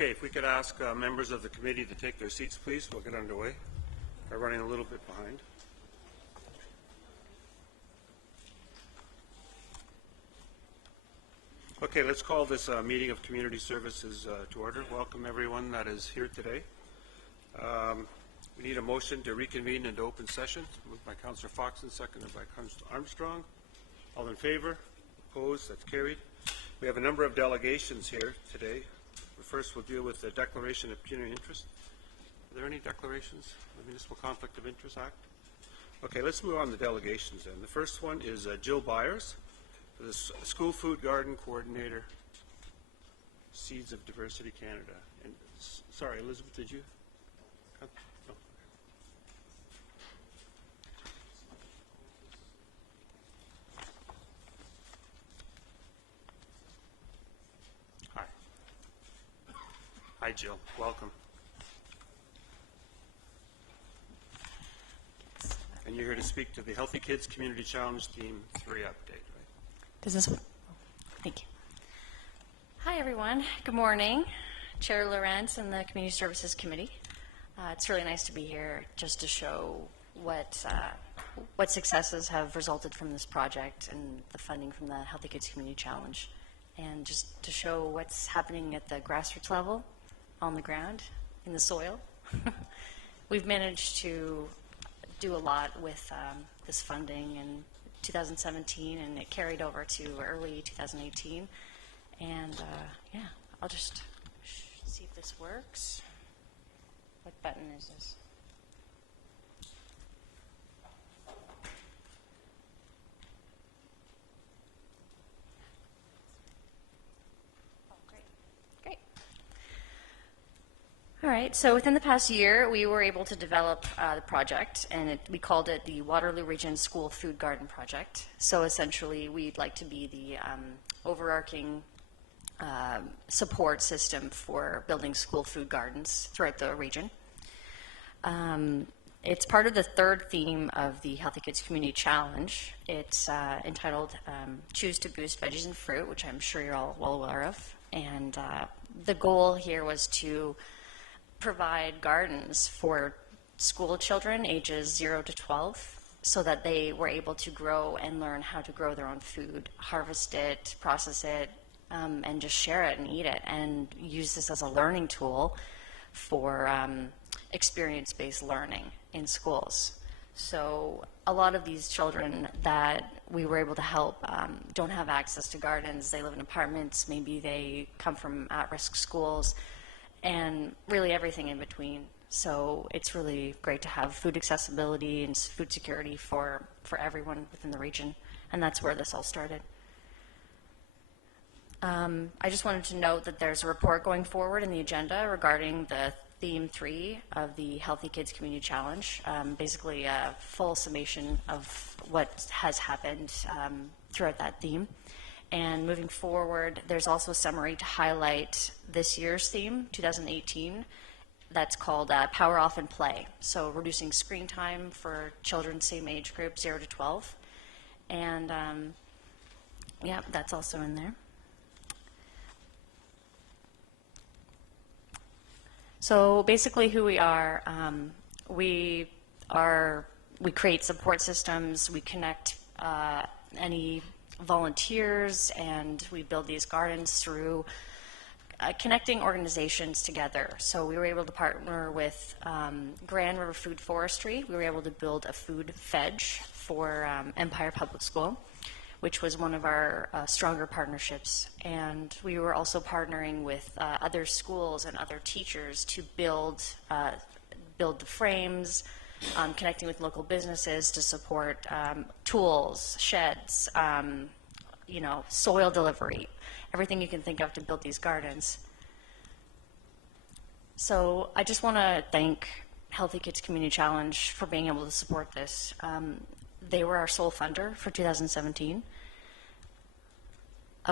Okay, if we could ask members of the committee to take their seats, please. We'll get underway. We're running a little bit behind. Okay, let's call this meeting of Community Services to order. Welcome everyone that is here today. We need a motion to reconvene into open session. Moved by Councillor Foxton, seconded by Councillor Armstrong. All in favor? Opposed? That's carried. We have a number of delegations here today. First, we'll deal with the Declaration of Pecuniary Interest. Are there any declarations? The Municipal Conflict of Interest Act? Okay, let's move on to delegations then. The first one is Jill Byers, for the School Food Garden Coordinator, Seeds of Diversity Canada. And sorry, Elizabeth, did you? No. Hi. Hi, Jill. Welcome. And you're here to speak to the Healthy Kids Community Challenge Team 3 update, right? Does this work? Thank you. Hi, everyone. Good morning. Chair Lawrence and the Community Services Committee. It's really nice to be here just to show what successes have resulted from this project and the funding from the Healthy Kids Community Challenge, and just to show what's happening at the grassroots level, on the ground, in the soil. We've managed to do a lot with this funding in 2017, and it carried over to early 2018. And yeah, I'll just see if this works. What button is this? Oh, great. Great. All right, so within the past year, we were able to develop the project, and we called it the Waterloo Region School Food Garden Project. So essentially, we'd like to be the overarching support system for building school food gardens throughout the region. It's part of the third theme of the Healthy Kids Community Challenge. It's entitled Choose to Boost Veggies and Fruit, which I'm sure you're all well aware of. And the goal here was to provide gardens for school children ages 0 to 12 so that they were able to grow and learn how to grow their own food, harvest it, process it, and just share it and eat it, and use this as a learning tool for experience-based learning in schools. So a lot of these children that we were able to help don't have access to gardens. They live in apartments, maybe they come from at-risk schools, and really everything in between. So it's really great to have food accessibility and food security for everyone within the region, and that's where this all started. I just wanted to note that there's a report going forward in the agenda regarding the Theme 3 of the Healthy Kids Community Challenge, basically a full summation of what has happened throughout that theme. And moving forward, there's also a summary to highlight this year's theme, 2018, that's called Power Off and Play. So reducing screen time for children same age group, 0 to 12. And yeah, that's also in there. So basically who we are, we create support systems, we connect any volunteers, and we build these gardens through connecting organizations together. So we were able to partner with Grand River Food Forestry. We were able to build a food fetch for Empire Public School, which was one of our stronger partnerships. And we were also partnering with other schools and other teachers to build the frames, connecting with local businesses to support tools, sheds, soil delivery, everything you can think of to build these gardens. So I just want to thank Healthy Kids Community Challenge for being able to support this. They were our sole funder for 2017.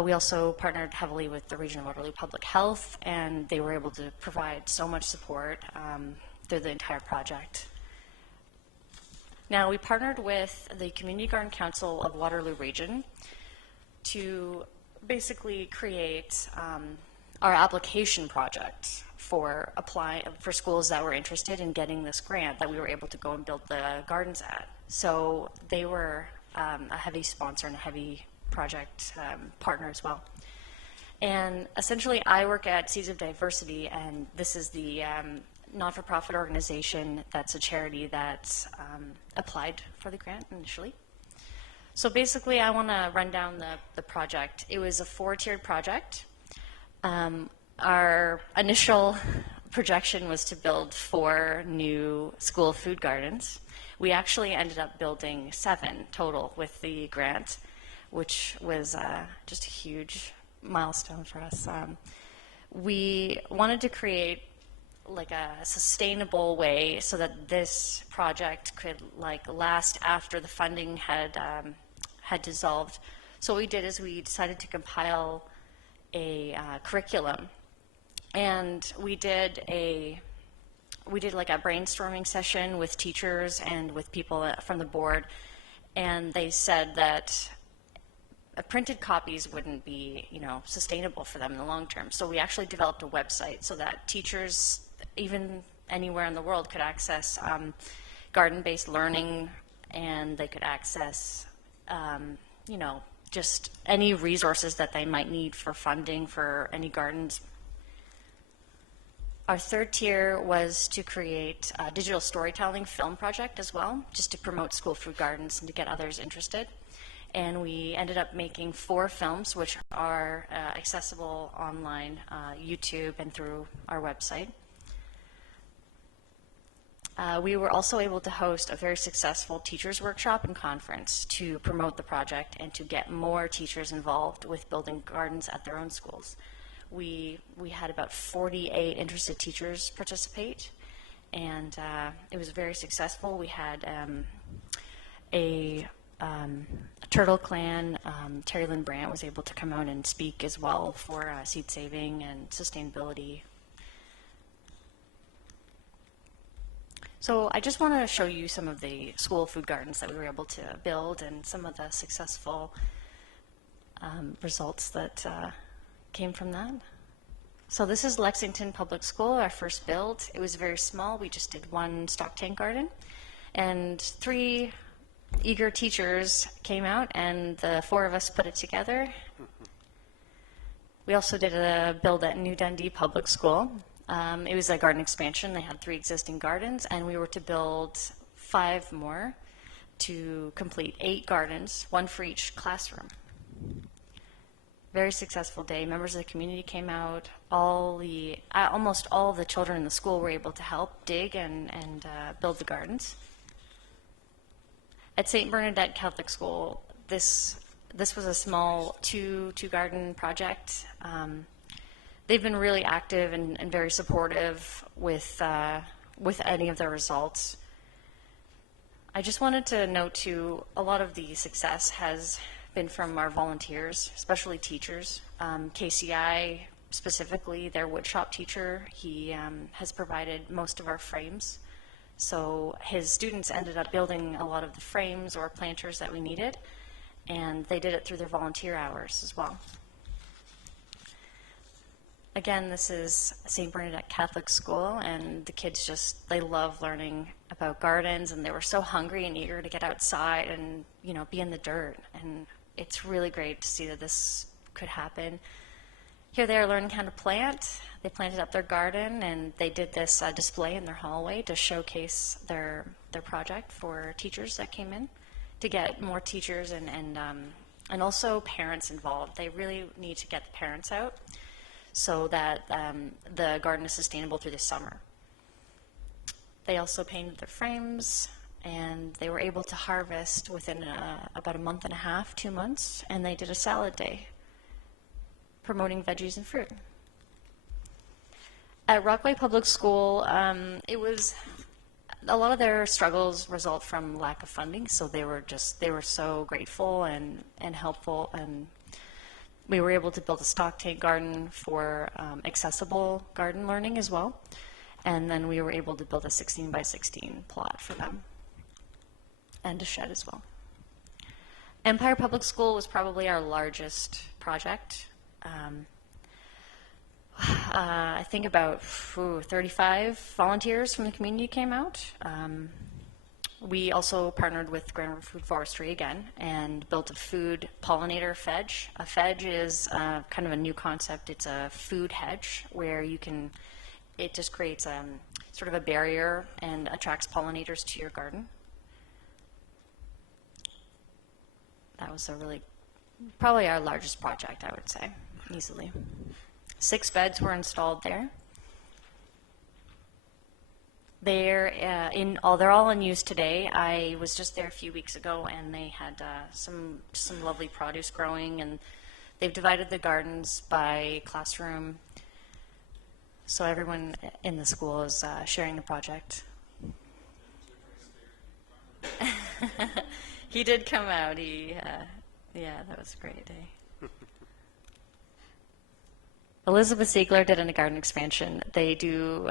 We also partnered heavily with the Region of Waterloo Public Health, and they were able to provide so much support through the entire project. Now, we partnered with the Community Garden Council of Waterloo Region to basically create our application project for applying for schools that were interested in getting this grant that we were able to go and build the gardens at. So they were a heavy sponsor and a heavy project partner as well. And essentially, I work at Seeds of Diversity, and this is the not-for-profit organization that's a charity that applied for the grant initially. So basically, I want to run down the project. It was a 4-tiered project. Our initial projection was to build 4 new school food gardens. We actually ended up building 7 total with the grant, which was just a huge milestone for us. We wanted to create like a sustainable way so that this project could like last after the funding had dissolved. So what we did is we decided to compile a curriculum, and we did like a brainstorming session with teachers and with people from the board, and they said that printed copies wouldn't be, sustainable for them in the long term. So we actually developed a website so that teachers, even anywhere in the world, could access garden-based learning, and they could access, just any resources that they might need for funding for any gardens. Our 3rd tier was to create a digital storytelling film project as well, just to promote school food gardens and to get others interested. And we ended up making 4 films, which are accessible online, YouTube, and through our website. We were also able to host a very successful teachers workshop and conference to promote the project and to get more teachers involved with building gardens at their own schools. We had about 48 interested teachers participate, and it was very successful. We had a Turtle Clan, Terry Lynn Brandt was able to come out and speak as well for seed saving and sustainability. So I just want to show you some of the school food gardens that we were able to build and some of the successful results that came from that. So this is Lexington Public School, our first build. It was very small. We just did 1 stock tank garden, and 3 eager teachers came out, and the 4 of us put it together. We also did a build at New Dundee Public School. It was a garden expansion. They had 3 existing gardens, and we were to build 5 more to complete 8 gardens, 1 for each classroom. Very successful day. Members of the community came out. Almost all of the children in the school were able to help dig and build the gardens. At St. Bernadette Catholic School, this was a small two garden project. They've been really active and very supportive with any of their results. I just wanted to note too, a lot of the success has been from our volunteers, especially teachers. KCI specifically, their woodshop teacher, he has provided most of our frames. So his students ended up building a lot of the frames or planters that we needed, and they did it through their volunteer hours as well. Again, this is St. Bernadette Catholic School, and the kids they love learning about gardens, and they were so hungry and eager to get outside and, be in the dirt. And it's really great to see that this could happen. Here they are learning how to plant. They planted up their garden, and they did this display in their hallway to showcase their project for teachers that came in, to get more teachers and also parents involved. They really need to get the parents out so that the garden is sustainable through the summer. They also painted their frames, and they were able to harvest within about a month and a half, 2 months, and they did a salad day promoting veggies and fruit. At Rockaway Public School, it was a lot of their struggles result from lack of funding, so they were so grateful and helpful, and we were able to build a stock tank garden for accessible garden learning as well, and then we were able to build a 16 by 16 plot for them and a shed as well. Empire Public School was probably our largest project. I think about 35 volunteers from the community came out. We also partnered with Grand River Food Forestry again and built a food pollinator fedge. A fedge is kind of a new concept. It's a food hedge where it just creates sort of a barrier and attracts pollinators to your garden. That was probably our largest project, I would say, easily. 6 beds were installed there. They're all in use today. I was just there a few weeks ago, and they had some lovely produce growing, and they've divided the gardens by classroom, so everyone in the school is sharing the project. He did come out. Yeah, that was a great day. Elizabeth Ziegler did a garden expansion. They do,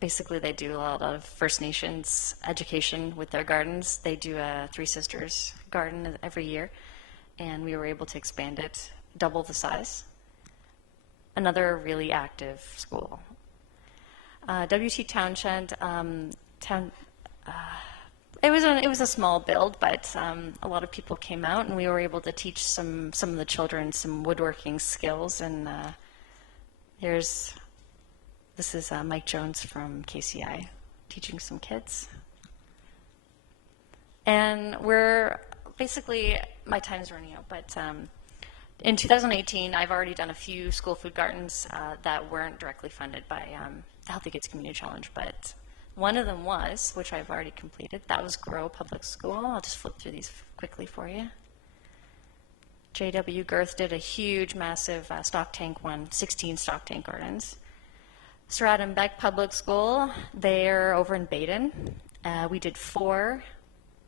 they do a lot of First Nations education with their gardens. They do a Three Sisters garden every year, and we were able to expand it, double the size. Another really active school. WT Townshend, it was a small build, but a lot of people came out, and we were able to teach some of the children some woodworking skills. And this is Mike Jones from KCI teaching some kids. And my time's running out, but in 2018, I've already done a few school food gardens that weren't directly funded by the Healthy Kids Community Challenge, but one of them was, which I've already completed. That was Grow Public School. I'll just flip through these quickly for you. J.W. Girth did a huge, massive stock tank one, 16 stock tank gardens. Surratt and Beck Public School, they're over in Baden. We did 4,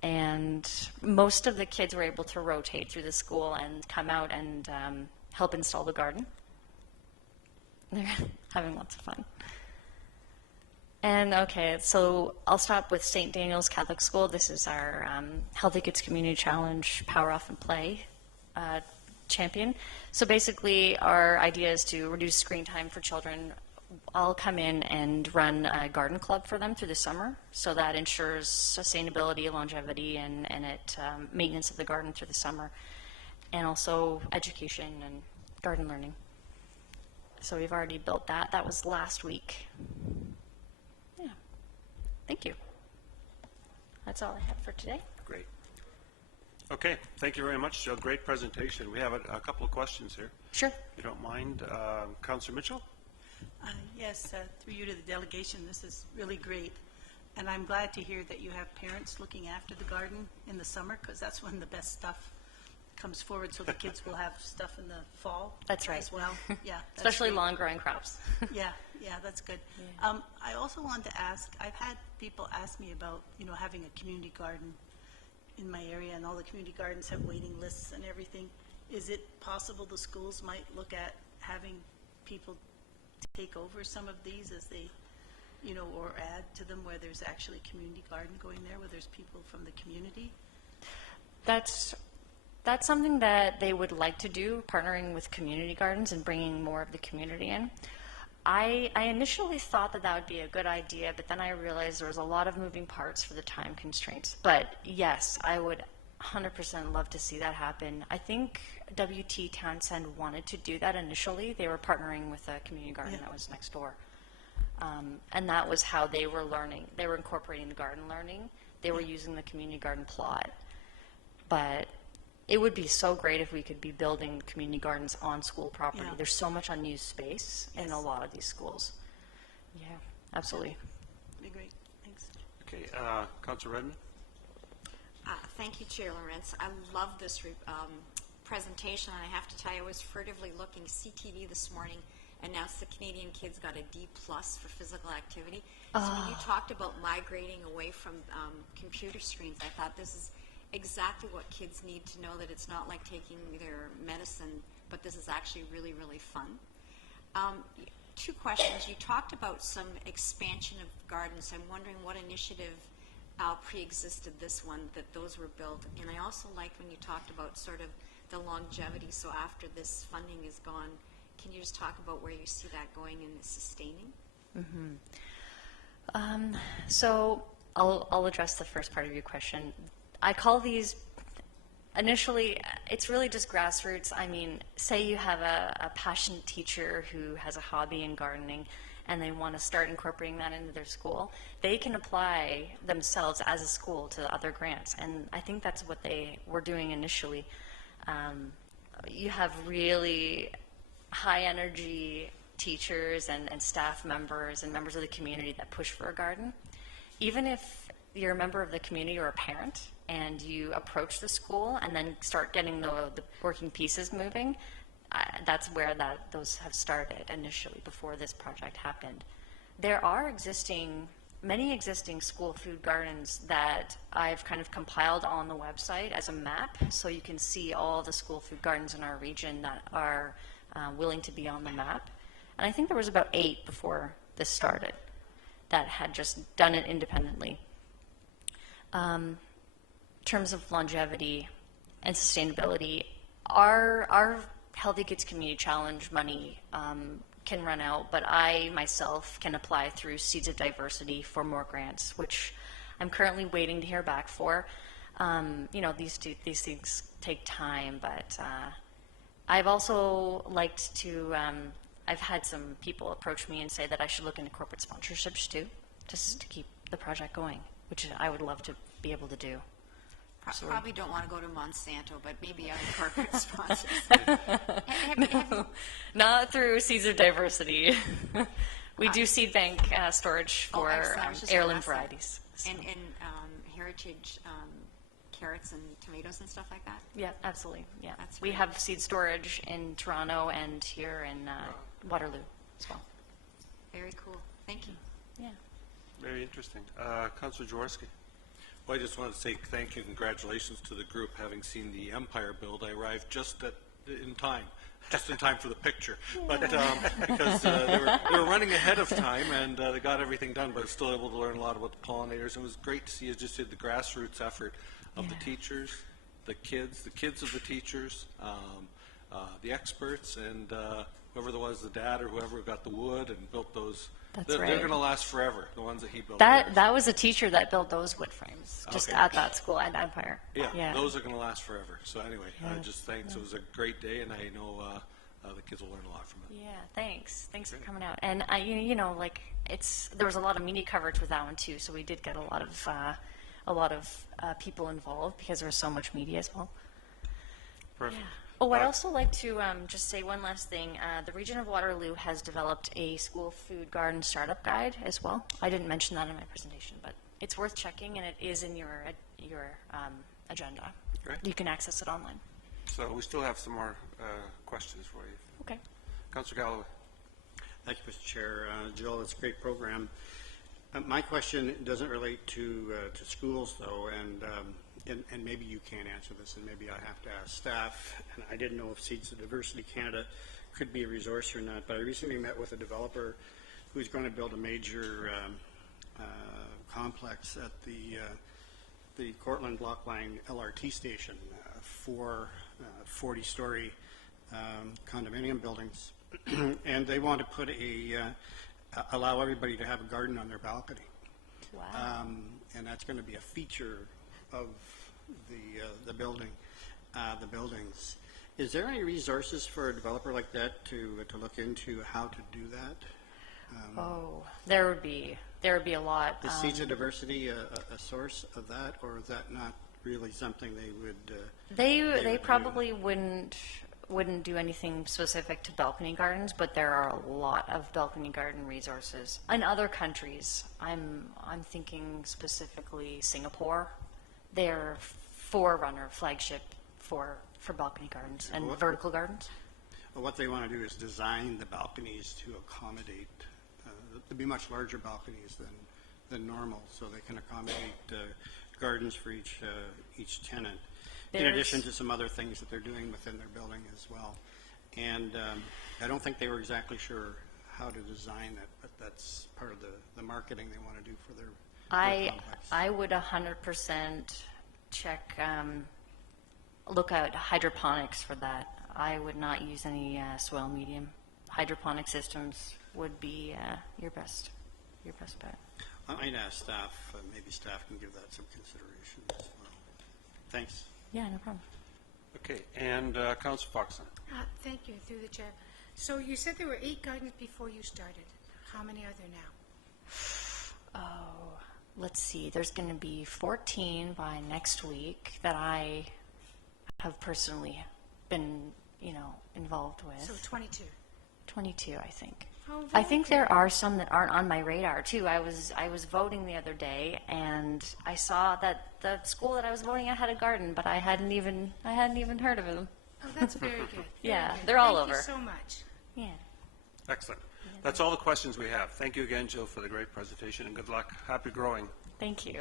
and most of the kids were able to rotate through the school and come out and help install the garden. They're having lots of fun. And okay, so I'll stop with St. Daniel's Catholic School. This is our Healthy Kids Community Challenge Power Off and Play champion. So basically our idea is to reduce screen time for children. I'll come in and run a garden club for them through the summer, so that ensures sustainability, longevity, and maintenance of the garden through the summer, and also education and garden learning. So we've already built that. That was last week. Yeah. Thank you. That's all I have for today. Great. Okay, thank you very much. A great presentation. We have a couple of questions here. Sure. If you don't mind. Councillor Mitchell? Yes, through you to the delegation, this is really great. And I'm glad to hear that you have parents looking after the garden in the summer, because that's when the best stuff comes forward, so the kids will have stuff in the fall. That's right. As well. Yeah. Especially long-growing crops. Yeah, that's good. Yeah. I also wanted to ask, I've had people ask me about, having a community garden in my area, and all the community gardens have waiting lists and everything. Is it possible the schools might look at having people take over some of these as they, or add to them where there's actually a community garden going there, where there's people from the community? That's something that they would like to do, partnering with community gardens and bringing more of the community in. I initially thought that would be a good idea, but then I realized there was a lot of moving parts for the time constraints. But yes, I would 100% love to see that happen. I think WT Townsend wanted to do that initially. They were partnering with a community garden that was next door. And that was how they were learning. They were incorporating the garden learning. They were using the community garden plot. But it would be so great if we could be building community gardens on school property. Yeah. There's so much unused space in a lot of these schools. Yeah, absolutely. That'd be great. Thanks. Okay, Councillor Redmond? Thank you, Chair Lawrence. I love this presentation, and I have to tell you, I was furtively looking CTV this morning, announced the Canadian kids got a D+ for physical activity. So when you talked about migrating away from computer screens, I thought this is exactly what kids need to know, that it's not like taking their medicine, but this is actually really, really fun. 2 questions. You talked about some expansion of gardens. I'm wondering what initiative pre-existed this one, that those were built. And I also liked when you talked about sort of the longevity, so after this funding is gone, can you just talk about where you see that going and sustaining? So I'll address the first part of your question. I call these, initially, it's really just grassroots. I mean, say you have a passionate teacher who has a hobby in gardening and they want to start incorporating that into their school. They can apply themselves as a school to other grants, and I think that's what they were doing initially. You have really high energy teachers and staff members and members of the community that push for a garden. Even if you're a member of the community or a parent and you approach the school and then start getting the working pieces moving, that's where those have started initially before this project happened. There are many existing school food gardens that I've kind of compiled on the website as a map, so you can see all the school food gardens in our region that are willing to be on the map. And I think there was about 8 before this started that had just done it independently. In terms of longevity and sustainability, our Healthy Kids Community Challenge money can run out, but I myself can apply through Seeds of Diversity for more grants, which I'm currently waiting to hear back for. These things take time, but I've also liked to, I've had some people approach me and say that I should look into corporate sponsorships too, just to keep the project going, which I would love to be able to do. Probably don't want to go to Monsanto, but maybe other corporate sponsors. Not through Seeds of Diversity. We do seed bank storage for excellent. I was just heirloom gonna ask that. varieties. So. And heritage carrots and tomatoes and stuff like that? Yeah, absolutely. Yeah, That's we great. have seed storage in Toronto and here in Waterloo as well. Very cool. Thank you. Yeah. Very interesting. Councillor Jaworski. Well, I just want to say thank you and congratulations to the group. Having seen the Empire build, I arrived just in time for the picture. But because they were running ahead of time and they got everything done, but still able to learn a lot about the pollinators. It was great to see you just did the grassroots effort of the teachers, the kids of the teachers, the experts, and whoever there was, the dad or whoever got the wood and built those. They're going to last forever, the ones that he built. That was a teacher that built those wood frames just Okay. at that school at Empire. Yeah, those are going to last forever. So anyway, just thanks. It was a great day, and I know the kids will learn a lot from it. Yeah, thanks. Thanks for coming out. And there was a lot of media coverage with that one too, so we did get a lot of people involved because there was so much media as well. Perfect. Yeah. Oh, I'd also like to just say one last thing. The region of Waterloo has developed a school food garden startup guide as well. I didn't mention that in my presentation, but it's worth checking, and it is in your agenda. Great. You can access it online. So we still have some more questions for you. Okay. Councillor Galloway. Thank you, Mr. Chair. Jill, it's a great program. My question doesn't relate to schools, though, and maybe you can't answer this, and maybe I have to ask staff. And I didn't know if Seeds of Diversity Canada could be a resource or not, but I recently met with a developer who's going to build a major complex at the Cortland Block Line LRT station, 40-story condominium buildings, and they want to put allow everybody to have a garden on their balcony. Wow. And that's going to be a feature of the buildings. Is there any resources for a developer like that to look into how to do that? There would be a lot. Is Seeds of Diversity a source of that, or is that not really something they would? They probably wouldn't do anything specific to balcony gardens, but there are a lot of balcony garden resources in other countries. I'm thinking specifically Singapore. They're forerunner flagship for balcony gardens and vertical gardens. Well, what they want to do is design the balconies to accommodate. To be much larger balconies than normal, so they can accommodate gardens for each tenant. In addition to some other things that they're doing within their building as well. And I don't think they were exactly sure how to design it, but that's part of the marketing they want to do for their complex. I would 100% check, look at hydroponics for that. I would not use any soil medium hydroponic systems would be your best bet. I'd ask staff, maybe staff can give that some consideration as well. Thanks. Yeah, no problem. Okay, and Councillor Foxon. Thank you, through the chair. So you said there were 8 gardens before you started. How many are there now? Oh, let's see. There's going to be 14 by next week that I have personally been, involved with. So 22. 22, I think. Oh, I think very there are some that aren't on my radar too. I was voting the other day, and I saw that the school that I was voting at had a garden, but I hadn't even heard of them. Oh, that's very good. Very Yeah, good. they're all Thank over. you so much. Yeah. Excellent. That's all the questions we have. Thank you again, Jill, for the great presentation, and good luck. Happy growing. Thank you.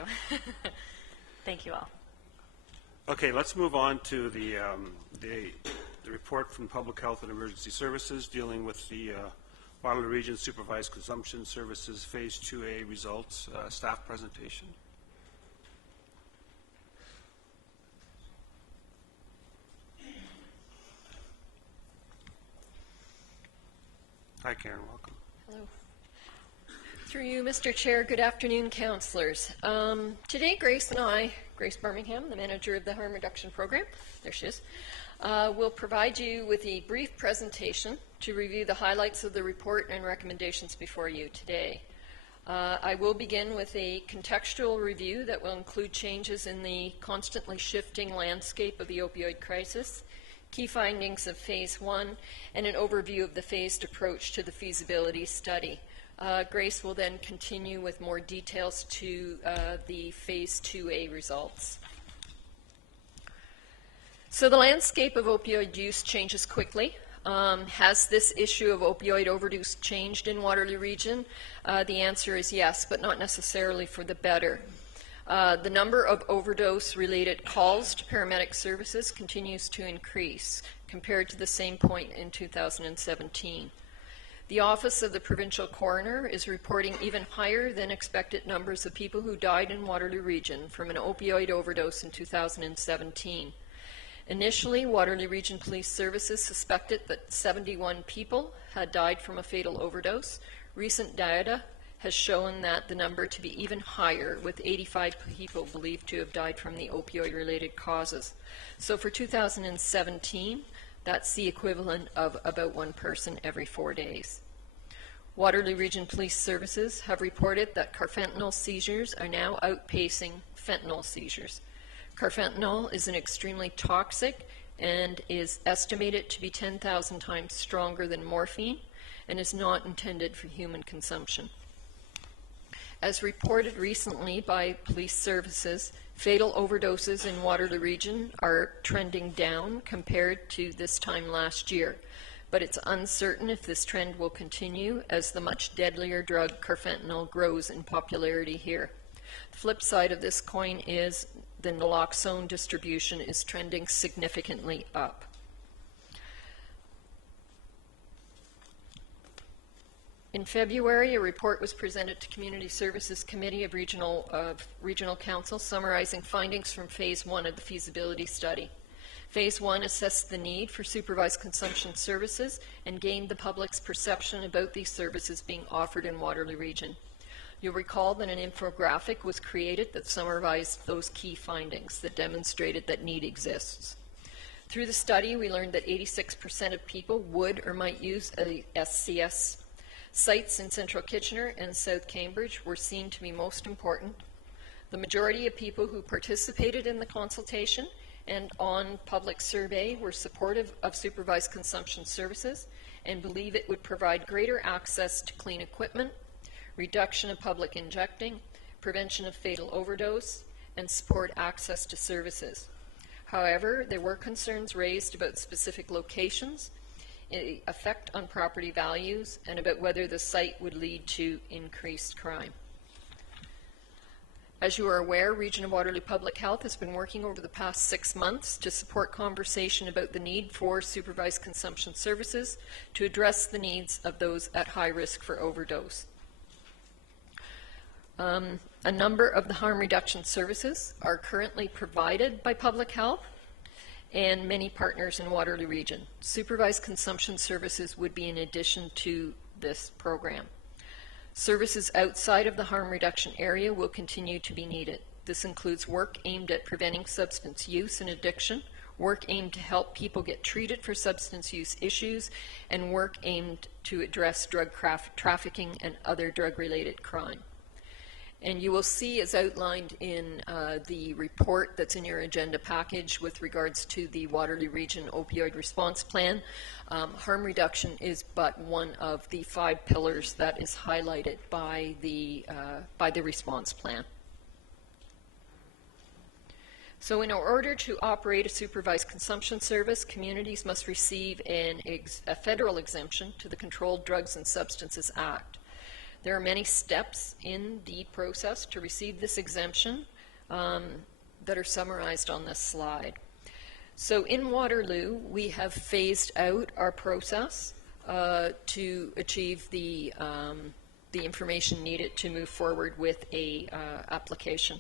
Thank you all. Okay, let's move on to the report from Public Health and Emergency Services dealing with the Waterloo Region Supervised Consumption Services Phase 2A results, staff presentation. Hi, Karen, welcome. Hello. Through you, Mr. Chair, good afternoon, councillors. Today, Grace Birmingham, the manager of the Harm Reduction Program, there she is, will provide you with a brief presentation to review the highlights of the report and recommendations before you today. I will begin with a contextual review that will include changes in the constantly shifting landscape of the opioid crisis, key findings of Phase 1, and an overview of the phased approach to the feasibility study. Grace will then continue with more details to the Phase 2A results. So the landscape of opioid use changes quickly. Has this issue of opioid overdose changed in Waterloo Region? The answer is yes, but not necessarily for the better. The number of overdose-related calls to paramedic services continues to increase compared to the same point in 2017. The Office of the Provincial Coroner is reporting even higher than expected numbers of people who died in Waterloo Region from an opioid overdose in 2017. Initially, Waterloo Region Police Services suspected that 71 people had died from a fatal overdose. Recent data has shown that the number to be even higher, with 85 people believed to have died from the opioid-related causes. So for 2017, that's the equivalent of about 1 person every 4 days. Waterloo Region Police Services have reported that carfentanil seizures are now outpacing fentanyl seizures. Carfentanil is an extremely toxic and is estimated to be 10,000 times stronger than morphine and is not intended for human consumption. As reported recently by police services, fatal overdoses in Waterloo Region are trending down compared to this time last year, but it's uncertain if this trend will continue as the much deadlier drug carfentanil grows in popularity here. The flip side of this coin is the naloxone distribution is trending significantly up. In February, a report was presented to Community Services Committee of Regional Council summarizing findings from Phase 1 of the feasibility study. Phase 1 assessed the need for supervised consumption services and gained the public's perception about these services being offered in Waterloo Region. You'll recall that an infographic was created that summarized those key findings that demonstrated that need exists. Through the study, we learned that 86% of people would or might use a SCS. Sites in Central Kitchener and South Cambridge were seen to be most important. The majority of people who participated in the consultation and on public survey were supportive of supervised consumption services and believe it would provide greater access to clean equipment, reduction of public injecting, prevention of fatal overdose, and support access to services. However, there were concerns raised about specific locations, effect on property values, and about whether the site would lead to increased crime. As you are aware, Region of Waterloo Public Health has been working over the past 6 months to support conversation about the need for supervised consumption services to address the needs of those at high risk for overdose. A number of the harm reduction services are currently provided by public health, and many partners in Waterloo Region. Supervised consumption services would be in addition to this program. Services outside of the harm reduction area will continue to be needed. This includes work aimed at preventing substance use and addiction, work aimed to help people get treated for substance use issues, and work aimed to address drug trafficking and other drug-related crime. And you will see, as outlined in the report that's in your agenda package with regards to the Waterloo Region Opioid Response Plan, harm reduction is but one of the 5 pillars that is highlighted by the response plan. So in order to operate a supervised consumption service, communities must receive a federal exemption to the Controlled Drugs and Substances Act. There are many steps in the process to receive this exemption that are summarized on this slide. So in Waterloo, we have phased out our process to achieve the information needed to move forward with a application.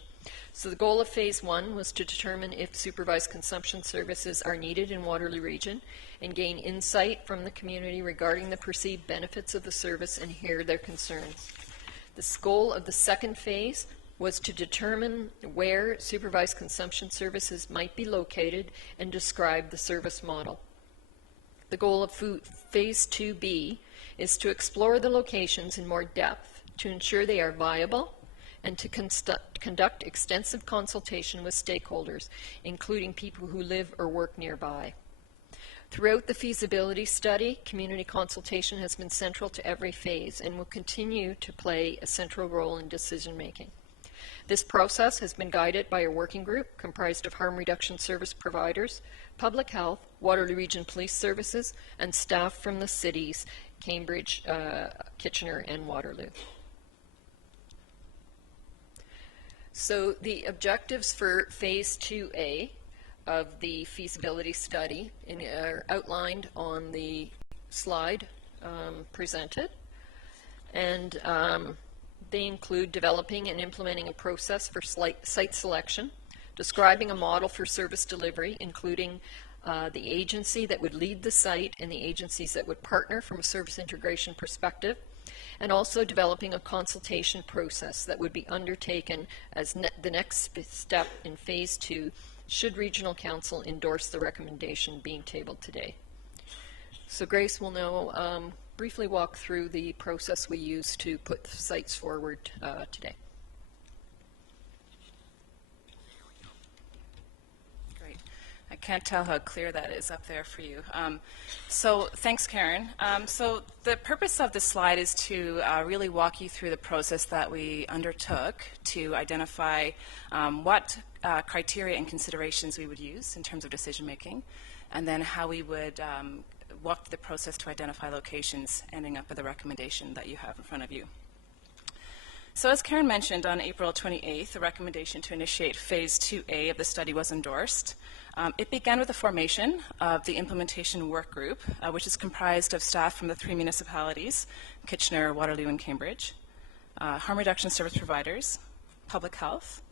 So the goal of phase 1 was to determine if supervised consumption services are needed in Waterloo Region and gain insight from the community regarding the perceived benefits of the service and hear their concerns. The goal of the second phase was to determine where supervised consumption services might be located and describe the service model. The goal of phase 2B is to explore the locations in more depth to ensure they are viable and to conduct extensive consultation with stakeholders, including people who live or work nearby. Throughout the feasibility study, community consultation has been central to every phase and will continue to play a central role in decision making. This process has been guided by a working group comprised of harm reduction service providers, public health, Waterloo Region Police Services, and staff from the cities Cambridge, Kitchener, and Waterloo. So the objectives for phase 2A of the feasibility study are outlined on the slide presented, and they include developing and implementing a process for site selection, describing a model for service delivery, including the agency that would lead the site and the agencies that would partner from a service integration perspective, and also developing a consultation process that would be undertaken as the next step in phase 2 should Regional Council endorse the recommendation being tabled today. So Grace will now briefly walk through the process we use to put the sites forward today. Great. I can't tell how clear that is up there for you. So thanks, Karen. So the purpose of this slide is to really walk you through the process that we undertook to identify what criteria and considerations we would use in terms of decision making, and then how we would walk through the process to identify locations, ending up with a recommendation that you have in front of you. So as Karen mentioned, on April 28th, the recommendation to initiate phase 2A of the study was endorsed. It began with the formation of the implementation work group, which is comprised of staff from the 3 municipalities, Kitchener, Waterloo, and Cambridge, harm reduction service providers, public health,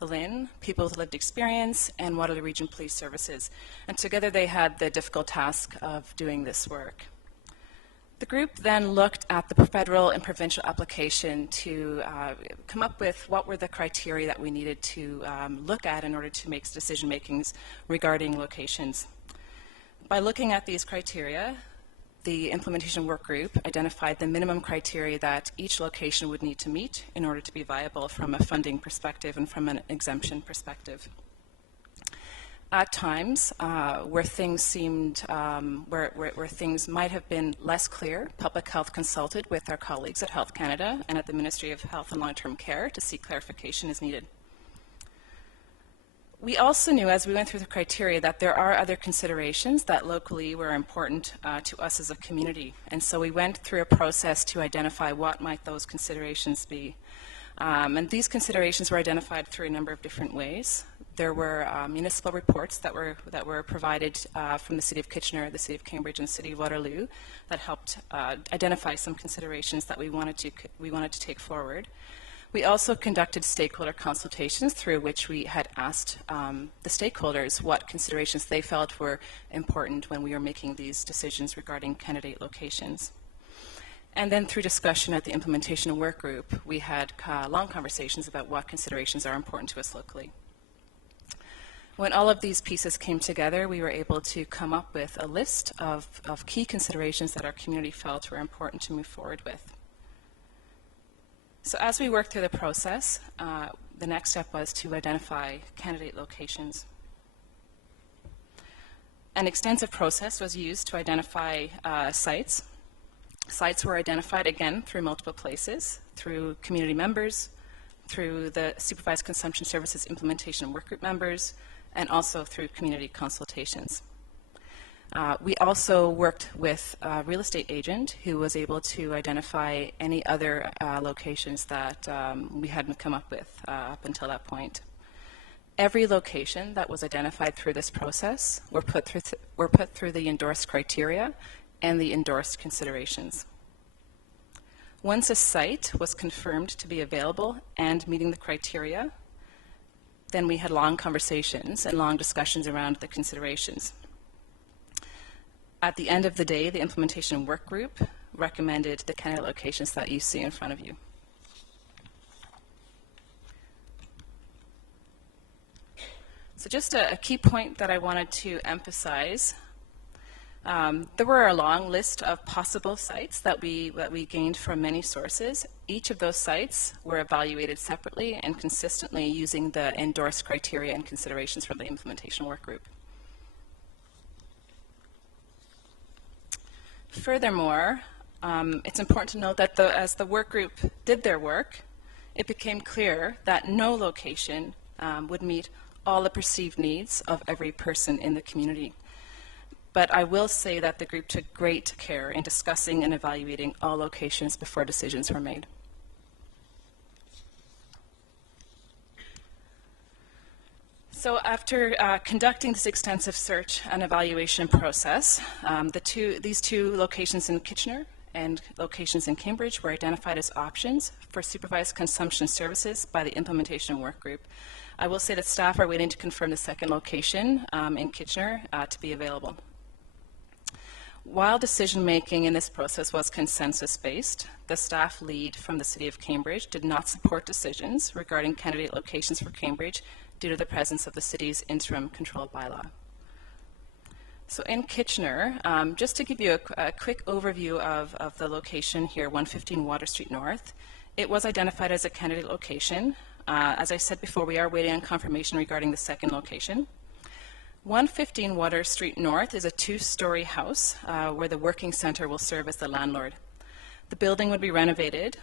the LIN, people with lived experience, and Waterloo Region Police Services. And together they had the difficult task of doing this work. The group then looked at the federal and provincial application to come up with what were the criteria that we needed to look at in order to make decision makings regarding locations. By looking at these criteria, the implementation work group identified the minimum criteria that each location would need to meet in order to be viable from a funding perspective and from an exemption perspective. At times, where things seemed, where things might have been less clear, Public Health consulted with our colleagues at Health Canada and at the Ministry of Health and Long-Term Care to seek clarification as needed. We also knew as we went through the criteria that there are other considerations that locally were important to us as a community. And so we went through a process to identify what might those considerations be. And these considerations were identified through a number of different ways. There were municipal reports that were provided from the City of Kitchener, the City of Cambridge, and the City of Waterloo that helped identify some considerations that we wanted to take forward. We also conducted stakeholder consultations through which we had asked the stakeholders what considerations they felt were important when we were making these decisions regarding candidate locations. And then through discussion at the implementation work group, we had long conversations about what considerations are important to us locally. When all of these pieces came together, we were able to come up with a list of key considerations that our community felt were important to move forward with. So as we worked through the process, the next step was to identify candidate locations. An extensive process was used to identify sites. Sites were identified again through multiple places, through community members, through the Supervised Consumption Services Implementation Workgroup members, and also through community consultations. We also worked with a real estate agent who was able to identify any other locations that we hadn't come up with up until that point. Every location that was identified through this process were put through the endorsed criteria and the endorsed considerations. Once a site was confirmed to be available and meeting the criteria, then we had long conversations and long discussions around the considerations. At the end of the day, the implementation work group recommended the candidate locations that you see in front of you. So just a key point that I wanted to emphasize. There were a long list of possible sites that we gained from many sources. Each of those sites were evaluated separately and consistently using the endorsed criteria and considerations from the implementation work group. Furthermore, it's important to note that as the work group did their work, it became clear that no location would meet all the perceived needs of every person in the community. But I will say that the group took great care in discussing and evaluating all locations before decisions were made. So after conducting this extensive search and evaluation process, these two locations in Kitchener and locations in Cambridge were identified as options for supervised consumption services by the implementation work group. I will say that staff are waiting to confirm the second location in Kitchener to be available. While decision-making in this process was consensus-based, the staff lead from the City of Cambridge did not support decisions regarding candidate locations for Cambridge due to the presence of the city's interim control bylaw. So in Kitchener, just to give you a quick overview of the location here, 115 Water Street North, it was identified as a candidate location. As I said before, we are waiting on confirmation regarding the second location. 115 Water Street North is a two-story house where the working center will serve as the landlord. The building would be renovated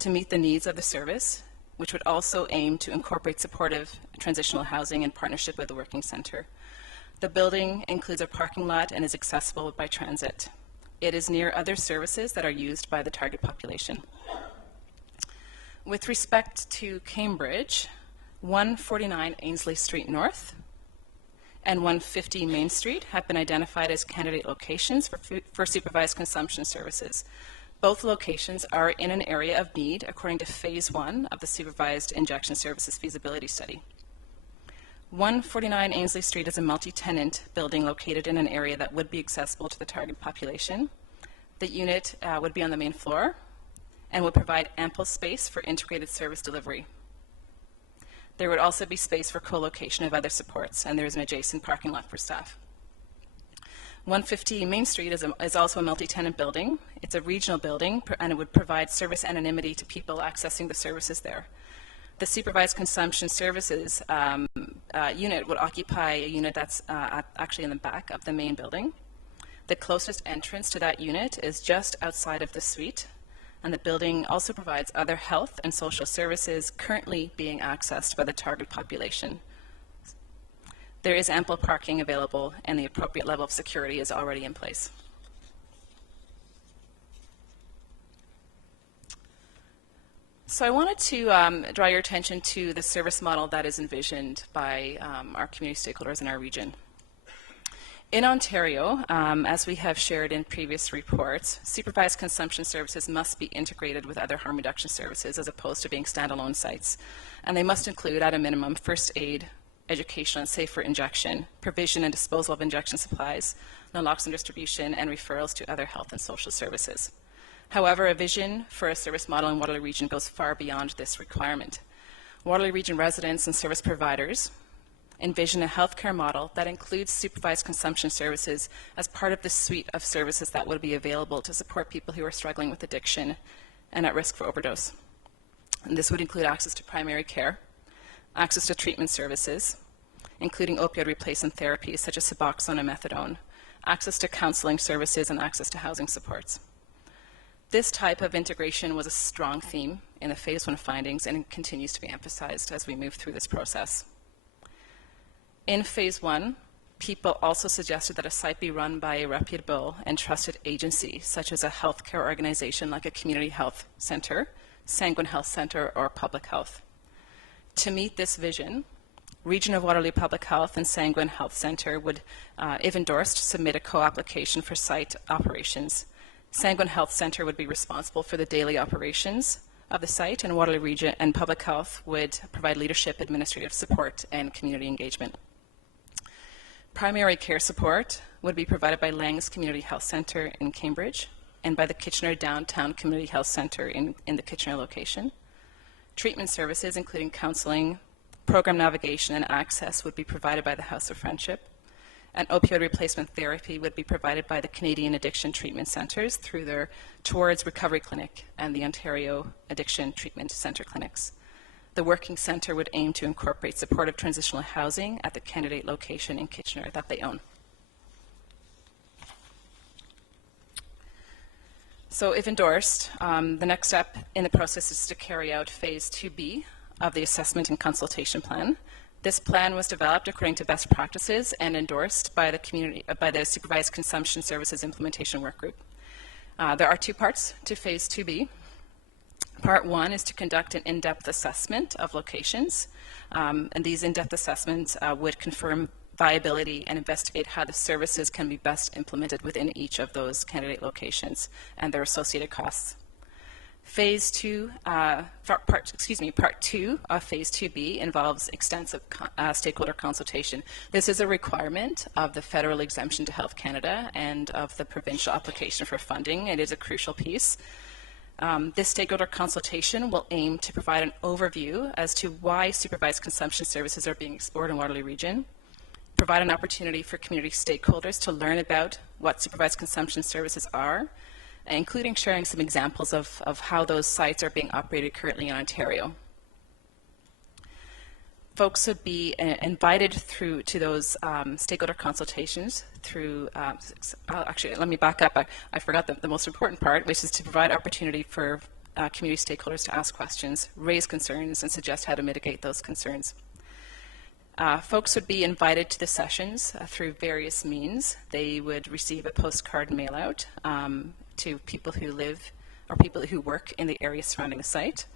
to meet the needs of the service, which would also aim to incorporate supportive transitional housing in partnership with the working center. The building includes a parking lot and is accessible by transit. It is near other services that are used by the target population. With respect to Cambridge, 149 Ainsley Street North and 150 Main Street have been identified as candidate locations for supervised consumption services. Both locations are in an area of need according to Phase 1 of the Supervised Injection Services Feasibility Study. 149 Ainsley Street is a multi-tenant building located in an area that would be accessible to the target population. The unit would be on the main floor and would provide ample space for integrated service delivery. There would also be space for co-location of other supports, and there is an adjacent parking lot for staff. 150 Main Street is also a multi-tenant building. It's a regional building, and it would provide service anonymity to people accessing the services there. The Supervised Consumption Services unit would occupy a unit that's actually in the back of the main building. The closest entrance to that unit is just outside of the suite, and the building also provides other health and social services currently being accessed by the target population. There is ample parking available, and the appropriate level of security is already in place. So I wanted to draw your attention to the service model that is envisioned by our community stakeholders in our region. In Ontario, as we have shared in previous reports, supervised consumption services must be integrated with other harm reduction services as opposed to being standalone sites. And they must include, at a minimum, first aid, education on safer injection, provision and disposal of injection supplies, naloxone distribution, and referrals to other health and social services. However, a vision for a service model in Waterloo Region goes far beyond this requirement. Waterloo Region residents and service providers envision a healthcare model that includes supervised consumption services as part of the suite of services that would be available to support people who are struggling with addiction and at risk for overdose. And this would include access to primary care, access to treatment services, including opioid replacement therapies such as Suboxone and methadone, access to counseling services, and access to housing supports. This type of integration was a strong theme in the Phase 1 findings and it continues to be emphasized as we move through this process. In Phase 1, people also suggested that a site be run by a reputable and trusted agency, such as a healthcare organization like a community health center, Sanguine Health Center, or public health. To meet this vision, Region of Waterloo Public Health and Sanguine Health Center would, if endorsed, submit a co-application for site operations. Sanguine Health Center would be responsible for the daily operations of the site, and Waterloo Region and Public Health would provide leadership, administrative support, and community engagement. Primary care support would be provided by Lang's Community Health Center in Cambridge and by the Kitchener Downtown Community Health Center in the Kitchener location. Treatment services, including counseling, program navigation, and access, would be provided by the House of Friendship. And opioid replacement therapy would be provided by the Canadian Addiction Treatment Centres through their Towards Recovery Clinic and the Ontario Addiction Treatment Centre clinics. The working centre would aim to incorporate supportive transitional housing at the candidate location in Kitchener that they own. So if endorsed, the next step in the process is to carry out Phase 2B of the assessment and consultation plan. This plan was developed according to best practices and endorsed by the Supervised Consumption Services Implementation Workgroup. There are two parts to Phase 2B. Part 1 is to conduct an in-depth assessment of locations, and these in-depth assessments would confirm viability and investigate how the services can be best implemented within each of those candidate locations and their associated costs. Part 2 of Phase 2B involves extensive stakeholder consultation. This is a requirement of the federal exemption to Health Canada and of the provincial application for funding. It is a crucial piece. This stakeholder consultation will aim to provide an overview as to why supervised consumption services are being explored in Waterloo Region, provide an opportunity for community stakeholders to learn about what supervised consumption services are, including sharing some examples of how those sites are being operated currently in Ontario. Folks would be invited through to those stakeholder consultations through, actually, let me back up. I forgot the most important part, which is to provide opportunity for community stakeholders to ask questions, raise concerns, and suggest how to mitigate those concerns. Folks would be invited to the sessions through various means. They would receive a postcard mail out to people who live or people who work in the area surrounding the site.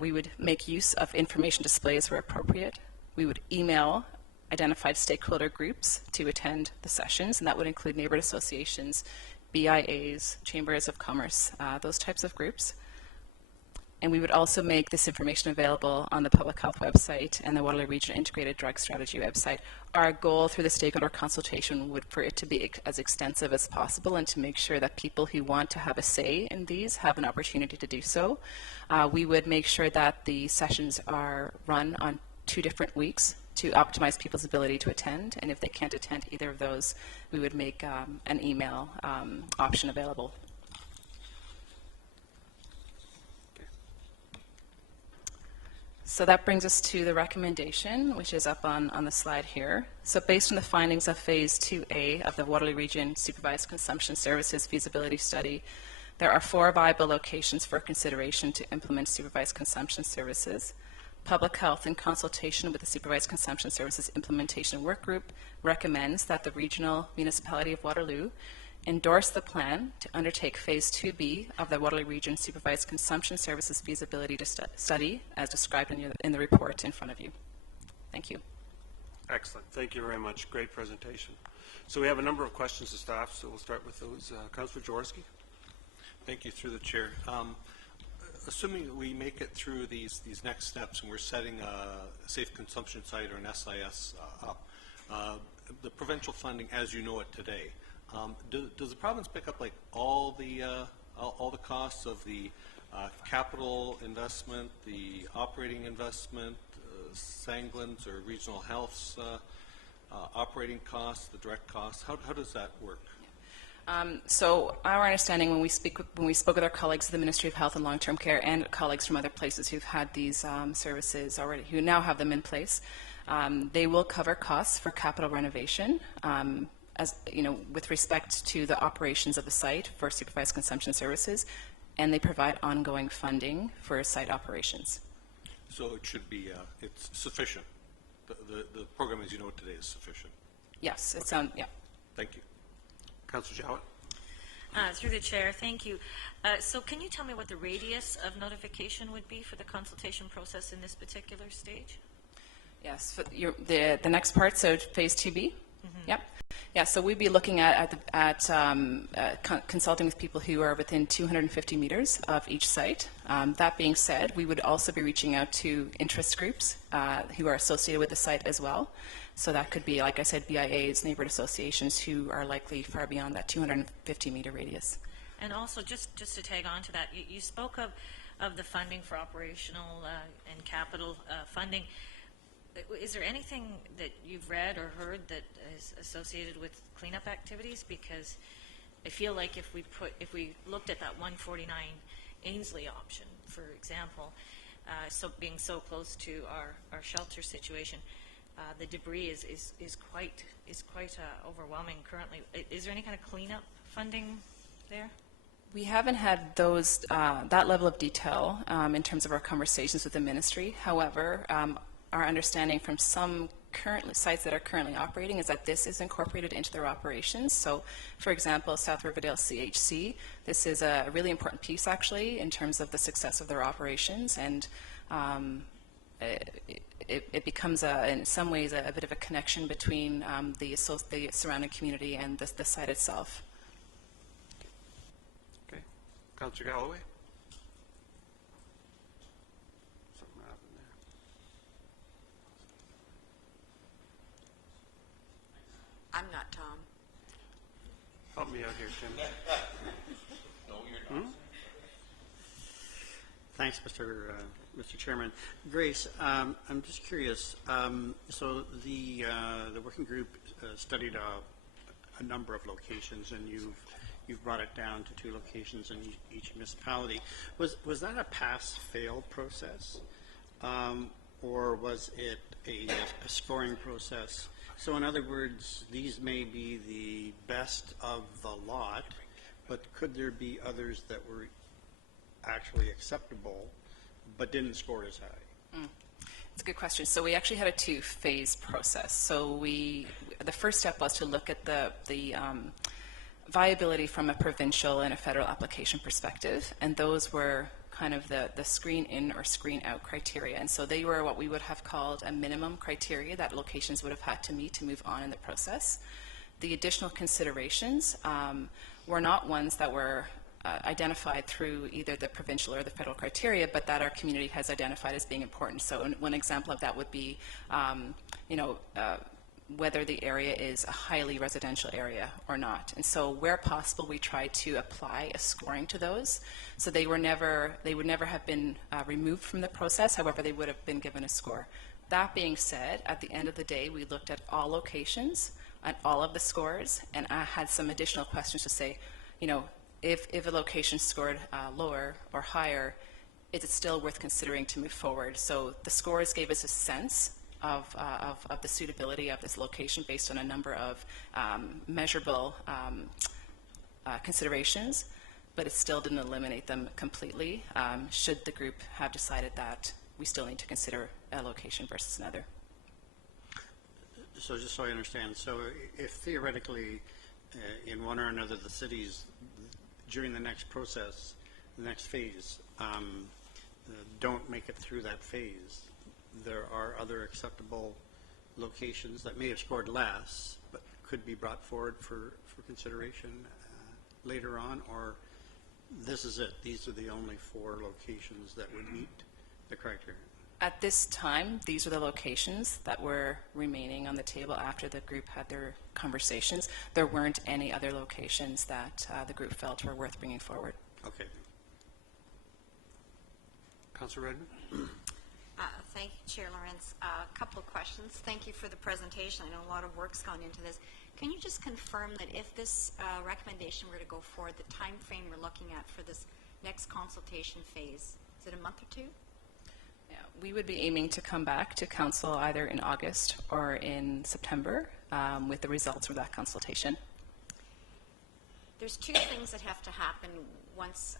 We would make use of information displays where appropriate. We would email identified stakeholder groups to attend the sessions, and that would include neighborhood associations, BIAs, chambers of commerce, those types of groups. And we would also make this information available on the Public Health website and the Waterloo Region Integrated Drug Strategy website. Our goal through the stakeholder consultation would for it to be as extensive as possible and to make sure that people who want to have a say in these have an opportunity to do so. We would make sure that the sessions are run on 2 different weeks to optimize people's ability to attend, and if they can't attend either of those, we would make an email option available. So that brings us to the recommendation, which is up on the slide here. So based on the findings of Phase 2A of the Waterloo Region Supervised Consumption Services Feasibility Study, there are 4 viable locations for consideration to implement supervised consumption services. Public Health, in consultation with the Supervised Consumption Services Implementation Workgroup, recommends that the Regional Municipality of Waterloo endorse the plan to undertake Phase 2B of the Waterloo Region Supervised Consumption Services Feasibility Study, as described in the report in front of you. Thank you. Excellent. Thank you very much. Great presentation. So we have a number of questions to staff, so we'll start with those. Councillor Jaworski. Thank you, through the chair. Assuming that we make it through these next steps and we're setting a safe consumption site or an SIS up, the provincial funding as you know it today, does the province pick up like all the costs of the capital investment, the operating investment, Sanglin's or Regional Health's operating costs, the direct costs? How does that work? So our understanding when we spoke with our colleagues at the Ministry of Health and Long-Term Care and colleagues from other places who've had these services already, who now have them in place, they will cover costs for capital renovation, as you know, with respect to the operations of the site for supervised consumption services, and they provide ongoing funding for site operations. So it should be it's sufficient. The program as you know it today is sufficient. Yes, it Okay. sounds yeah. Thank you. Councillor Jowett. Through the chair, thank you. So can you tell me what the radius of notification would be for the consultation process in this particular stage? Yes, for the next part, so phase 2B. Yep. Yeah, so we'd be looking at consulting with people who are within 250 meters of each site. That being said, we would also be reaching out to interest groups who are associated with the site as well. So that could be, like I said, BIAs, neighborhood associations who are likely far beyond that 250-meter radius. And also, just to tag on to that, you spoke of the funding for operational and capital funding. Is there anything that you've read or heard that is associated with cleanup activities? Because I feel like if we looked at that 149 Ainsley option, for example, so being so close to our shelter situation, the debris is quite overwhelming currently. Is there any kind of cleanup funding there? We haven't had those that level of detail in terms of our conversations with the ministry. However, our understanding from some current sites that are currently operating is that this is incorporated into their operations. So, for example, South Riverdale CHC, this is a really important piece actually in terms of the success of their operations, and it becomes in some ways a bit of a connection between the surrounding community and the site itself. Okay. Councillor Galloway. Something happened there. I'm not Tom. Help me out here, Tim. No, you're not. Thanks, Mr. Chairman. Grace, I'm just curious. So the working group studied a number of locations, and you've brought it down to 2 locations in each municipality. Was that a pass-fail process, or was it a scoring process? So in other words, these may be the best of the lot, but could there be others that were actually acceptable but didn't score as high? It's a good question. So we actually had a 2-phase process. So the first step was to look at the viability from a provincial and a federal application perspective, and those were kind of the screen in or screen out criteria. And so they were what we would have called a minimum criteria that locations would have had to meet to move on in the process. The additional considerations were not ones that were identified through either the provincial or the federal criteria, but that our community has identified as being important. So one example of that would be, whether the area is a highly residential area or not. And so where possible, we try to apply a scoring to those. So they would never have been removed from the process. However, they would have been given a score. That being said, at the end of the day, we looked at all locations and all of the scores, and I had some additional questions to say, if a location scored lower or higher, is it still worth considering to move forward? So the scores gave us a sense of the suitability of this location based on a number of measurable considerations, but it still didn't eliminate them completely, should the group have decided that we still need to consider a location versus another. So just so I understand, so if theoretically in one or another of the cities during the next process, the next phase, don't make it through that phase, there are other acceptable locations that may have scored less, but could be brought forward for consideration later on, or this is it, these are the only 4 locations that would meet the criteria? At this time, these are the locations that were remaining on the table after the group had their conversations. There weren't any other locations that the group felt were worth bringing forward. Okay. Councillor Redmond? Thank you, Chair Lawrence. A couple of questions. Thank you for the presentation. I know a lot of work's gone into this. Can you just confirm that if this recommendation were to go forward, the time frame we're looking at for this next consultation phase, is it a month or 2? Yeah, we would be aiming to come back to council either in August or in September with the results of that consultation. There's 2 things that have to happen once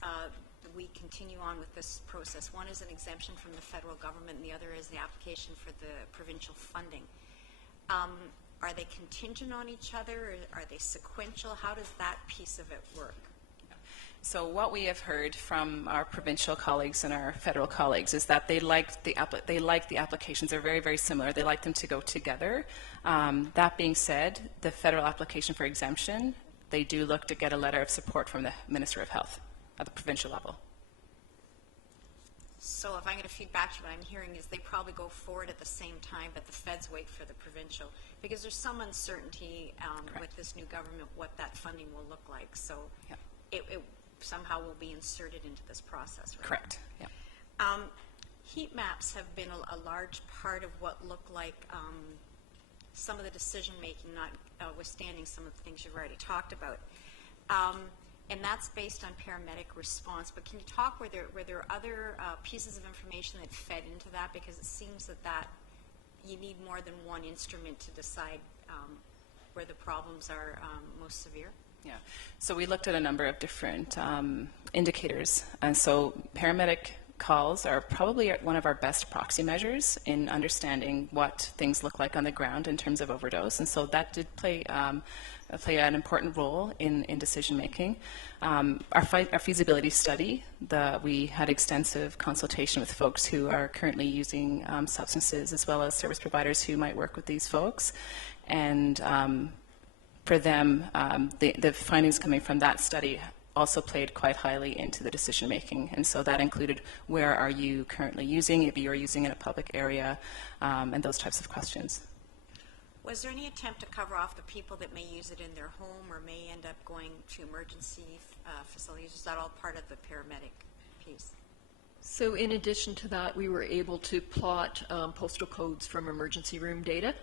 we continue on with this process. One is an exemption from the federal government, and the other is the application for the provincial funding. Are they contingent on each other, or are they sequential? How does that piece of it work? So what we have heard from our provincial colleagues and our federal colleagues is that they like the applications. They're very, very similar. They like them to go together. That being said, the federal application for exemption, they do look to get a letter of support from the Minister of Health at the provincial level. So if I'm going to feed back to what I'm hearing is they probably go forward at the same time, but the feds wait for the provincial, because there's some uncertainty with this new government what that funding will look like. So Yep. it somehow will be inserted into this process, right? Correct. Yeah. Heat maps have been a large part of what look like some of the decision making, notwithstanding some of the things you've already talked about. And that's based on paramedic response. But can you talk, were there other pieces of information that fed into that? Because it seems that you need more than one instrument to decide where the problems are most severe. Yeah. So we looked at a number of different indicators. And so paramedic calls are probably one of our best proxy measures in understanding what things look like on the ground in terms of overdose. And so that did play an important role in decision making. Our feasibility study, we had extensive consultation with folks who are currently using substances, as well as service providers who might work with these folks. And for them, the findings coming from that study also played quite highly into the decision making. And so that included, where are you currently using, if you are using in a public area, and those types of questions. Was there any attempt to cover off the people that may use it in their home or may end up going to emergency facilities? Is that all part of the paramedic piece? So in addition to that, we were able to plot postal codes from emergency room data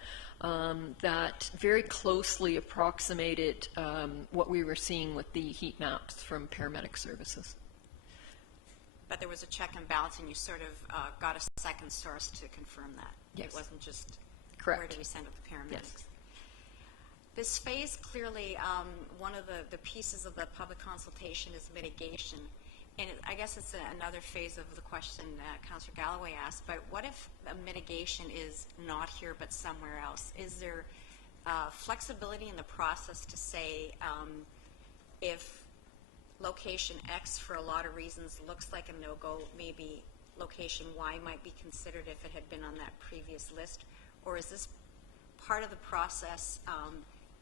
that very closely approximated what we were seeing with the heat maps from paramedic services. But there was a check and balance, and you sort of got a second source to confirm that. Yes. It wasn't just Correct. where do we send up the paramedics. Yes. This phase, clearly, one of the pieces of the public consultation is mitigation. And I guess it's another phase of the question Councillor Galloway asked, but what if a mitigation is not here but somewhere else? Is there flexibility in the process to say if location X, for a lot of reasons, looks like a no-go, maybe location Y might be considered if it had been on that previous list? Or is this part of the process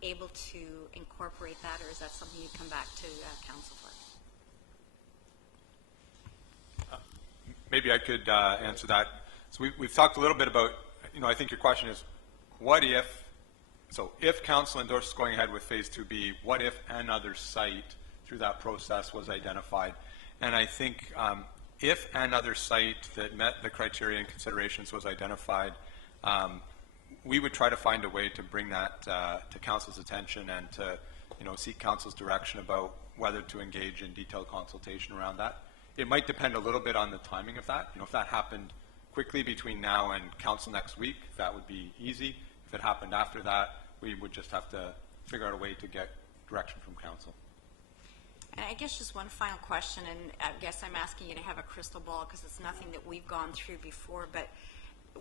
able to incorporate that, or is that something you come back to council for? Maybe I could answer that. So we've talked a little bit about, I think your question is, what if, so if council endorses going ahead with phase 2B, what if another site through that process was identified? And I think if another site that met the criteria and considerations was identified, we would try to find a way to bring that to council's attention and to, seek council's direction about whether to engage in detailed consultation around that. It might depend a little bit on the timing of that. If that happened quickly between now and council next week, that would be easy. If it happened after that, we would just have to figure out a way to get direction from council. And I guess just one final question, and I guess I'm asking you to have a crystal ball because it's nothing that we've gone through before, but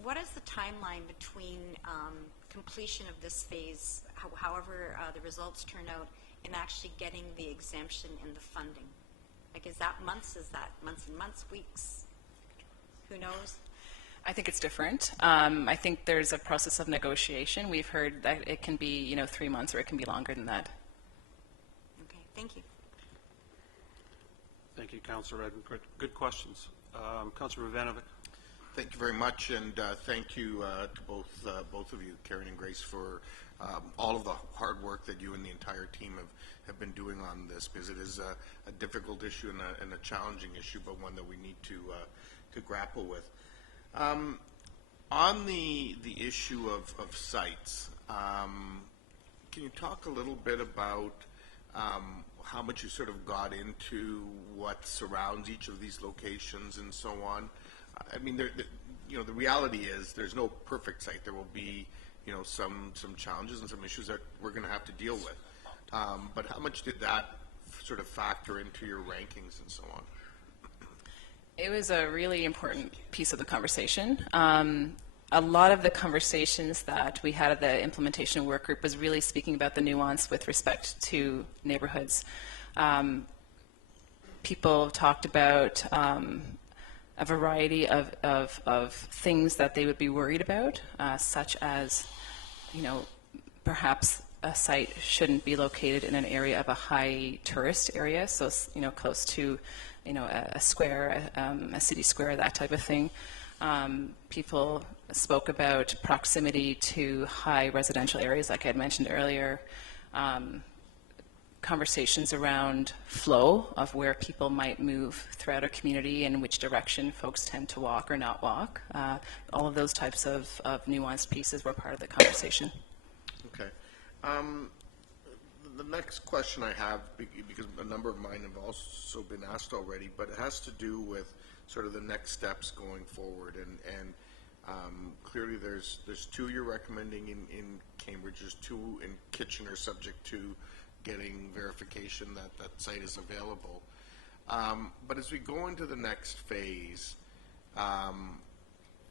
what is the timeline between completion of this phase, however the results turn out, and actually getting the exemption and the funding? Like, is that months? Is that months and months, weeks? Who knows? I think it's different. I think there's a process of negotiation. We've heard that it can be, 3 months, or it can be longer than that. Okay, thank you. Thank you, Councillor Redmond. Good questions. Councillor Ivanovic. Thank you very much, and thank you to both of you, Karen and Grace, for all of the hard work that you and the entire team have been doing on this, because it is a difficult issue and a challenging issue, but one that we need to grapple with. On the issue of sites, can you talk a little bit about how much you sort of got into what surrounds each of these locations and so on? I mean, the reality is there's no perfect site. There will be, some challenges and some issues that we're going to have to deal with. But how much did that sort of factor into your rankings and so on? It was a really important piece of the conversation. A lot of the conversations that we had at the implementation work group was really speaking about the nuance with respect to neighborhoods. People talked about a variety of things that they would be worried about, such as, perhaps a site shouldn't be located in an area of a high tourist area, so close to a square, a city square, that type of thing. People spoke about proximity to high residential areas, like I had mentioned earlier. Conversations around flow of where people might move throughout a community and which direction folks tend to walk or not walk. All of those types of nuanced pieces were part of the conversation. Okay. The next question I have, because a number of mine have also been asked already, but it has to do with sort of the next steps going forward. And clearly there's 2 you're recommending in Cambridge, there's 2 in Kitchener, subject to getting verification that that site is available. But as we go into the next phase,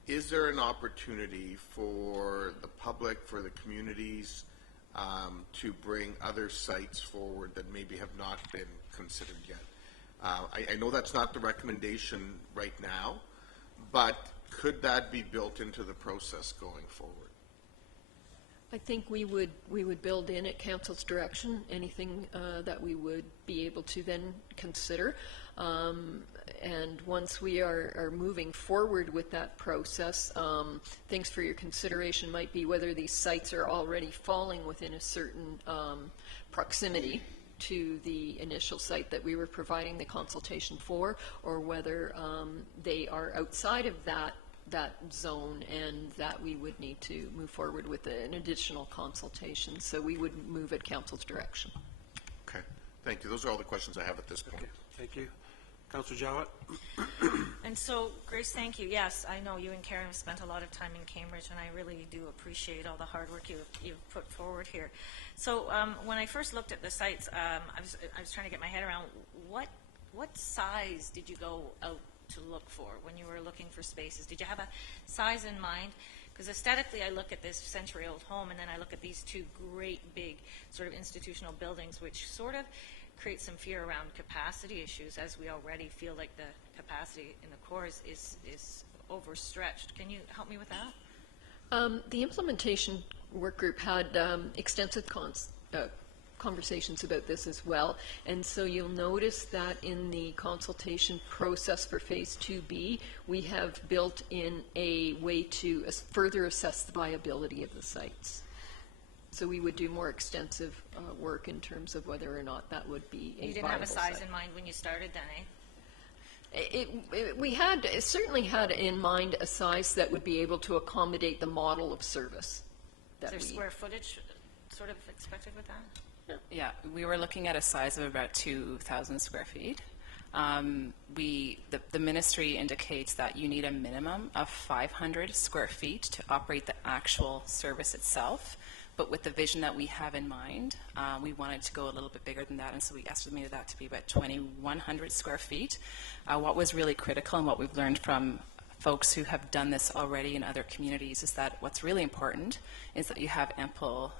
is there an opportunity for the public, for the communities, to bring other sites forward that maybe have not been considered yet? I know that's not the recommendation right now, but could that be built into the process going forward? I think we would build in at council's direction anything that we would be able to then consider. And once we are moving forward with that process, things for your consideration might be whether these sites are already falling within a certain proximity to the initial site that we were providing the consultation for, or whether they are outside of that zone, and that we would need to move forward with an additional consultation. So we would move at council's direction. Okay, thank you. Those are all the questions I have at this point. Okay, thank you. Councillor Jowett. And so, Grace, thank you. Yes, I know you and Karen have spent a lot of time in Cambridge, and I really do appreciate all the hard work you've put forward here. So when I first looked at the sites, I was trying to get my head around what size did you go out to look for when you were looking for spaces? Did you have a size in mind? Because aesthetically, I look at this century-old home, and then I look at these 2 great big sort of institutional buildings, which sort of create some fear around capacity issues, as we already feel like the capacity in the core is overstretched. Can you help me with that? The implementation work group had extensive conversations about this as well, and so you'll notice that in the consultation process for phase 2B, we have built in a way to further assess the viability of the sites. So we would do more extensive work in terms of whether or not that would be a You didn't have a size site. in mind when you started then, eh? We certainly had in mind a size that would be able to accommodate the model of service. Is there square footage sort of expected with that? Yeah, we were looking at a size of about 2,000 square feet. The ministry indicates that you need a minimum of 500 square feet to operate the actual service itself. But with the vision that we have in mind, we wanted to go a little bit bigger than that, and so we estimated that to be about 2,100 square feet. What was really critical, and what we've learned from folks who have done this already in other communities, is that what's really important is that you have ample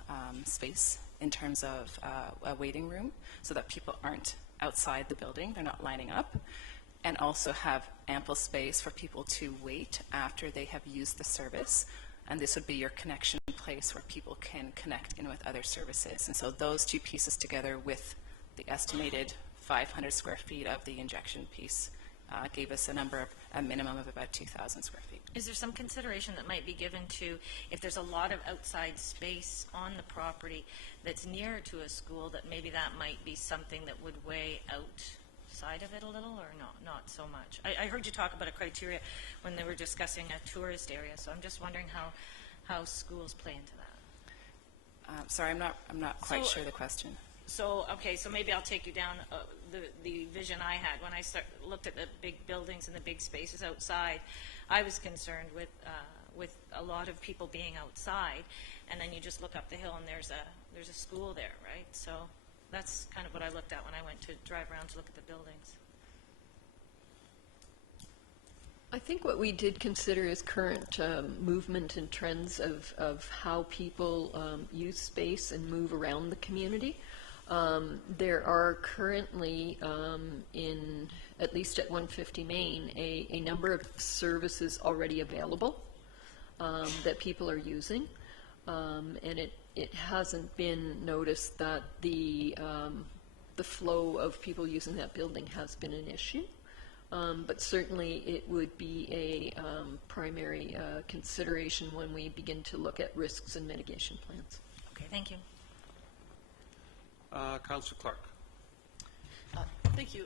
space in terms of a waiting room, so that people aren't outside the building, they're not lining up. and also have ample space for people to wait after they have used the service. And this would be your connection place where people can connect in with other services. And so those two pieces together with the estimated 500 square feet of the injection piece gave us a minimum of about 2,000 square feet. Is there some consideration that might be given to if there's a lot of outside space on the property that's nearer to a school, that maybe that might be something that would weigh outside of it a little, or not so much? I heard you talk about a criteria when they were discussing a tourist area, so I'm just wondering how schools play into that. Sorry, I'm not quite sure the question. So, okay, so maybe I'll take you down the vision I had. When I looked at the big buildings and the big spaces outside, I was concerned with a lot of people being outside, and then you just look up the hill and there's a school there, right? So that's kind of what I looked at when I went to drive around to look at the buildings. I think what we did consider is current movement and trends of how people use space and move around the community. There are currently, at least at 150 Main, a number of services already available that people are using, and it hasn't been noticed that the flow of people using that building has been an issue. But certainly it would be a primary consideration when we begin to look at risks and mitigation plans. Okay, thank you. Councillor Clark. Thank you.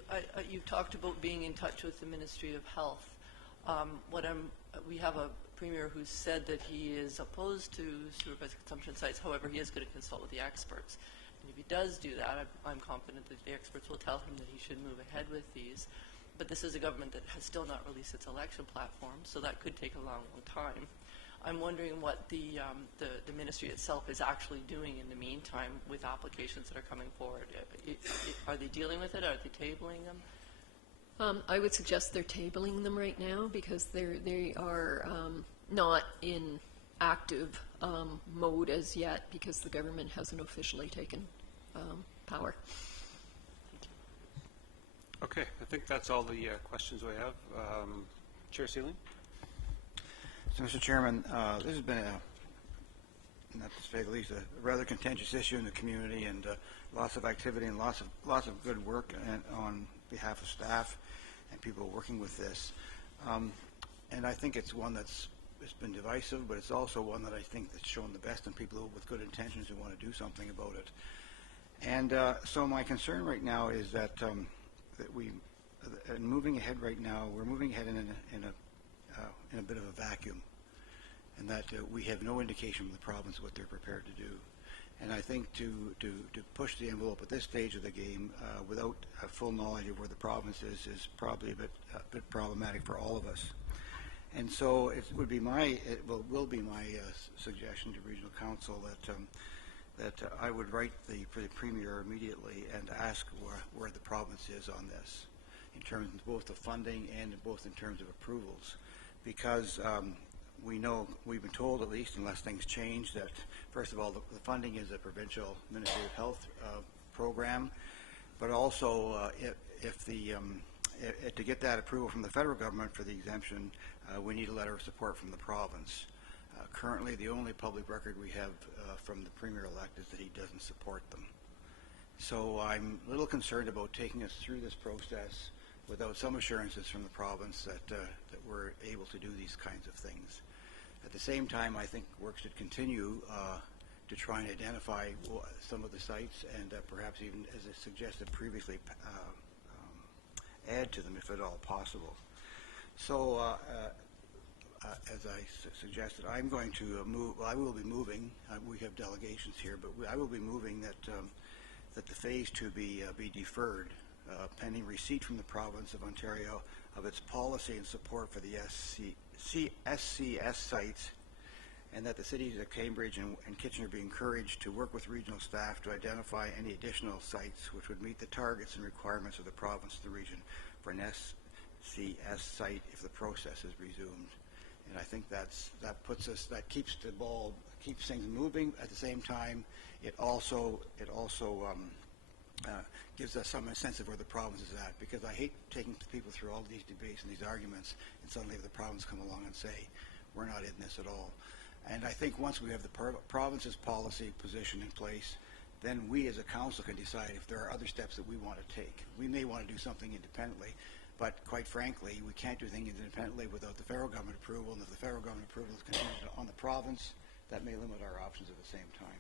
You talked about being in touch with the Ministry of Health. We have a premier who said that he is opposed to supervised consumption sites. However, he is going to consult with the experts. And if he does do that, I'm confident that the experts will tell him that he should move ahead with these. But this is a government that has still not released its election platform, so that could take a long, long time. I'm wondering what the ministry itself is actually doing in the meantime with applications that are coming forward. Are they dealing with it? Are they tabling them? I would suggest they're tabling them right now because they are not in active mode as yet because the government hasn't officially taken power. Okay, I think that's all the questions we have. Chair Sealing? So, Mr. Chairman, this has been not to say the least, a rather contentious issue in the community, and lots of activity and lots of good work on behalf of staff and people working with this. And I think it's one it's been divisive, but it's also one that I think that's shown the best in people with good intentions who want to do something about it. And so my concern right now is that moving ahead right now, we're moving ahead in a bit of a vacuum, and that we have no indication from the province what they're prepared to do. And I think to push the envelope at this stage of the game without a full knowledge of where the province is probably a bit problematic for all of us. And so it will be my suggestion to Regional Council that I would write for the Premier immediately and ask where the province is on this, in terms of both the funding and both in terms of approvals. Because we know, we've been told at least, unless things change, that first of all the funding is a provincial Ministry of Health program, but also to get that approval from the federal government for the exemption, we need a letter of support from the province. Currently, the only public record we have from the Premier-elect is that he doesn't support them. So I'm a little concerned about taking us through this process without some assurances from the province that we're able to do these kinds of things. At the same time, I think work should continue to try and identify some of the sites and perhaps even, as I suggested previously, add to them if at all possible. So as I suggested, I'm going to move. I will be moving. We have delegations here, but I will be moving that the phase 2 be deferred pending receipt from the province of Ontario of its policy and support for the SCS sites, and that the cities of Cambridge and Kitchener be encouraged to work with regional staff to identify any additional sites which would meet the targets and requirements of the province of the region for an SCS site if the process is resumed. And I think that keeps the ball, keeps things moving. At the same time, it also gives us some sense of where the province is at, because I hate taking people through all these debates and these arguments and suddenly the province come along and say, we're not in this at all. And I think once we have the province's policy position in place, then we as a council can decide if there are other steps that we want to take. We may want to do something independently, but quite frankly, we can't do things independently without the federal government approval, and if the federal government approval is contingent on the province, that may limit our options at the same time.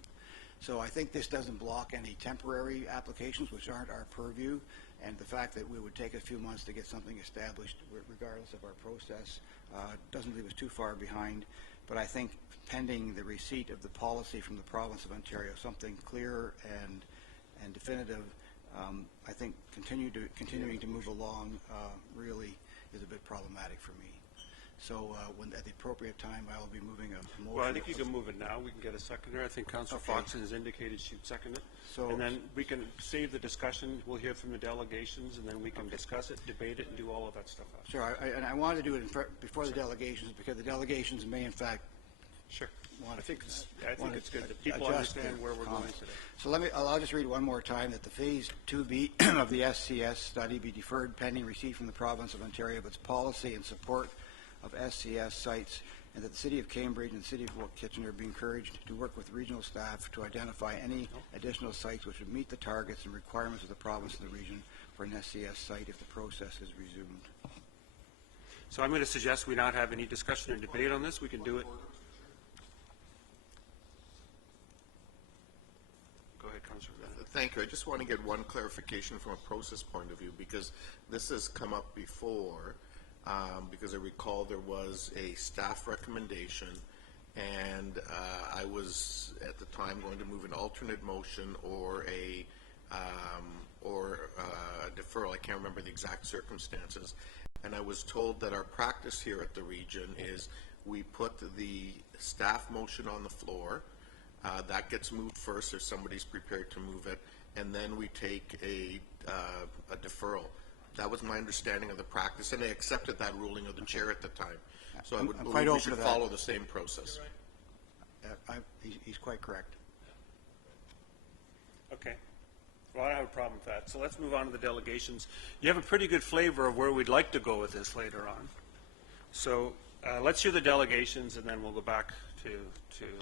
So I think this doesn't block any temporary applications, which aren't our purview, and the fact that we would take a few months to get something established, regardless of our process, doesn't leave us too far behind. But I think pending the receipt of the policy from the province of Ontario, something clear and definitive, I think continuing to move along really is a bit problematic for me. So when at the appropriate time, I will be moving a motion. Well, I think you can move it now. We can get a seconder. I think Councillor Foxon has indicated she'd second it. So, and then we can save the discussion. We'll hear from the delegations, and then we can discuss it, debate it, and do all of that stuff after. Sure, and I wanted to do it before the delegations, because the delegations may, in fact, I think it's good that people understand where we're going today. So I'll just read one more time that the Phase 2B of the SCS study be deferred pending receipt from the province of Ontario of its policy in support of SCS sites, and that the City of Cambridge and the City of Kitchener be encouraged to work with regional staff to identify any additional sites which would meet the targets and requirements of the province and the region for an SCS site if the process is resumed. So I'm going to suggest we not have any discussion or debate on this. We can do it. Go ahead, Councillor. Thank you. I just want to get one clarification from a process point of view, because this has come up before. Because I recall there was a staff recommendation, and I was at the time going to move an alternate motion or a deferral. I can't remember the exact circumstances. And I was told that our practice here at the region is we put the staff motion on the floor. That gets moved first if somebody's prepared to move it, and then we take a deferral. That was my understanding of the practice, and I accepted that ruling of the chair at the time. So I would believe we should follow the same process. He's quite correct. Okay. Well, I don't have a problem with that. So let's move on to the delegations. You have a pretty good flavor of where we'd like to go with this later on. So let's hear the delegations, and then we'll go back to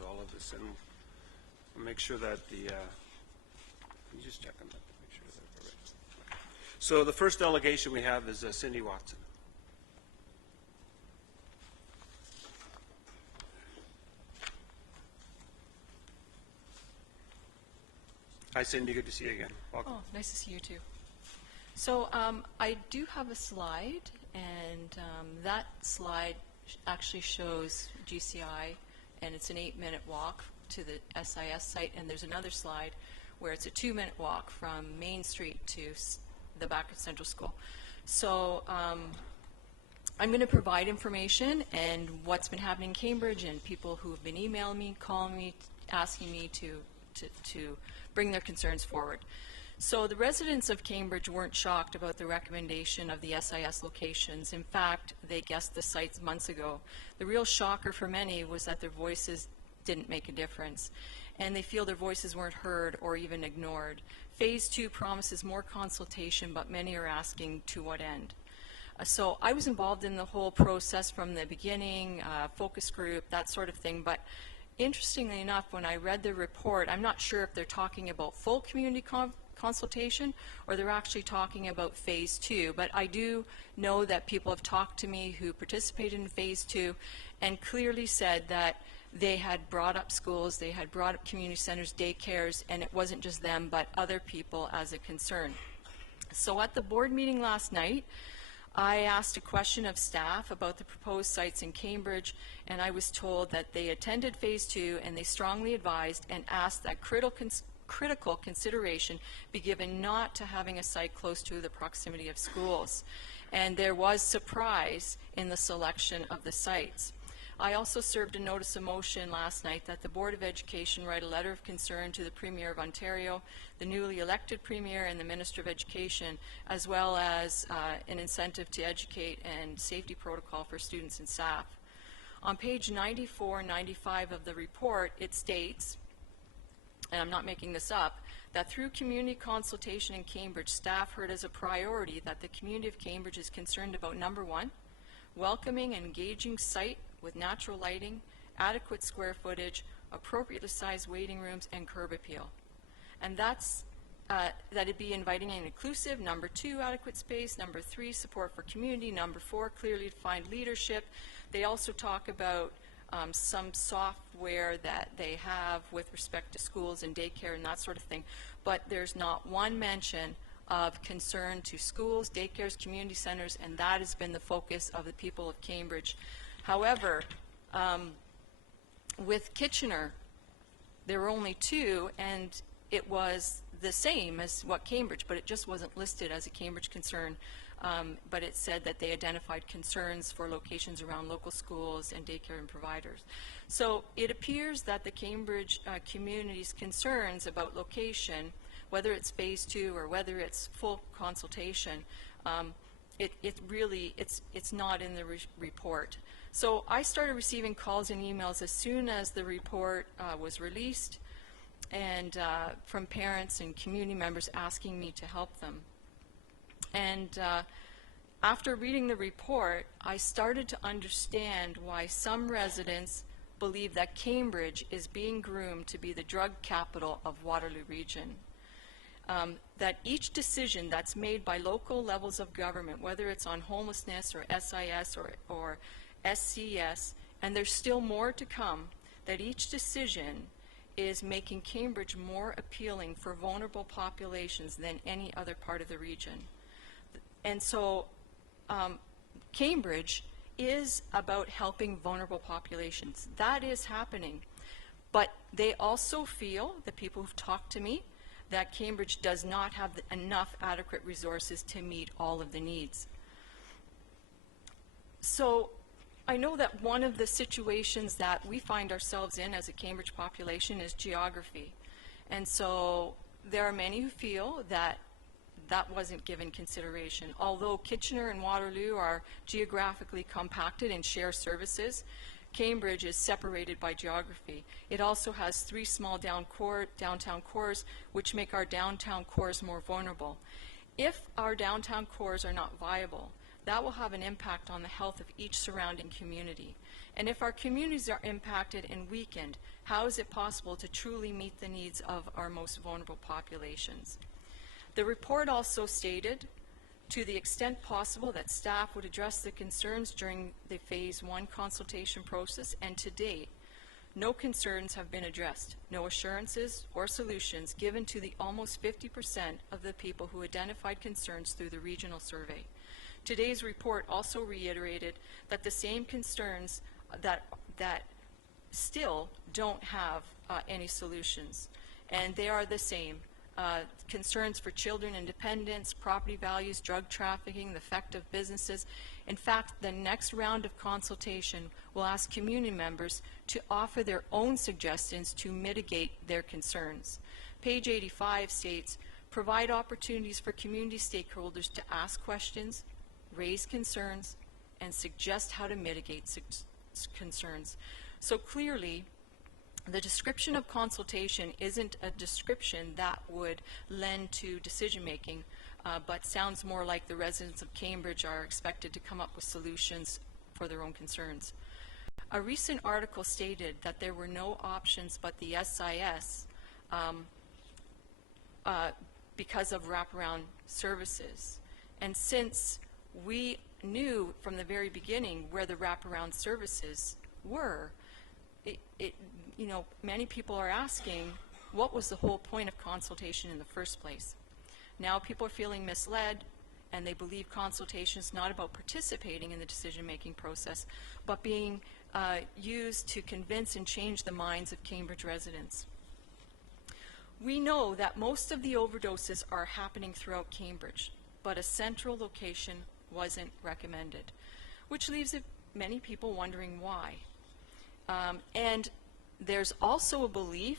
all of this, and we'll make sure that the can you just check on that to make sure that they're right. Okay. So the first delegation we have is Cindy Watson. Hi, Cindy. Good to see you again. Welcome. Oh, nice to see you too. So I do have a slide, and that slide actually shows GCI, and it's an 8-minute walk to the SIS site, and there's another slide where it's a 2-minute walk from Main Street to the back of Central School. So I'm going to provide information and what's been happening in Cambridge, and people who have been emailing me, calling me, asking me to bring their concerns forward. So the residents of Cambridge weren't shocked about the recommendation of the SIS locations. In fact, they guessed the sites months ago. The real shocker for many was that their voices didn't make a difference, and they feel their voices weren't heard or even ignored. Phase 2 promises more consultation, but many are asking to what end. So I was involved in the whole process from the beginning, focus group, that sort of thing, but interestingly enough, when I read the report, I'm not sure if they're talking about full community consultation or they're actually talking about phase 2, but I do know that people have talked to me who participated in phase 2 and clearly said that they had brought up schools, they had brought up community centers, daycares, and it wasn't just them but other people as a concern. So at the board meeting last night, I asked a question of staff about the proposed sites in Cambridge, and I was told that they attended phase 2 and they strongly advised and asked that critical consideration be given not to having a site close to the proximity of schools. And there was surprise in the selection of the sites. I also served a notice of motion last night that the Board of Education write a letter of concern to the Premier of Ontario, the newly elected Premier, and the Minister of Education, as well as an incentive to educate and safety protocol for students and staff. On page 94 and 95 of the report, it states, and I'm not making this up, that through community consultation in Cambridge, staff heard as a priority that the community of Cambridge is concerned about, number one, welcoming and engaging site with natural lighting, adequate square footage, appropriately sized waiting rooms, and curb appeal. And that's that it be inviting and inclusive. Number two, adequate space. Number three, support for community. Number four, clearly defined leadership. They also talk about some software that they have with respect to schools and daycare and that sort of thing. But there's not one mention of concern to schools, daycares, community centers, and that has been the focus of the people of Cambridge. However, with Kitchener, there were only two, and it was the same as what Cambridge, but it just wasn't listed as a Cambridge concern. But it said that they identified concerns for locations around local schools and daycare and providers. So it appears that the Cambridge community's concerns about location, whether it's phase 2 or whether it's full consultation, it's not in the report. So I started receiving calls and emails as soon as the report was released, and from parents and community members asking me to help them. And after reading the report, I started to understand why some residents believe that Cambridge is being groomed to be the drug capital of Waterloo Region. That each decision that's made by local levels of government, whether it's on homelessness or SIS or SCS, and there's still more to come, that each decision is making Cambridge more appealing for vulnerable populations than any other part of the region. And so Cambridge is about helping vulnerable populations. That is happening. But they also feel, the people who've talked to me, that Cambridge does not have enough adequate resources to meet all of the needs. So I know that one of the situations that we find ourselves in as a Cambridge population is geography. And so there are many who feel that that wasn't given consideration. Although Kitchener and Waterloo are geographically compacted and share services, Cambridge is separated by geography. It also has 3 small downtown cores, which make our downtown cores more vulnerable. If our downtown cores are not viable, that will have an impact on the health of each surrounding community. And if our communities are impacted and weakened, how is it possible to truly meet the needs of our most vulnerable populations? The report also stated, to the extent possible, that staff would address the concerns during the Phase 1 consultation process, and to date, no concerns have been addressed, no assurances or solutions given to the almost 50% of the people who identified concerns through the regional survey. Today's report also reiterated that the same concerns that still don't have any solutions, and they are the same. Concerns for children and dependents, property values, drug trafficking, the effect of businesses. In fact, the next round of consultation will ask community members to offer their own suggestions to mitigate their concerns. Page 85 states, provide opportunities for community stakeholders to ask questions, raise concerns, and suggest how to mitigate concerns. So clearly, the description of consultation isn't a description that would lend to decision making, but sounds more like the residents of Cambridge are expected to come up with solutions for their own concerns. A recent article stated that there were no options but the SIS because of wraparound services. And since we knew from the very beginning where the wraparound services were, many people are asking, what was the whole point of consultation in the first place? Now people are feeling misled, and they believe consultation is not about participating in the decision-making process, but being used to convince and change the minds of Cambridge residents. We know that most of the overdoses are happening throughout Cambridge, but a central location wasn't recommended, which leaves many people wondering why. And there's also a belief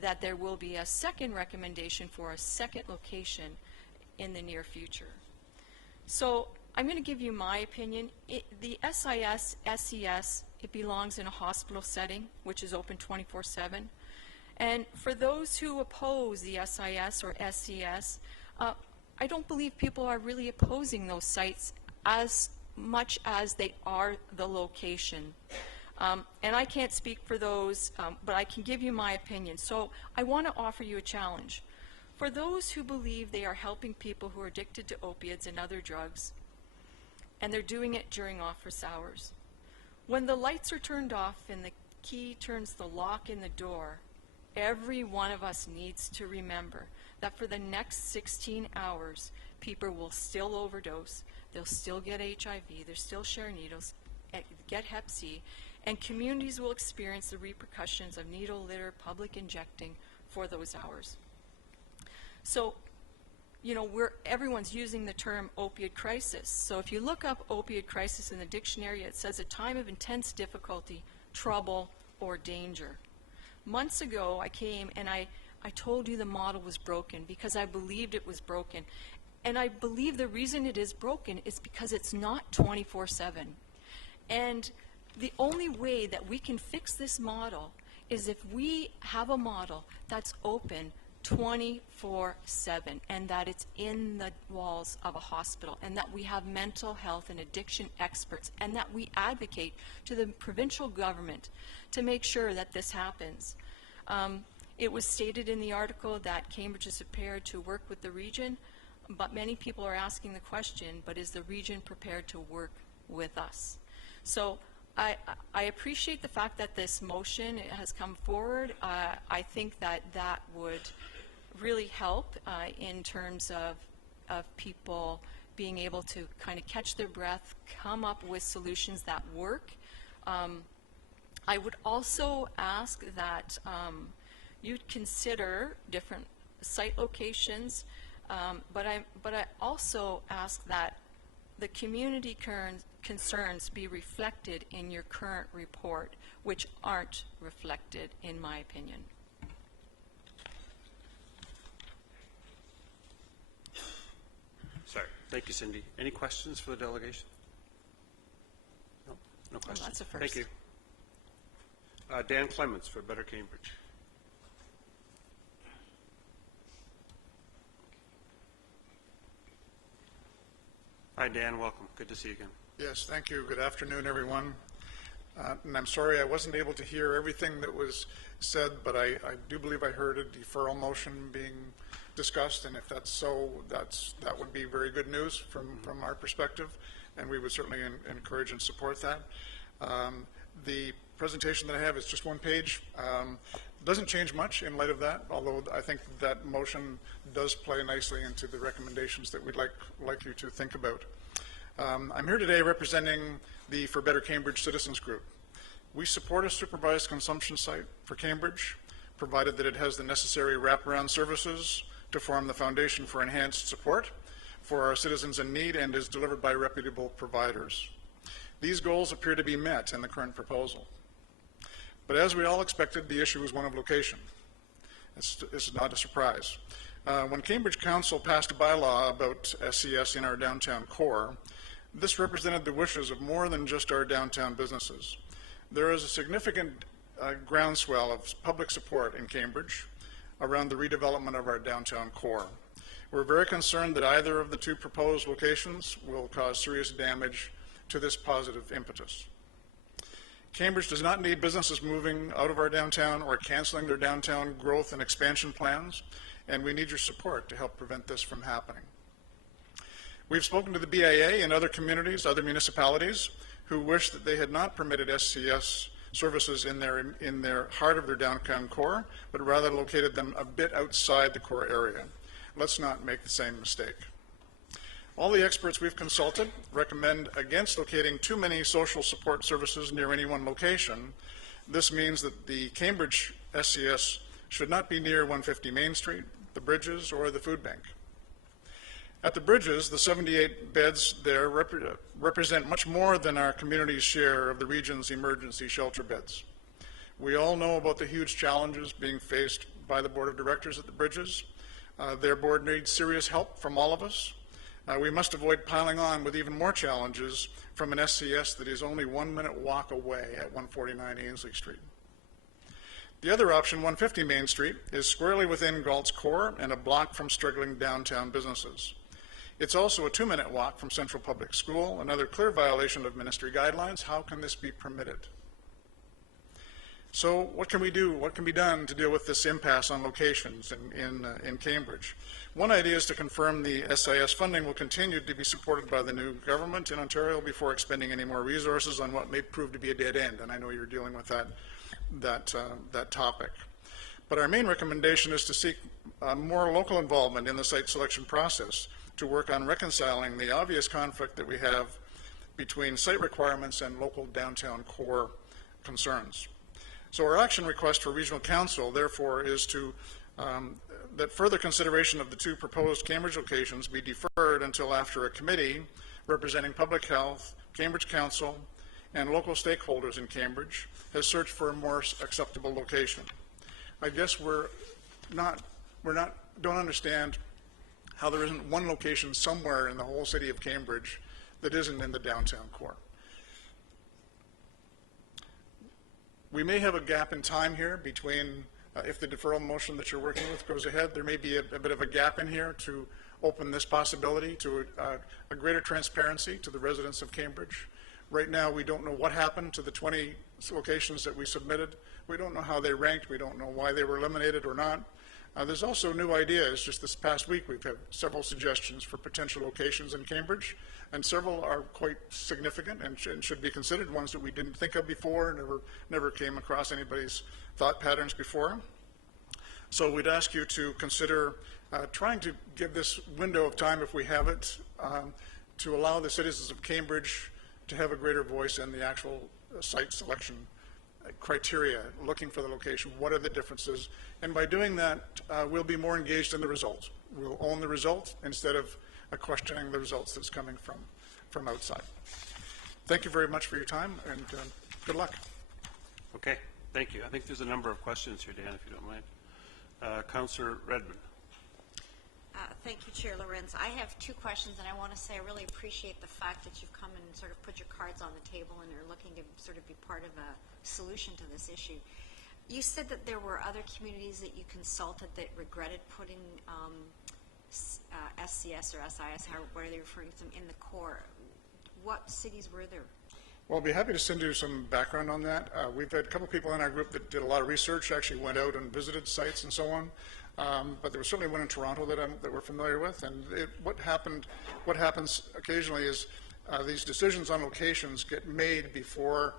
that there will be a second recommendation for a second location in the near future. So I'm going to give you my opinion. The SIS, SES, it belongs in a hospital setting, which is open 24/7. And for those who oppose the SIS or SCS, I don't believe people are really opposing those sites as much as they are the location. And I can't speak for those, but I can give you my opinion. So I want to offer you a challenge. For those who believe they are helping people who are addicted to opiates and other drugs, and they're doing it during office hours, when the lights are turned off and the key turns the lock in the door, every one of us needs to remember that for the next 16 hours, people will still overdose, they'll still get HIV, they'll still share needles, get Hep C, and communities will experience the repercussions of needle litter, public injecting for those hours. So, you know, everyone's using the term opioid crisis. So if you look up opioid crisis in the dictionary, it says a time of intense difficulty, trouble, or danger. Months ago, I came and I told you the model was broken because I believed it was broken. And I believe the reason it is broken is because it's not 24/7. And the only way that we can fix this model is if we have a model that's open 24/7, and that it's in the walls of a hospital, and that we have mental health and addiction experts, and that we advocate to the provincial government to make sure that this happens. It was stated in the article that Cambridge is prepared to work with the region, but many people are asking the question, but is the region prepared to work with us? So I appreciate the fact that this motion has come forward. I think that that would really help in terms of people being able to kind of catch their breath, come up with solutions that work. I would also ask that you'd consider different site locations, but I also ask that the community concerns be reflected in your current report, which aren't reflected, in my opinion. Sorry. Thank you, Cindy. Any questions for the delegation? No? No questions? That's a first. Thank you. Dan Clements for Better Cambridge. Hi, Dan. Welcome. Good to see you again. Yes, thank you. Good afternoon, everyone. And I'm sorry I wasn't able to hear everything that was said, but I do believe I heard a deferral motion being discussed, and if that's so, that would be very good news from our perspective, and we would certainly encourage and support that. The presentation that I have is just one page. Doesn't change much in light of that, although I think that motion does play nicely into the recommendations that we'd like you to think about. I'm here today representing the For Better Cambridge Citizens Group. We support a supervised consumption site for Cambridge, provided that it has the necessary wraparound services to form the foundation for enhanced support for our citizens in need and is delivered by reputable providers. These goals appear to be met in the current proposal. But as we all expected, the issue is one of location. This is not a surprise. When Cambridge Council passed a bylaw about SCS in our downtown core, this represented the wishes of more than just our downtown businesses. There is a significant groundswell of public support in Cambridge around the redevelopment of our downtown core. We're very concerned that either of the two proposed locations will cause serious damage to this positive impetus. Cambridge does not need businesses moving out of our downtown or canceling their downtown growth and expansion plans, and we need your support to help prevent this from happening. We've spoken to the BIA and other communities, other municipalities, who wish that they had not permitted SCS services in their heart of their downtown core, but rather located them a bit outside the core area. Let's not make the same mistake. All the experts we've consulted recommend against locating too many social support services near any one location. This means that the Cambridge SCS should not be near 150 Main Street, the Bridges, or the food bank. At the Bridges, the 78 beds there represent much more than our community's share of the region's emergency shelter beds. We all know about the huge challenges being faced by the Board of Directors at the Bridges. Their board needs serious help from all of us. We must avoid piling on with even more challenges from an SCS that is only 1 minute walk away at 149 Ainsley Street. The other option, 150 Main Street, is squarely within Galt's core and a block from struggling downtown businesses. It's also a 2-minute walk from Central Public School, another clear violation of ministry guidelines. How can this be permitted? So what can we do? What can be done to deal with this impasse on locations in Cambridge? One idea is to confirm the SIS funding will continue to be supported by the new government in Ontario before expending any more resources on what may prove to be a dead end. And I know you're dealing with that topic. But our main recommendation is to seek more local involvement in the site selection process to work on reconciling the obvious conflict that we have between site requirements and local downtown core concerns. So our action request for Regional Council, therefore, is to that further consideration of the 2 proposed Cambridge locations be deferred until after a committee representing public health, Cambridge Council, and local stakeholders in Cambridge has searched for a more acceptable location. I guess don't understand how there isn't one location somewhere in the whole city of Cambridge that isn't in the downtown core. We may have a gap in time here between, if the deferral motion that you're working with goes ahead, there may be a bit of a gap in here to open this possibility to a greater transparency to the residents of Cambridge. Right now, we don't know what happened to the 20 locations that we submitted. We don't know how they ranked. We don't know why they were eliminated or not. There's also new ideas. Just this past week, we've had several suggestions for potential locations in Cambridge, and several are quite significant and should be considered, ones that we didn't think of before, never came across anybody's thought patterns before. So we'd ask you to consider trying to give this window of time, if we have it, to allow the citizens of Cambridge to have a greater voice in the actual site selection criteria, looking for the location, what are the differences, and by doing that, we'll be more engaged in the results. We'll own the result instead of questioning the results that's coming from outside. Thank you very much for your time, and good luck. Okay, thank you. I think there's a number of questions here, Dan, if you don't mind. Councillor Redmond. Thank you, Chair Lorenz. I have 2 questions, and I want to say I really appreciate the fact that you've come and sort of put your cards on the table and are looking to sort of be part of a solution to this issue. You said that there were other communities that you consulted that regretted putting SCS or SIS, what are they referring to them, in the core. What cities were there? Well, I'll be happy to send you some background on that. We've had a couple people in our group that did a lot of research, actually went out and visited sites and so on. But there was certainly one in Toronto that we're familiar with. And what happens occasionally is these decisions on locations get made before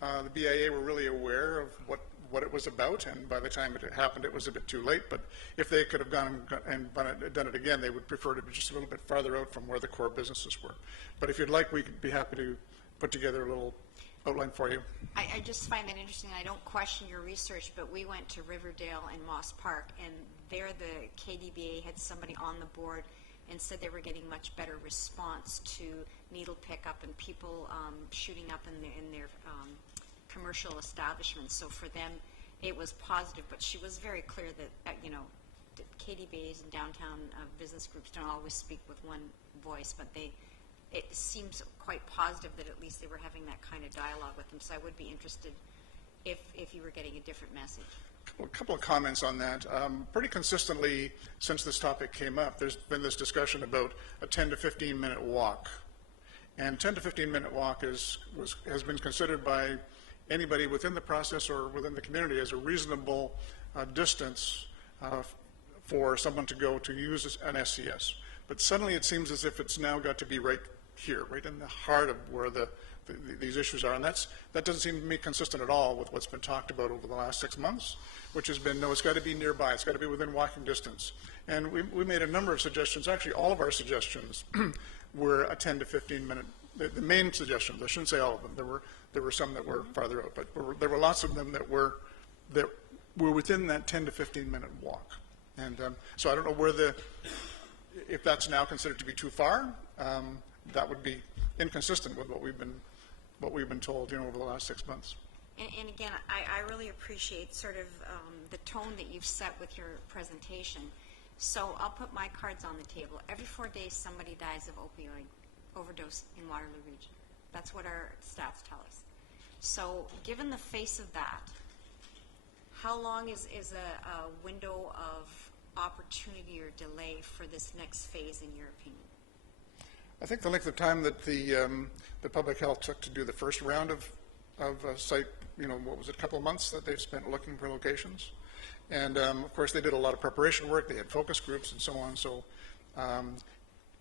the BIA were really aware of what it was about, and by the time it happened, it was a bit too late. But if they could have gone and done it again, they would prefer to be just a little bit farther out from where the core businesses were. But if you'd like, we could be happy to put together a little outline for you. I just find that interesting. I don't question your research, but we went to Riverdale and Moss Park, and there the KDBA had somebody on the board and said they were getting much better response to needle pickup and people shooting up in their commercial establishments. So for them, it was positive. But she was very clear that KDBAs and downtown business groups don't always speak with one voice, but it seems quite positive that at least they were having that kind of dialogue with them. So I would be interested if you were getting a different message. A couple of comments on that. Pretty consistently, since this topic came up, there's been this discussion about a 10 to 15 minute walk. And 10 to 15 minute walk has been considered by anybody within the process or within the community as a reasonable distance for someone to go to use an SCS. But suddenly it seems as if it's now got to be right here, right in the heart of where these issues are. And that doesn't seem to me consistent at all with what's been talked about over the last 6 months, which has been, no, it's got to be nearby, it's got to be within walking distance. And we made a number of suggestions. Actually, all of our suggestions were a 10 to 15 minute, the main suggestions, I shouldn't say all of them, there were some that were farther out, but there were lots of them that were within that 10 to 15 minute walk. And so I don't know if that's now considered to be too far. That would be inconsistent with what we've been told, over the last 6 months. And again, I really appreciate sort of the tone that you've set with your presentation. So I'll put my cards on the table. Every 4 days, somebody dies of opioid overdose in Waterloo Region. That's what our stats tell us. So given the face of that, how long is a window of opportunity or delay for this next phase, in your opinion? I think the length of time that the public health took to do the first round of site, what was it, a couple of months that they've spent looking for locations. And of course, they did a lot of preparation work. They had focus groups and so on. So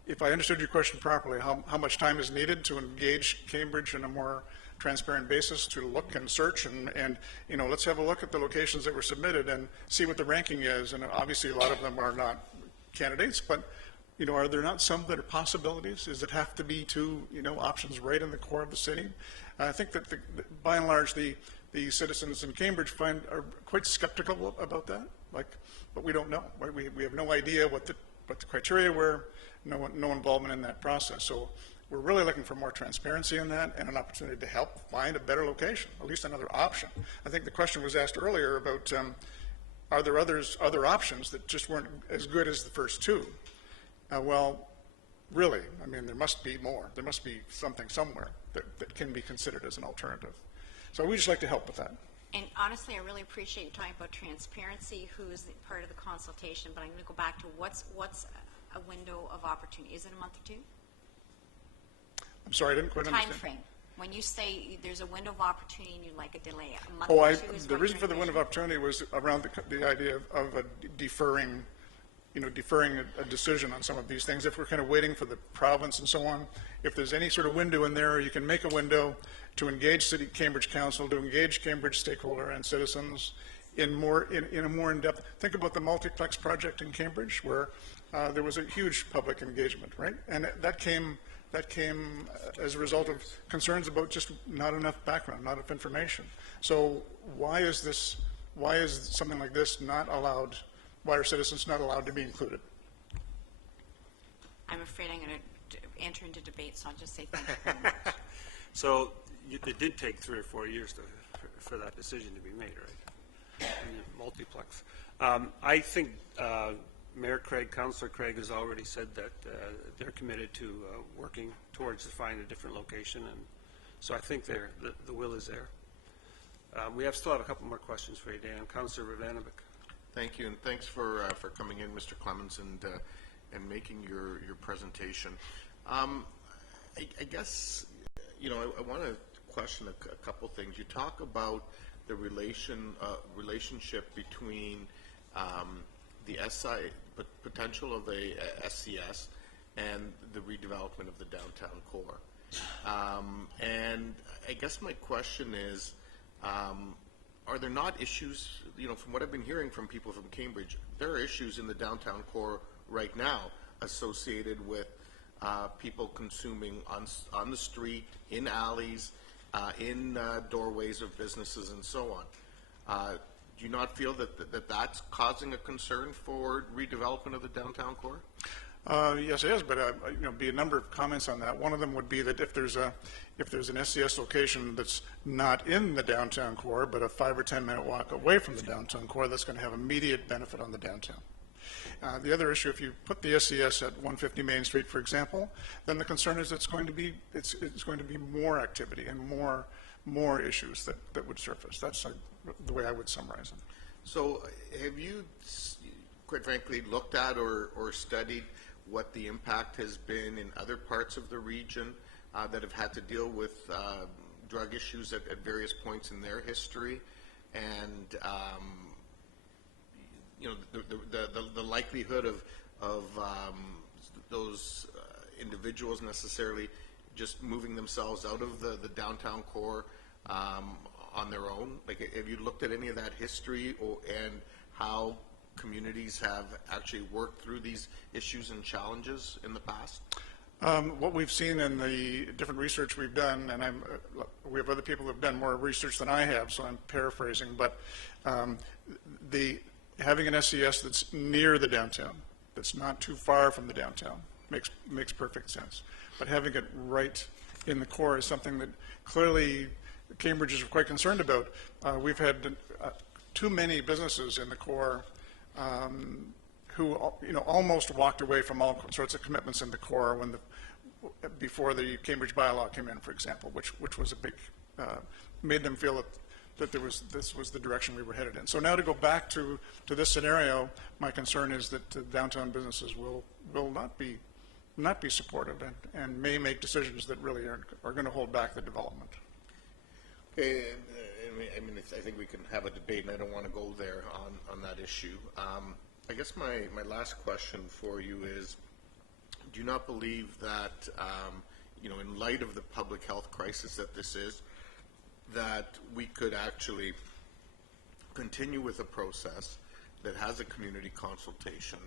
if I understood your question properly, how much time is needed to engage Cambridge in a more transparent basis to look and search and let's have a look at the locations that were submitted and see what the ranking is. And obviously a lot of them are not candidates, but are there not some that are possibilities? Does it have to be two options right in the core of the city? I think that by and large the citizens in Cambridge are quite skeptical about that. But we don't know. Right? We have no idea what the criteria were. No involvement in that process. So we're really looking for more transparency in that and an opportunity to help find a better location, at least another option. I think the question was asked earlier about are there other options that just weren't as good as the first two? Well, really, I mean, there must be more. There must be something somewhere that can be considered as an alternative. So we just like to help with that. And honestly, I really appreciate you talking about transparency, who is part of the consultation, but I'm going to go back to what's a window of opportunity. Is it a month or two? I'm sorry, I didn't quite understand. Time frame. When you say there's a window of opportunity and you like a delay, a month or two is the reason for the window of opportunity was around the idea of deferring a decision on some of these things. If we're kind of waiting for the province and so on, if there's any sort of window in there, you can make a window to engage Cambridge Council, to engage Cambridge stakeholder and citizens in a more in-depth. Think about the multiplex project in Cambridge, where there was a huge public engagement, right? And that came as a result of concerns about just not enough background, not enough information. So why is something like this not allowed? Why are citizens not allowed to be included? I'm afraid I'm going to enter into debate, so I'll just say thank you very much. So it did take 3 or 4 years for that decision to be made, right? Multiplex. I think Mayor Craig, Councillor Craig has already said that they're committed to working towards finding a different location, and so I think the will is there. We still have a couple more questions for you, Dan. Councillor Rivanovic. Thank you, and thanks for coming in, Mr. Clemens, and making your presentation. I guess I want to question a couple things. You talk about the relationship between the potential of a SCS and the redevelopment of the downtown core. And I guess my question is, are there not issues, from what I've been hearing from people from Cambridge, there are issues in the downtown core right now associated with people consuming on the street, in alleys, in doorways of businesses and so on. Do you not feel that that's causing a concern for redevelopment of the downtown core? Yes, it is, but be a number of comments on that. One of them would be that if there's an SCS location that's not in the downtown core, but a 5 or 10 minute walk away from the downtown core, that's going to have immediate benefit on the downtown. The other issue, if you put the SCS at 150 Main Street, for example, then the concern is it's going to be more activity and more issues that would surface. That's the way I would summarize it. So have you, quite frankly, looked at or studied what the impact has been in other parts of the region that have had to deal with drug issues at various points in their history, and the likelihood of those individuals necessarily just moving themselves out of the downtown core on their own? Like, have you looked at any of that history and how communities have actually worked through these issues and challenges in the past? What we've seen in the different research we've done, and we have other people who have done more research than I have, so I'm paraphrasing, but having an SCS that's near the downtown, that's not too far from the downtown, makes perfect sense. But having it right in the core is something that clearly Cambridge is quite concerned about. We've had too many businesses in the core who almost walked away from all sorts of commitments in the core before the Cambridge bylaw came in, for example, which was a big made them feel that that this was the direction we were headed in. So now to go back to this scenario, my concern is that downtown businesses will not be supportive and may make decisions that really are going to hold back the development. Okay, I mean, I think we can have a debate, and I don't want to go there on that issue. I guess my last question for you is, do you not believe that, in light of the public health crisis that this is, that we could actually continue with a process that has a community consultation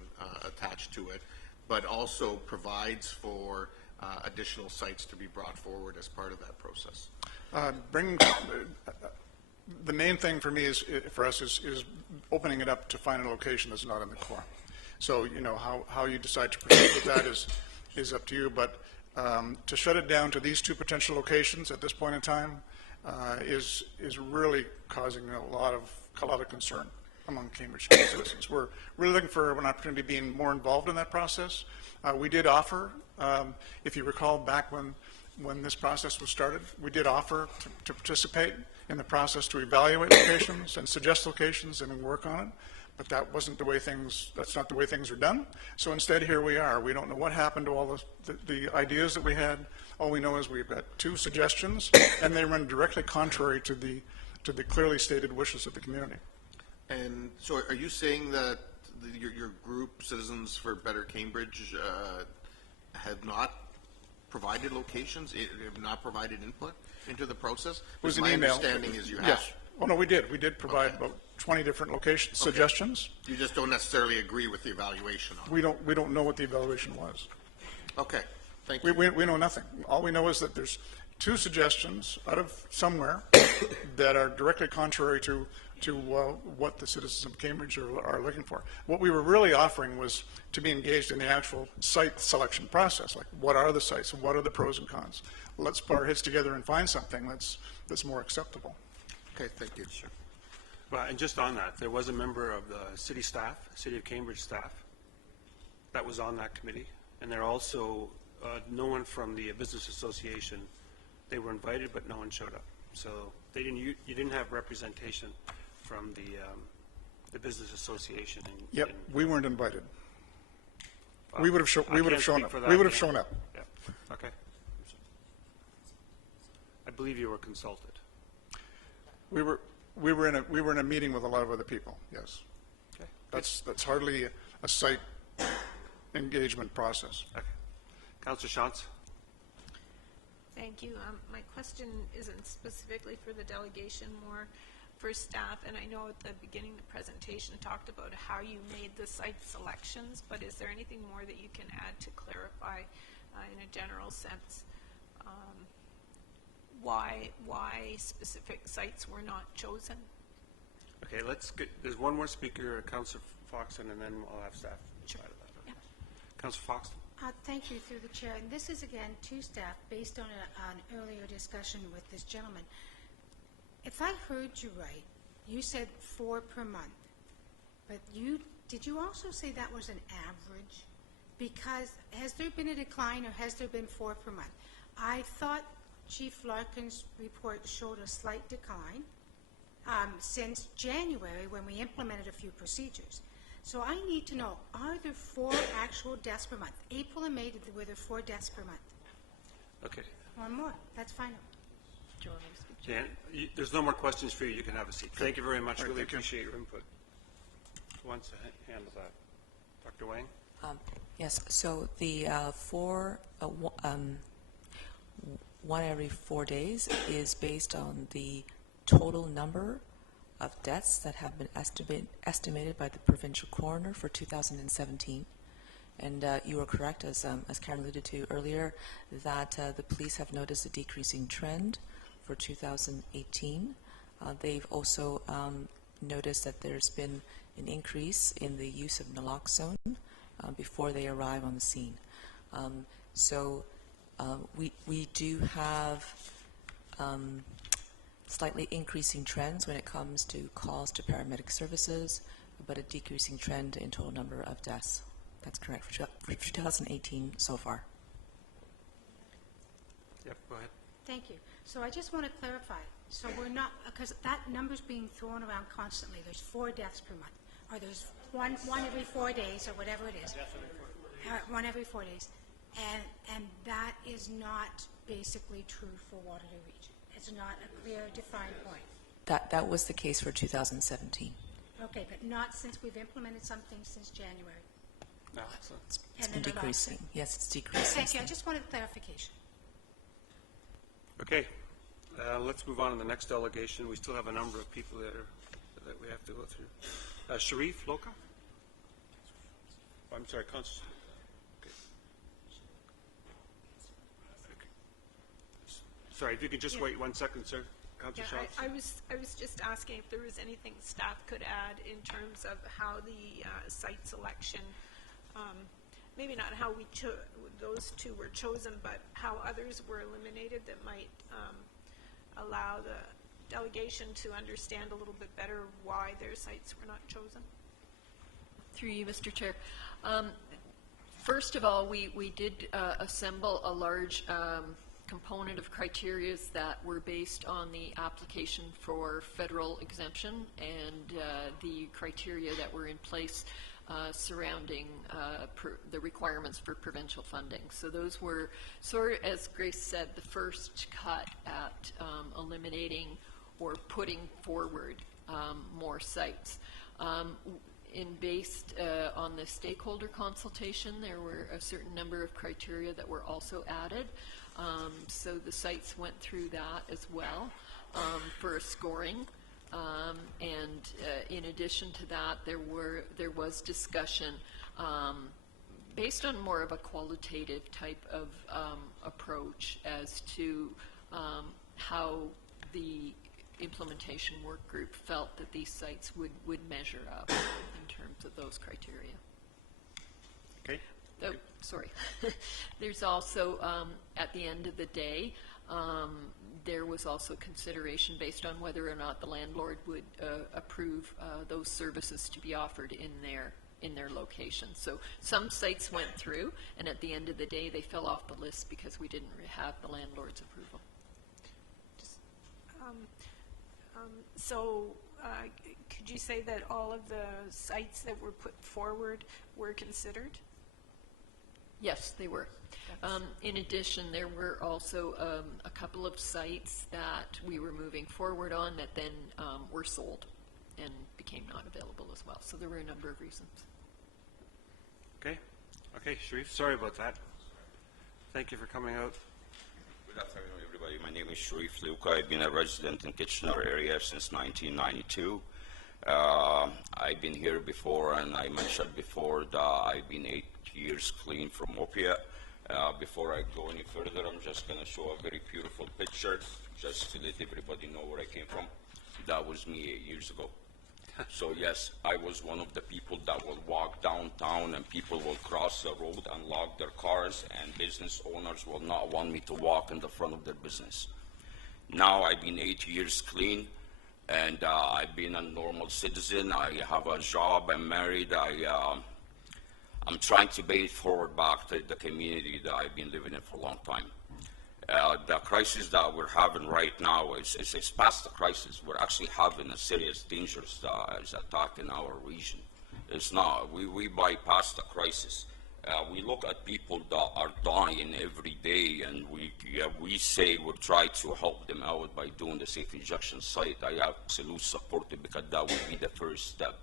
attached to it, but also provides for additional sites to be brought forward as part of that process? The main thing for me for us is opening it up to find a location that's not in the core. So how you decide to proceed with that is up to you. But to shut it down to these two potential locations at this point in time is really causing a lot of concern among Cambridge citizens. We're really looking for an opportunity to be more involved in that process. We did offer, if you recall, back when this process was started, we did offer to participate in the process to evaluate locations and suggest locations and work on it, but that's not the way things are done. So instead, here we are. We don't know what happened to all the ideas that we had. All we know is we've got two suggestions, and they run directly contrary to the clearly stated wishes of the community. And so are you saying that your group, Citizens for Better Cambridge, have not provided locations, have not provided input into the process? It was an my email. Understanding is you have. Yes. Oh, no, we did. We did provide about 20 different location suggestions. You just don't necessarily agree with the evaluation on it. We don't know what the evaluation was. Okay. Thank you. We know nothing. All we know is that there's two suggestions out of somewhere that are directly contrary to what the citizens of Cambridge are looking for. What we were really offering was to be engaged in the actual site selection process. Like, what are the sites? What are the pros and cons? Let's put our heads together and find something that's more acceptable. Okay, thank you. Sure. Well, and just on that, there was a member of the city staff, City of Cambridge staff, that was on that committee, and there also no one from the business association. They were invited, but no one showed up. So they didn't. You didn't have representation from the business association. Yep, we weren't invited. We would have shown up. We would have shown up. Yeah. Okay. I believe you were consulted. We were in a meeting with a lot of other people. Yes. Okay. That's hardly a site engagement process. Okay. Councillor Shantz. Thank you. My question isn't specifically for the delegation, more for staff. And I know at the beginning of the presentation talked about how you made the site selections, but is there anything more that you can add to clarify in a general sense why specific sites were not chosen? Okay, there's one more speaker, Councillor Foxton, and then I'll have staff side of that. Okay. Yeah. Councillor Foxton. Thank you, through the chair. And this is, again, to staff, based on an earlier discussion with this gentleman. If I heard you right, you said 4 per month. But did you also say that was an average? Because has there been a decline, or has there been 4 per month? I thought Chief Larkin's report showed a slight decline since January, when we implemented a few procedures. So I need to know, are there 4 actual deaths per month? April and May, were there 4 deaths per month? Okay. One more. That's fine. Dan, there's no more questions for you. You can have a seat. Thank you very much. Really appreciate your input. Who wants to handle that? Dr. Wang? Yes. So the 1 every 4 days is based on the total number of deaths that have been estimated by the provincial coroner for 2017. And you are correct, as Karen alluded to earlier, that the police have noticed a decreasing trend for 2018. They've also noticed that there's been an increase in the use of naloxone before they arrive on the scene. So we do have slightly increasing trends when it comes to calls to paramedic services, but a decreasing trend in total number of deaths. That's correct for 2018 so far. Yep, go ahead. Thank you. So I just want to clarify. So we're not, because that number's being thrown around constantly. There's 4 deaths per month, or there's one every 4 days, or whatever it is. One every 4 days. And that is not basically true for Waterloo Region. It's not a clear, defined point. That was the case for 2017. Okay, but not since we've implemented something since January. No, It's been decreasing. Yes, it's decreasing. Thank you. I just wanted clarification. Okay, let's move on to the next delegation. We still have a number of people that we have to go through. Sharif Loka? I'm sorry, Councillor. Okay. Sorry, if you could just wait 1 second, sir. Councillor Schatz? I was just asking if there was anything staff could add in terms of how the site selection, maybe not how those 2 were chosen, but how others were eliminated that might allow the delegation to understand a little bit better why their sites were not chosen. Through you, Mr. Chair. First of all, we did assemble a large component of criteria that were based on the application for federal exemption and the criteria that were in place surrounding the requirements for provincial funding. So those were sort of, as Grace said, the first cut at eliminating or putting forward more sites. Based on the stakeholder consultation, there were a certain number of criteria that were also added. So the sites went through that as well for a scoring. And in addition to that, there was discussion based on more of a qualitative type of approach as to how the implementation work group felt that these sites would measure up in terms of those criteria. Okay. Oh, sorry. There's also, at the end of the day, there was also consideration based on whether or not the landlord would approve those services to be offered in their location. So some sites went through, and at the end of the day, they fell off the list because we didn't have the landlord's approval. Could you say that all of the sites that were put forward were considered? Yes, they were. In addition, there were also a couple of sites that we were moving forward on that then were sold and became not available as well. So there were a number of reasons. Okay. Okay, Sharif, sorry about that. Thank you for coming out. Good afternoon, everybody. My name is Sharif Luka. I've been a resident in Kitchener area since 1992. I've been here before, and I mentioned before that I've been 8 years clean from opiate. Before I go any further, I'm just going to show a very beautiful picture just to let everybody know where I came from. That was me 8 years ago. So yes, I was one of the people that will walk downtown and people will cross the road and lock their cars, and business owners will not want me to walk in the front of their business. Now I've been 8 years clean, and I've been a normal citizen. I have a job, I'm married, I'm trying to pay it forward back to the community that I've been living in for a long time. The crisis that we're having right now is past the crisis. We're actually having a serious, dangerous attack in our region. It's not. We bypass the crisis. We look at people that are dying every day, and we say we'll try to help them out by doing the safe injection site. I absolutely support it because that would be the first step.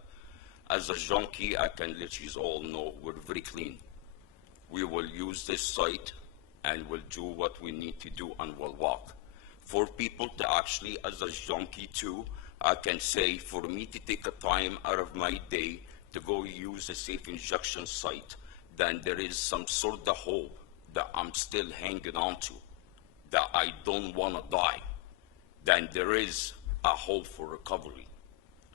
As a junkie, I can let you all know we're very clean. We will use this site and we'll do what we need to do and we'll walk. For people to actually, as a junkie too, I can say for me to take a time out of my day to go use a safe injection site, then there is some sort of hope that I'm still hanging on to, that I don't want to die. Then there is a hope for recovery.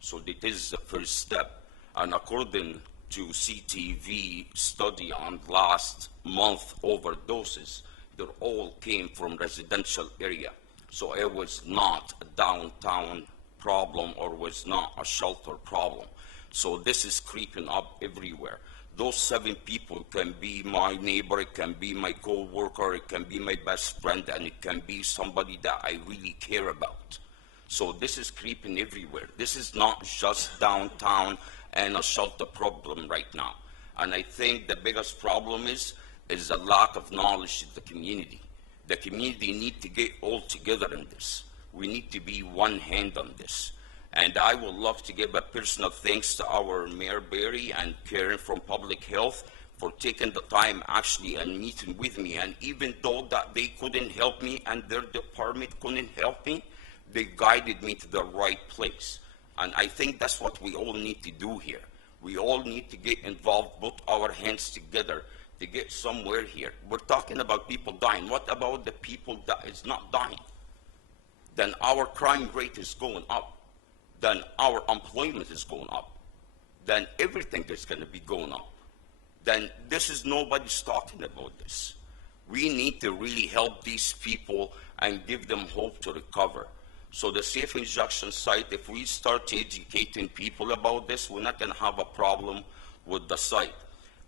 So that is the first step. And according to CTV study on last month overdoses, they all came from residential area. So it was not a downtown problem or was not a shelter problem. So this is creeping up everywhere. Those 7 people can be my neighbor, it can be my co-worker, it can be my best friend, and it can be somebody that I really care about. So this is creeping everywhere. This is not just downtown and a shelter problem right now. And I think the biggest problem is a lack of knowledge in the community. The community need to get all together in this. We need to be one hand on this. And I would love to give a personal thanks to our Mayor Barry and Karen from Public Health for taking the time actually and meeting with me. And even though that they couldn't help me and their department couldn't help me, they guided me to the right place. And I think that's what we all need to do here. We all need to get involved, put our hands together to get somewhere here. We're talking about people dying. What about the people that is not dying? Then our crime rate is going up. Then our employment is going up. Then everything is going to be going up. Then this is nobody's talking about this. We need to really help these people and give them hope to recover. So the safe injection site, if we start educating people about this, we're not going to have a problem with the site.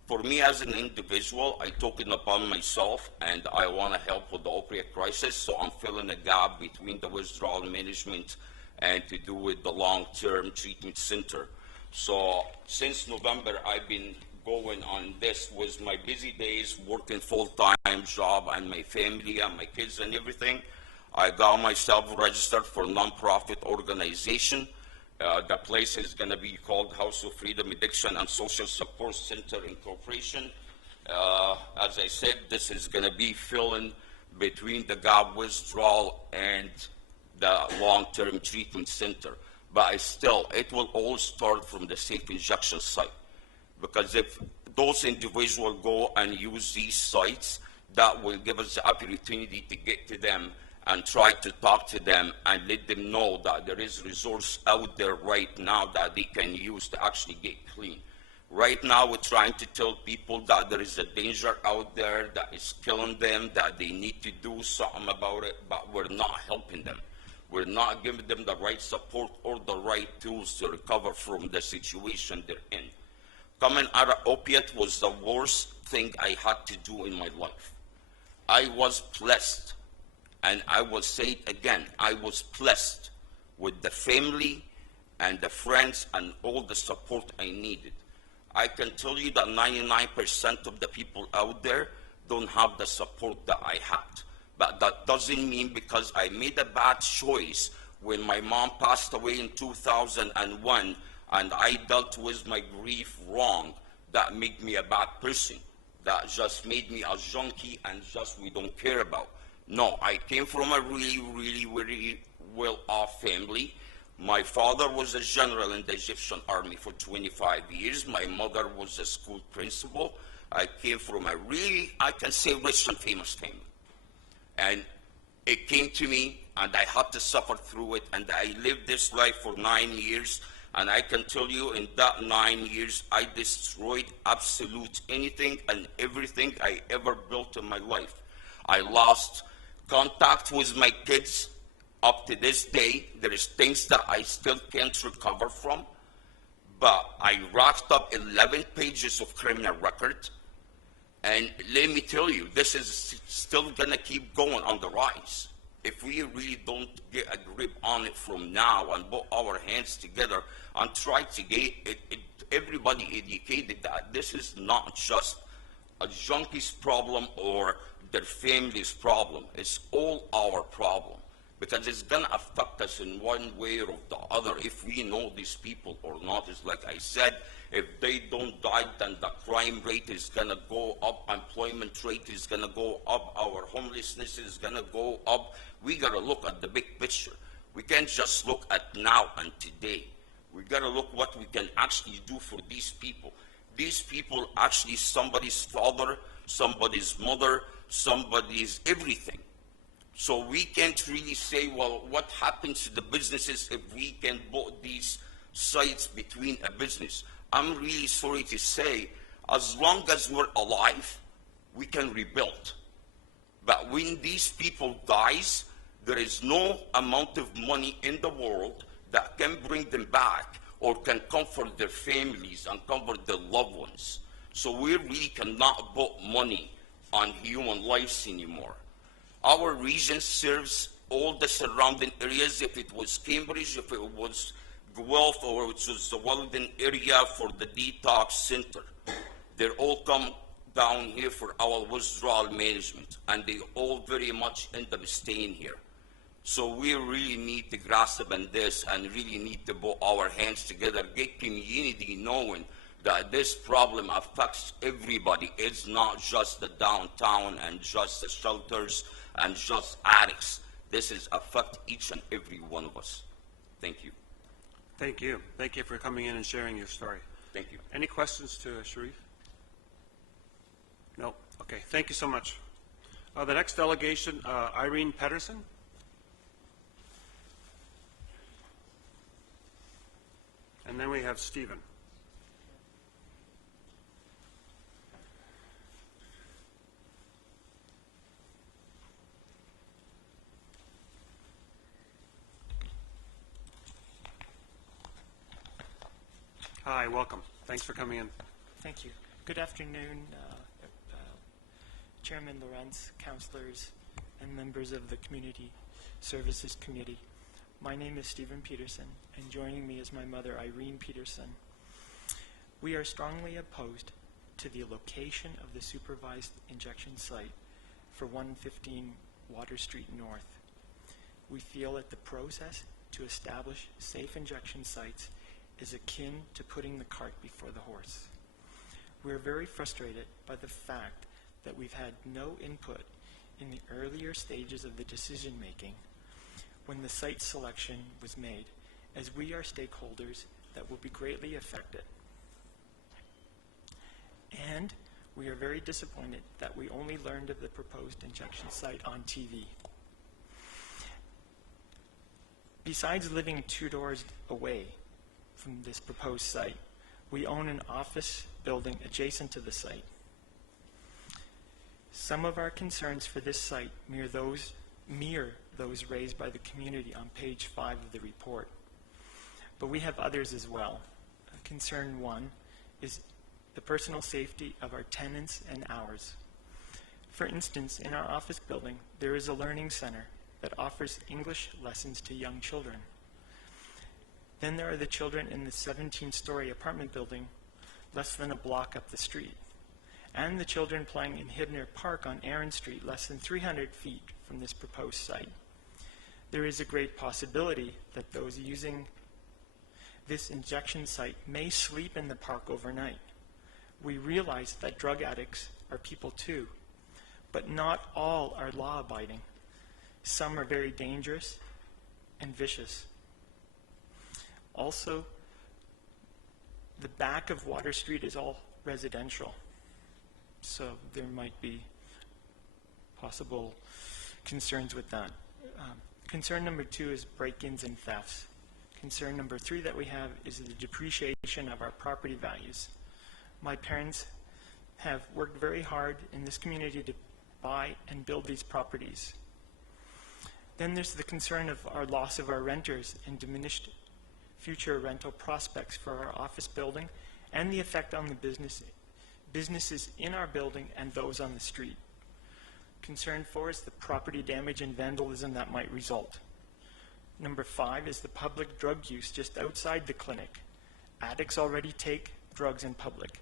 For me as an individual, I took it upon myself and I want to help with the opioid crisis, so I'm filling a gap between the withdrawal management and to do with the long-term treatment center. So since November, I've been going on this with my busy days, working full-time job and my family and my kids and everything. I got myself registered for a nonprofit organization. The place is going to be called House of Freedom Addiction and Social Support Center Incorporation. As I said, this is going to be filling between the gap withdrawal and the long-term treatment center. But still, it will all start from the safe injection site. Because if those individuals go and use these sites, that will give us the opportunity to get to them and try to talk to them and let them know that there is resource out there right now that they can use to actually get clean. Right now, we're trying to tell people that there is a danger out there that is killing them, that they need to do something about it, but we're not helping them. We're not giving them the right support or the right tools to recover from the situation they're in. Coming out of opiate was the worst thing I had to do in my life. I was blessed. And I will say it again, I was blessed with the family and the friends and all the support I needed. I can tell you that 99% of the people out there don't have the support that I had. But that doesn't mean because I made a bad choice when my mom passed away in 2001 and I dealt with my grief wrong, that made me a bad person. That just made me a junkie and just we don't care about. No, I came from a really, really, really well-off family. My father was a general in the Egyptian army for 25 years. My mother was a school principal. I came from a really, I can say, rich and famous family. And it came to me, and I had to suffer through it, and I lived this life for 9 years. And I can tell you, in that 9 years, I destroyed absolute anything and everything I ever built in my life. I lost contact with my kids. Up to this day, there is things that I still can't recover from, but I racked up 11 pages of criminal record, and let me tell you, this is still gonna keep going on the rise. If we really don't get a grip on it from now and put our hands together and try to get everybody educated that this is not just a junkie's problem or their family's problem. It's all our problem because it's going to affect us in one way or the other if we know these people or not. It's like I said, if they don't die, then the crime rate is going to go up, employment rate is going to go up, our homelessness is going to go up. We got to look at the big picture. We can't just look at now and today. We got to look what we can actually do for these people. These people actually somebody's father, somebody's mother, somebody's everything. So we can't really say, well, what happens to the businesses if we can put these sites between a business? I'm really sorry to say, as long as we're alive, we can rebuild. But when these people dies, there is no amount of money in the world that can bring them back or can comfort their families and comfort their loved ones. So we really cannot put money on human lives anymore. Our region serves all the surrounding areas. If it was Cambridge, if it was Guelph, or it was the Weldon area for the detox center, they all come down here for our withdrawal management, and they all very much end up staying here. So we really need to grasp on this and really need to put our hands together, get community knowing that this problem affects everybody. It's not just the downtown and just the shelters and just addicts. This is affect each and every one of us. Thank you. Thank you. Thank you for coming in and sharing your story. Thank you. Any questions to Sharif? No? Okay, thank you so much. The next delegation, Irene Pedersen. And then we have Stephen. Hi, welcome. Thanks for coming in. Thank you. Good afternoon, Chairman Lorenz, councilors, and members of the Community Services Committee. My name is Stephen Peterson, and joining me is my mother, Irene Peterson. We are strongly opposed to the location of the supervised injection site for 115 Water Street North. We feel that the process to establish safe injection sites is akin to putting the cart before the horse. We are very frustrated by the fact that we've had no input in the earlier stages of the decision making when the site selection was made, as we are stakeholders that will be greatly affected. And we are very disappointed that we only learned of the proposed injection site on TV. Besides living 2 doors away from this proposed site, we own an office building adjacent to the site. Some of our concerns for this site mirror those raised by the community on page 5 of the report. But we have others as well. Concern 1 is the personal safety of our tenants and ours. For instance, in our office building, there is a learning center that offers English lessons to young children. Then there are the children in the 17-story apartment building less than a block up the street, and the children playing in Hibner Park on Aaron Street less than 300 feet from this proposed site. There is a great possibility that those using this injection site may sleep in the park overnight. We realize that drug addicts are people too, but not all are law-abiding. Some are very dangerous and vicious. Also, the back of Water Street is all residential, so there might be possible concerns with that. Concern number 2 is break-ins and thefts. Concern number 3 that we have is the depreciation of our property values. My parents have worked very hard in this community to buy and build these properties. Then there's the concern of our loss of our renters and diminished future rental prospects for our office building and the effect on the businesses in our building and those on the street. Concern 4 is the property damage and vandalism that might result. Number 5 is the public drug use just outside the clinic. Addicts already take drugs in public,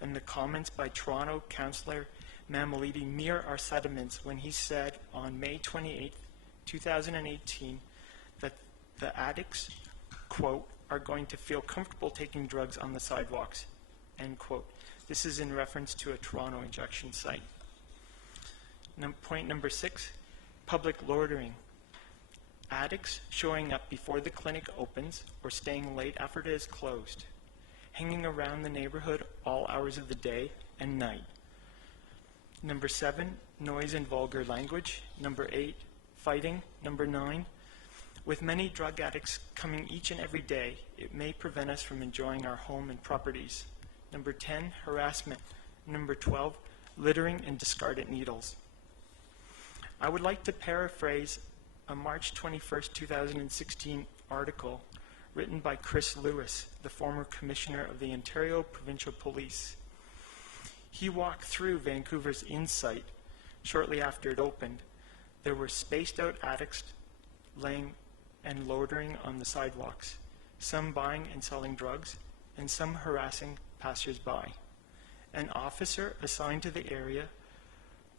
and the comments by Toronto Councillor Mammoliti mirror our sentiments when he said on May 28, 2018, that the addicts, quote, are going to feel comfortable taking drugs on the sidewalks, end quote. This is in reference to a Toronto injection site. Point number 6, public loitering. Addicts showing up before the clinic opens or staying late after it is closed, hanging around the neighborhood all hours of the day and night. Number 7, noise and vulgar language. Number 8, fighting. Number 9, with many drug addicts coming each and every day, it may prevent us from enjoying our home and properties. Number 10, harassment. Number 12, littering and discarded needles. I would like to paraphrase a March 21st, 2016 article written by Chris Lewis, the former Commissioner of the Ontario Provincial Police. He walked through Vancouver's Insight shortly after it opened. There were spaced out addicts laying and loitering on the sidewalks, some buying and selling drugs, and some harassing passers-by. An officer assigned to the area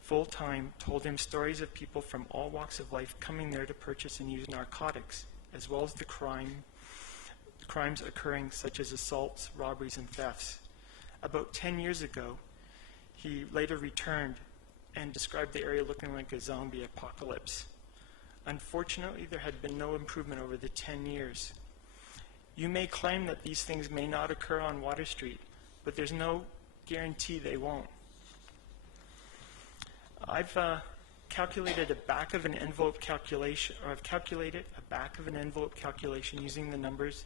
full-time told him stories of people from all walks of life coming there to purchase and use narcotics, as well as the crimes occurring such as assaults, robberies, and thefts. About 10 years ago, he later returned and described the area looking like a zombie apocalypse. Unfortunately, there had been no improvement over the 10 years. You may claim that these things may not occur on Water Street, but there's no guarantee they won't. I've calculated a back of an envelope calculation, or I've calculated a back of an envelope calculation using the numbers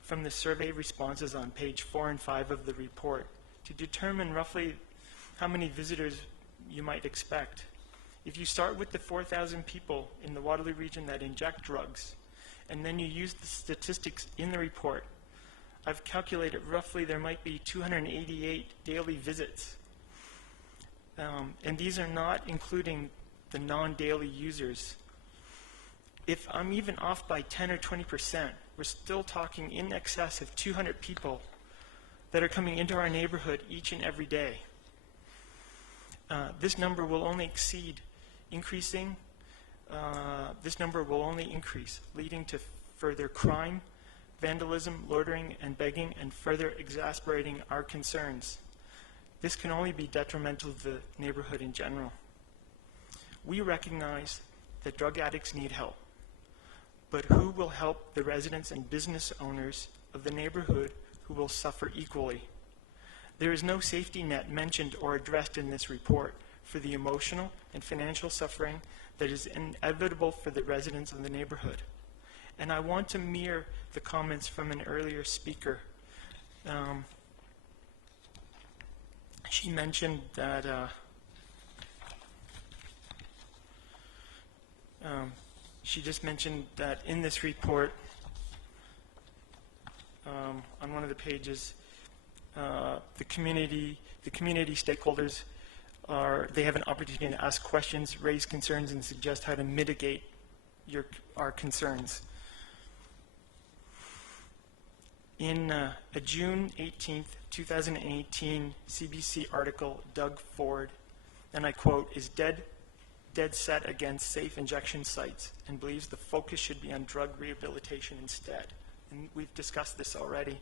from the survey responses on page 4 and 5 of the report to determine roughly how many visitors you might expect. If you start with the 4,000 people in the Waterloo region that inject drugs, and then you use the statistics in the report, I've calculated roughly there might be 288 daily visits. And these are not including the non-daily users. If I'm even off by 10 or 20%, we're still talking in excess of 200 people that are coming into our neighborhood each and every day. This number will only increase, leading to further crime, vandalism, loitering, and begging, and further exasperating our concerns. This can only be detrimental to the neighborhood in general. We recognize that drug addicts need help, but who will help the residents and business owners of the neighborhood who will suffer equally? There is no safety net mentioned or addressed in this report for the emotional and financial suffering that is inevitable for the residents of the neighborhood. And I want to mirror the comments from an earlier speaker. She mentioned that she just mentioned that in this report, on one of the pages, the community stakeholders they have an opportunity to ask questions, raise concerns, and suggest how to mitigate our concerns. In a June 18th, 2018 CBC article, Doug Ford, and I quote, is dead set against safe injection sites and believes the focus should be on drug rehabilitation instead. And we've discussed this already.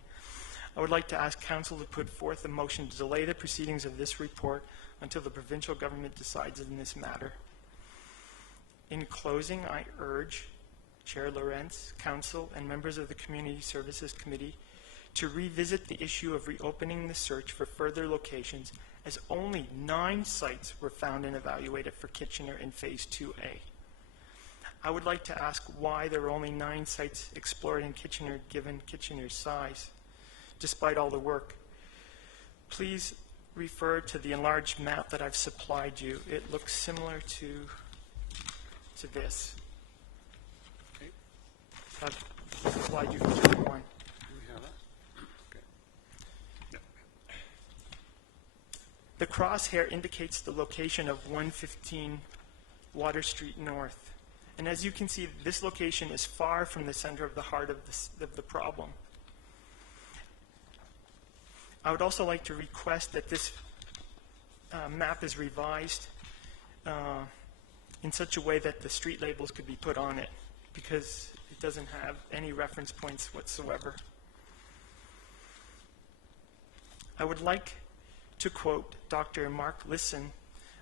I would like to ask Council to put forth a motion to delay the proceedings of this report until the provincial government decides in this matter. In closing, I urge Chair Lorentz, Council, and members of the Community Services Committee to revisit the issue of reopening the search for further locations, as only 9 sites were found and evaluated for Kitchener in Phase 2A. I would like to ask why there are only 9 sites explored in Kitchener, given Kitchener's size, despite all the work. Please refer to the enlarged map that I've supplied you. It looks similar to this. Okay. I've supplied you with one. The crosshair indicates the location of 115 Water Street North. And as you can see, this location is far from the center of the heart of the problem. I would also like to request that this map is revised in such a way that the street labels could be put on it, because it doesn't have any reference points whatsoever. I would like to quote Dr. Mark Lisson,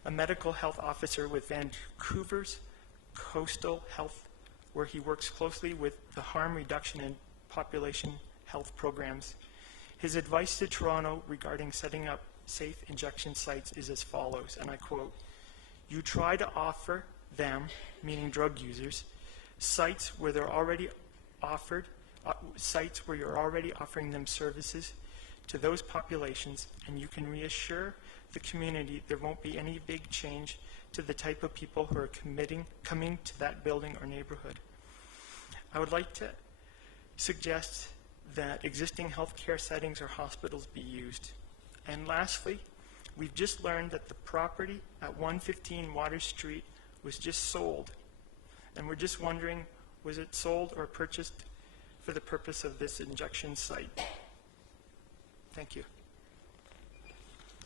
a medical health officer with Vancouver's Coastal Health, where he works closely with the harm reduction and population health programs. His advice to Toronto regarding setting up safe injection sites is as follows, and I quote, "You try to offer them," meaning drug users, sites where they're already offered, sites where you're already offering them services to those populations, and you can reassure the community there won't be any big change to the type of people who are coming to that building or neighborhood. I would like to suggest that existing healthcare settings or hospitals be used. And lastly, We've just learned that the property at 115 Water Street was just sold. And we're just wondering, was it sold or purchased for the purpose of this injection site? Thank you.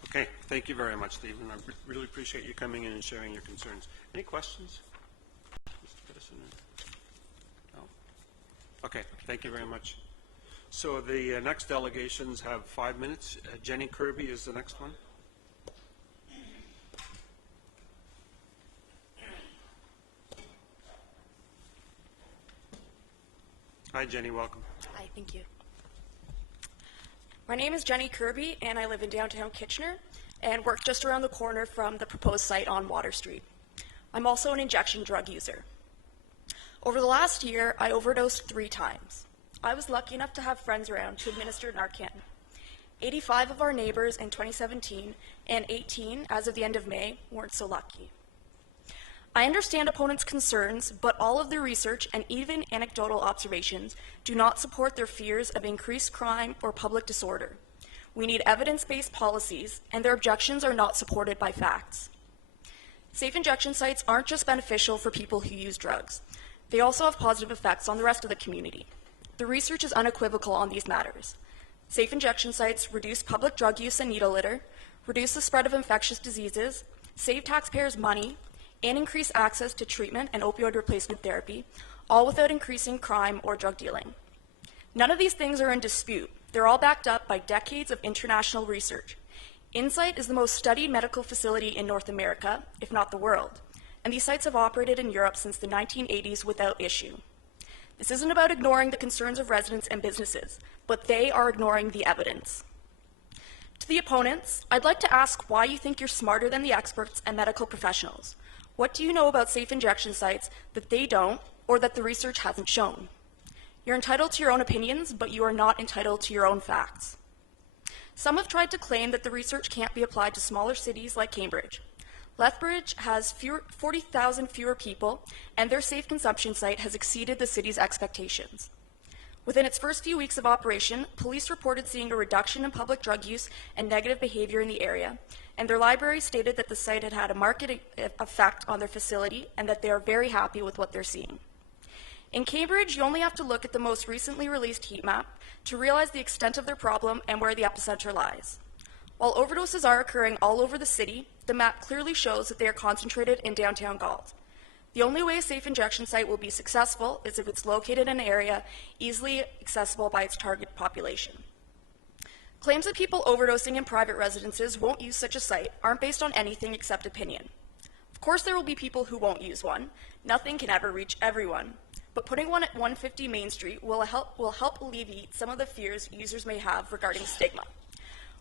Okay, thank you very much, Stephen. I really appreciate you coming in and sharing your concerns. Any questions? Mr. Peterson? No? Okay, thank you very much. So the next delegations have 5 minutes. Jenny Kirby is the next one. Hi, Jenny, welcome. Hi, thank you. My name is Jenny Kirby, and I live in downtown Kitchener and work just around the corner from the proposed site on Water Street. I'm also an injection drug user. Over the last year, I overdosed 3 times. I was lucky enough to have friends around to administer Narcan. 85 of our neighbors in 2017 and 18 as of the end of May weren't so lucky. I understand opponents' concerns, but all of their research and even anecdotal observations do not support their fears of increased crime or public disorder. We need evidence-based policies, and their objections are not supported by facts. Safe injection sites aren't just beneficial for people who use drugs. They also have positive effects on the rest of the community. The research is unequivocal on these matters. Safe injection sites reduce public drug use and needle litter, reduce the spread of infectious diseases, save taxpayers money, and increase access to treatment and opioid replacement therapy, all without increasing crime or drug dealing. None of these things are in dispute. They're all backed up by decades of international research. Insight is the most studied medical facility in North America, if not the world, and these sites have operated in Europe since the 1980s without issue. This isn't about ignoring the concerns of residents and businesses, but they are ignoring the evidence. To the opponents, I'd like to ask why you think you're smarter than the experts and medical professionals. What do you know about safe injection sites that they don't, or that the research hasn't shown? You're entitled to your own opinions, but you are not entitled to your own facts. Some have tried to claim that the research can't be applied to smaller cities like Cambridge. Lethbridge has 40,000 fewer people, and their safe consumption site has exceeded the city's expectations. Within its first few weeks of operation, police reported seeing a reduction in public drug use and negative behavior in the area, and their library stated that the site had had a marked effect on their facility and that they are very happy with what they're seeing. In Cambridge, you only have to look at the most recently released heat map to realize the extent of their problem and where the epicenter lies. While overdoses are occurring all over the city, the map clearly shows that they are concentrated in downtown Galt. The only way a safe injection site will be successful is if it's located in an area easily accessible by its target population. Claims that people overdosing in private residences won't use such a site aren't based on anything except opinion. Of course there will be people who won't use one. Nothing can ever reach everyone. But putting one at 150 Main Street will help alleviate some of the fears users may have regarding stigma.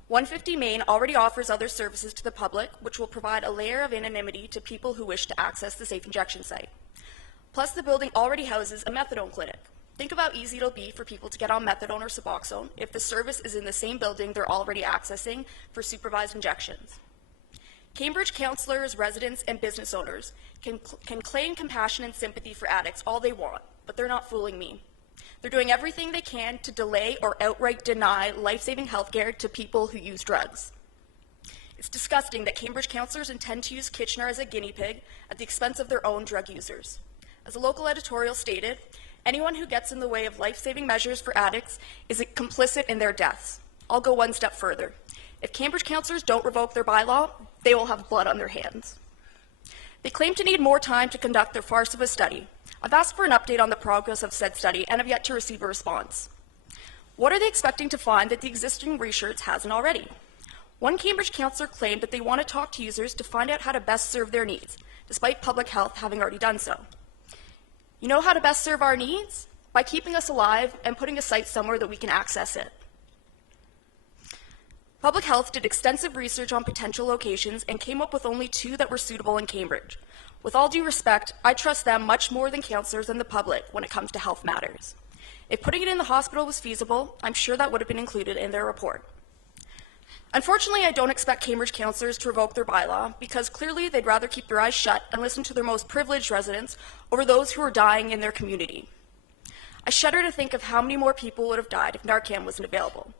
150 Main already offers other services to the public, which will provide a layer of anonymity to people who wish to access the safe injection site. Plus, the building already houses a methadone clinic. Think of how easy it'll be for people to get on methadone or Suboxone if the service is in the same building they're already accessing for supervised injections. Cambridge councillors, residents, and business owners can claim compassion and sympathy for addicts all they want, but they're not fooling me. They're doing everything they can to delay or outright deny life-saving health care to people who use drugs. It's disgusting that Cambridge councillors intend to use Kitchener as a guinea pig at the expense of their own drug users. As a local editorial stated, anyone who gets in the way of life-saving measures for addicts is complicit in their deaths. I'll go one step further. If Cambridge councillors don't revoke their bylaw, they will have blood on their hands. They claim to need more time to conduct their farce of a study. I've asked for an update on the progress of said study and have yet to receive a response. What are they expecting to find that the existing research hasn't already? One Cambridge councillor claimed that they want to talk to users to find out how to best serve their needs, despite public health having already done so. You know how to best serve our needs? By keeping us alive and putting a site somewhere that we can access it. Public Health did extensive research on potential locations and came up with only 2 that were suitable in Cambridge. With all due respect, I trust them much more than councillors and the public when it comes to health matters. If putting it in the hospital was feasible, I'm sure that would have been included in their report. Unfortunately, I don't expect Cambridge councillors to revoke their bylaw because clearly they'd rather keep their eyes shut and listen to their most privileged residents over those who are dying in their community. I shudder to think of how many more people would have died if Narcan wasn't available.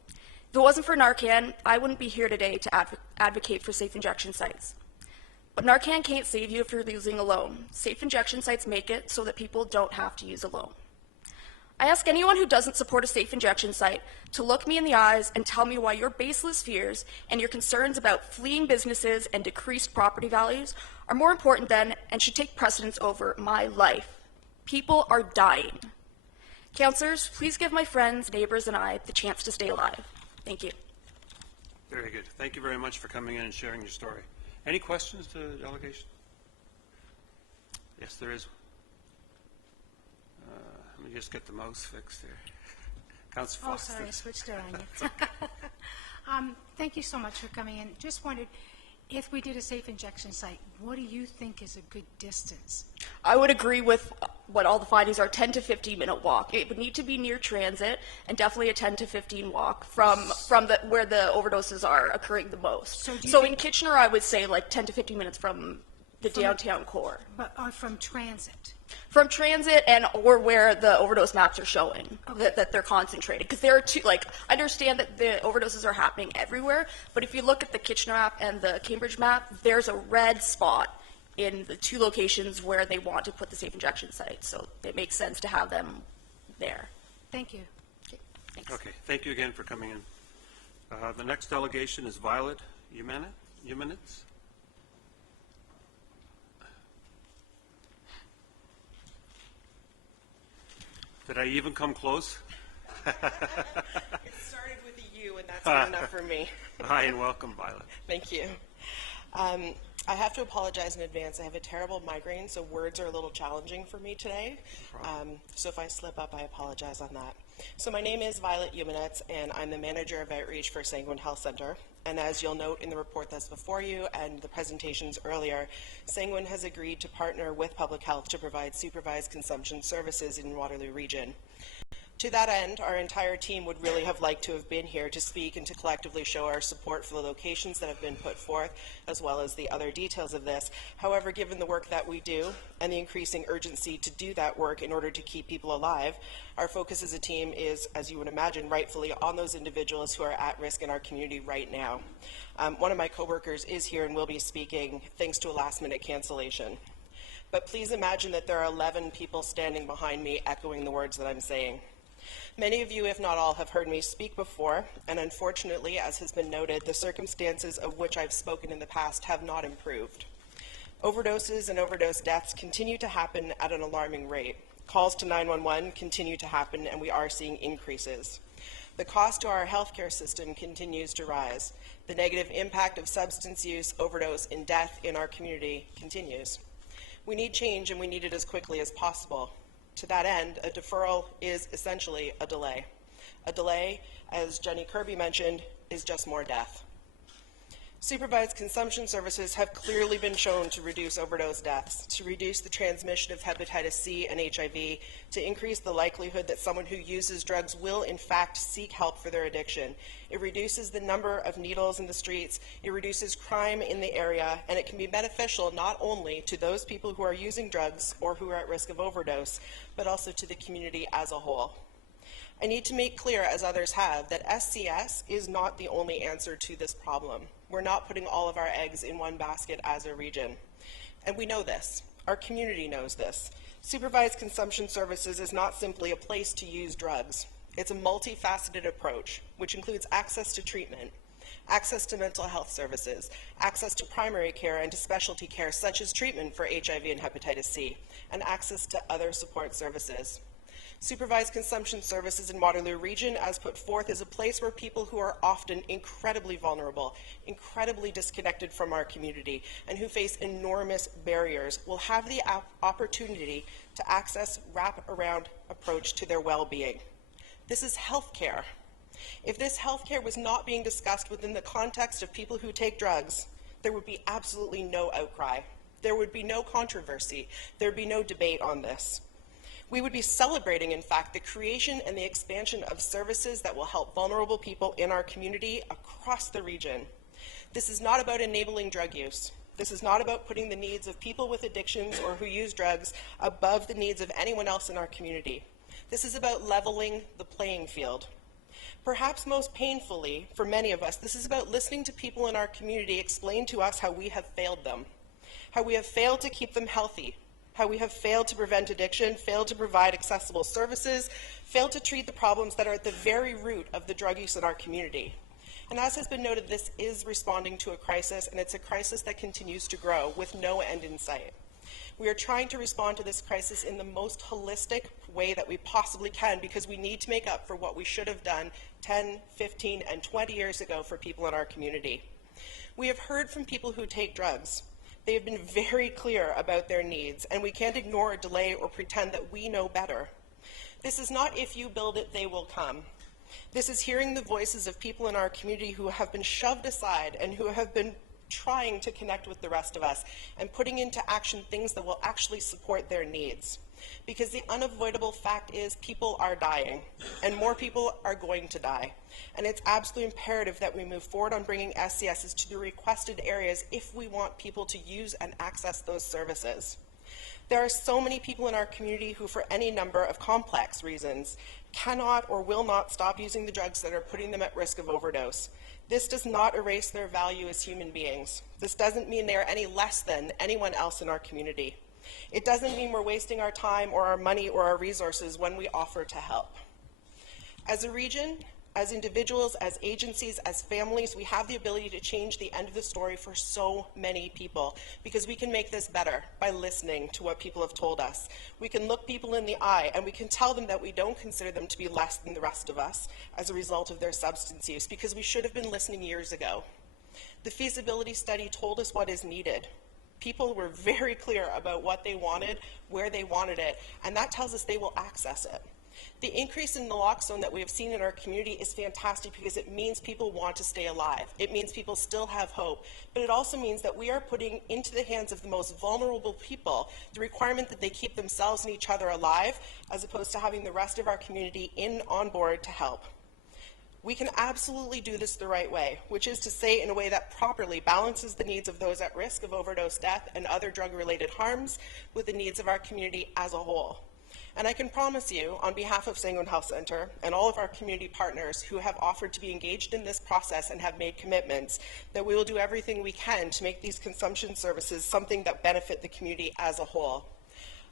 If it wasn't for Narcan, I wouldn't be here today to advocate for safe injection sites. But Narcan can't save you if you're using alone. Safe injection sites make it so that people don't have to use alone. I ask anyone who doesn't support a safe injection site to look me in the eyes and tell me why your baseless fears and your concerns about fleeing businesses and decreased property values are more important than and should take precedence over my life. People are dying. Councillors, please give my friends, neighbors, and I the chance to stay alive. Thank you. Very good. Thank you very much for coming in and sharing your story. Any questions to the delegation? Yes, there is. Let me just get the mouse fixed here. Councillor Oh, Foster. sorry, I switched it on you. Thank you so much for coming in. Just wondered, if we did a safe injection site, what do you think is a good distance? I would agree with what all the findings are, 10 to 15 minute walk. It would need to be near transit and definitely a 10 to 15 walk from where the overdoses are occurring the most. So in Kitchener, I would say like 10 to 15 minutes from the downtown core. But from transit? From transit or where the overdose maps are showing that they're concentrated. Because there are two, like, I understand that the overdoses are happening everywhere, but if you look at the Kitchener map and the Cambridge map, there's a red spot in the two locations where they want to put the safe injection sites. So it makes sense to have them there. Thank you. Okay, thanks. Okay, thank you again for coming in. The next delegation is Violet Umanitz. Did I even come close? It started with a U, and that's good enough for me. Hi, and welcome, Violet. Thank you. I have to apologize in advance. I have a terrible migraine, so words are a little challenging for me today. So if I slip up, I apologize on that. So my name is Violet Umanitz, and I'm the Manager of Outreach for Sanguine Health Centre. And as you'll note in the report that's before you and the presentations earlier, Sanguine has agreed to partner with Public Health to provide supervised consumption services in Waterloo Region. To that end, our entire team would really have liked to have been here to speak and to collectively show our support for the locations that have been put forth, as well as the other details of this. However, given the work that we do and the increasing urgency to do that work in order to keep people alive, our focus as a team is, as you would imagine, rightfully on those individuals who are at risk in our community right now. One of my coworkers is here and will be speaking thanks to a last-minute cancellation. But please imagine that there are 11 people standing behind me echoing the words that I'm saying. Many of you, if not all, have heard me speak before, and unfortunately, as has been noted, the circumstances of which I've spoken in the past have not improved. Overdoses and overdose deaths continue to happen at an alarming rate. Calls to 911 continue to happen, and we are seeing increases. The cost to our healthcare system continues to rise. The negative impact of substance use, overdose, and death in our community continues. We need change, and we need it as quickly as possible. To that end, a deferral is essentially a delay. A delay, as Jenny Kirby mentioned, is just more death. Supervised consumption services have clearly been shown to reduce overdose deaths, to reduce the transmission of hepatitis C and HIV, to increase the likelihood that someone who uses drugs will in fact seek help for their addiction. It reduces the number of needles in the streets, it reduces crime in the area, and it can be beneficial not only to those people who are using drugs or who are at risk of overdose, but also to the community as a whole. I need to make clear, as others have, that SCS is not the only answer to this problem. We're not putting all of our eggs in one basket as a region. And we know this. Our community knows this. Supervised consumption services is not simply a place to use drugs. It's a multifaceted approach, which includes access to treatment, access to mental health services, access to primary care and to specialty care such as treatment for HIV and hepatitis C, and access to other support services. Supervised consumption services in Waterloo Region, as put forth, is a place where people who are often incredibly vulnerable, incredibly disconnected from our community, and who face enormous barriers will have the opportunity to access wrap-around approach to their well-being. This is healthcare. If this healthcare was not being discussed within the context of people who take drugs, there would be absolutely no outcry. There would be no controversy. There would be no debate on this. We would be celebrating, in fact, the creation and the expansion of services that will help vulnerable people in our community across the region. This is not about enabling drug use. This is not about putting the needs of people with addictions or who use drugs above the needs of anyone else in our community. This is about leveling the playing field. Perhaps most painfully, for many of us, this is about listening to people in our community explain to us how we have failed them, how we have failed to keep them healthy, how we have failed to prevent addiction, failed to provide accessible services, failed to treat the problems that are at the very root of the drug use in our community. And as has been noted, this is responding to a crisis, and it's a crisis that continues to grow with no end in sight. We are trying to respond to this crisis in the most holistic way that we possibly can, because we need to make up for what we should have done 10, 15, and 20 years ago for people in our community. We have heard from people who take drugs. They have been very clear about their needs, and we can't ignore, delay, or pretend that we know better. This is not if you build it, they will come. This is hearing the voices of people in our community who have been shoved aside and who have been trying to connect with the rest of us and putting into action things that will actually support their needs. Because the unavoidable fact is people are dying, and more people are going to die. And it's absolutely imperative that we move forward on bringing SCSs to the requested areas if we want people to use and access those services. There are so many people in our community who, for any number of complex reasons, cannot or will not stop using the drugs that are putting them at risk of overdose. This does not erase their value as human beings. This doesn't mean they are any less than anyone else in our community. It doesn't mean we're wasting our time or our money or our resources when we offer to help. As a region, as individuals, as agencies, as families, we have the ability to change the end of the story for so many people, because we can make this better by listening to what people have told us. We can look people in the eye and we can tell them that we don't consider them to be less than the rest of us as a result of their substance use, because we should have been listening years ago. The feasibility study told us what is needed. People were very clear about what they wanted, where they wanted it, and that tells us they will access it. The increase in naloxone that we have seen in our community is fantastic, because it means people want to stay alive. It means people still have hope, but it also means that we are putting into the hands of the most vulnerable people the requirement that they keep themselves and each other alive, as opposed to having the rest of our community on board to help. We can absolutely do this the right way, which is to say in a way that properly balances the needs of those at risk of overdose death and other drug-related harms with the needs of our community as a whole. And I can promise you, on behalf of Sanguine Health Centre and all of our community partners who have offered to be engaged in this process and have made commitments, that we will do everything we can to make these consumption services something that benefit the community as a whole.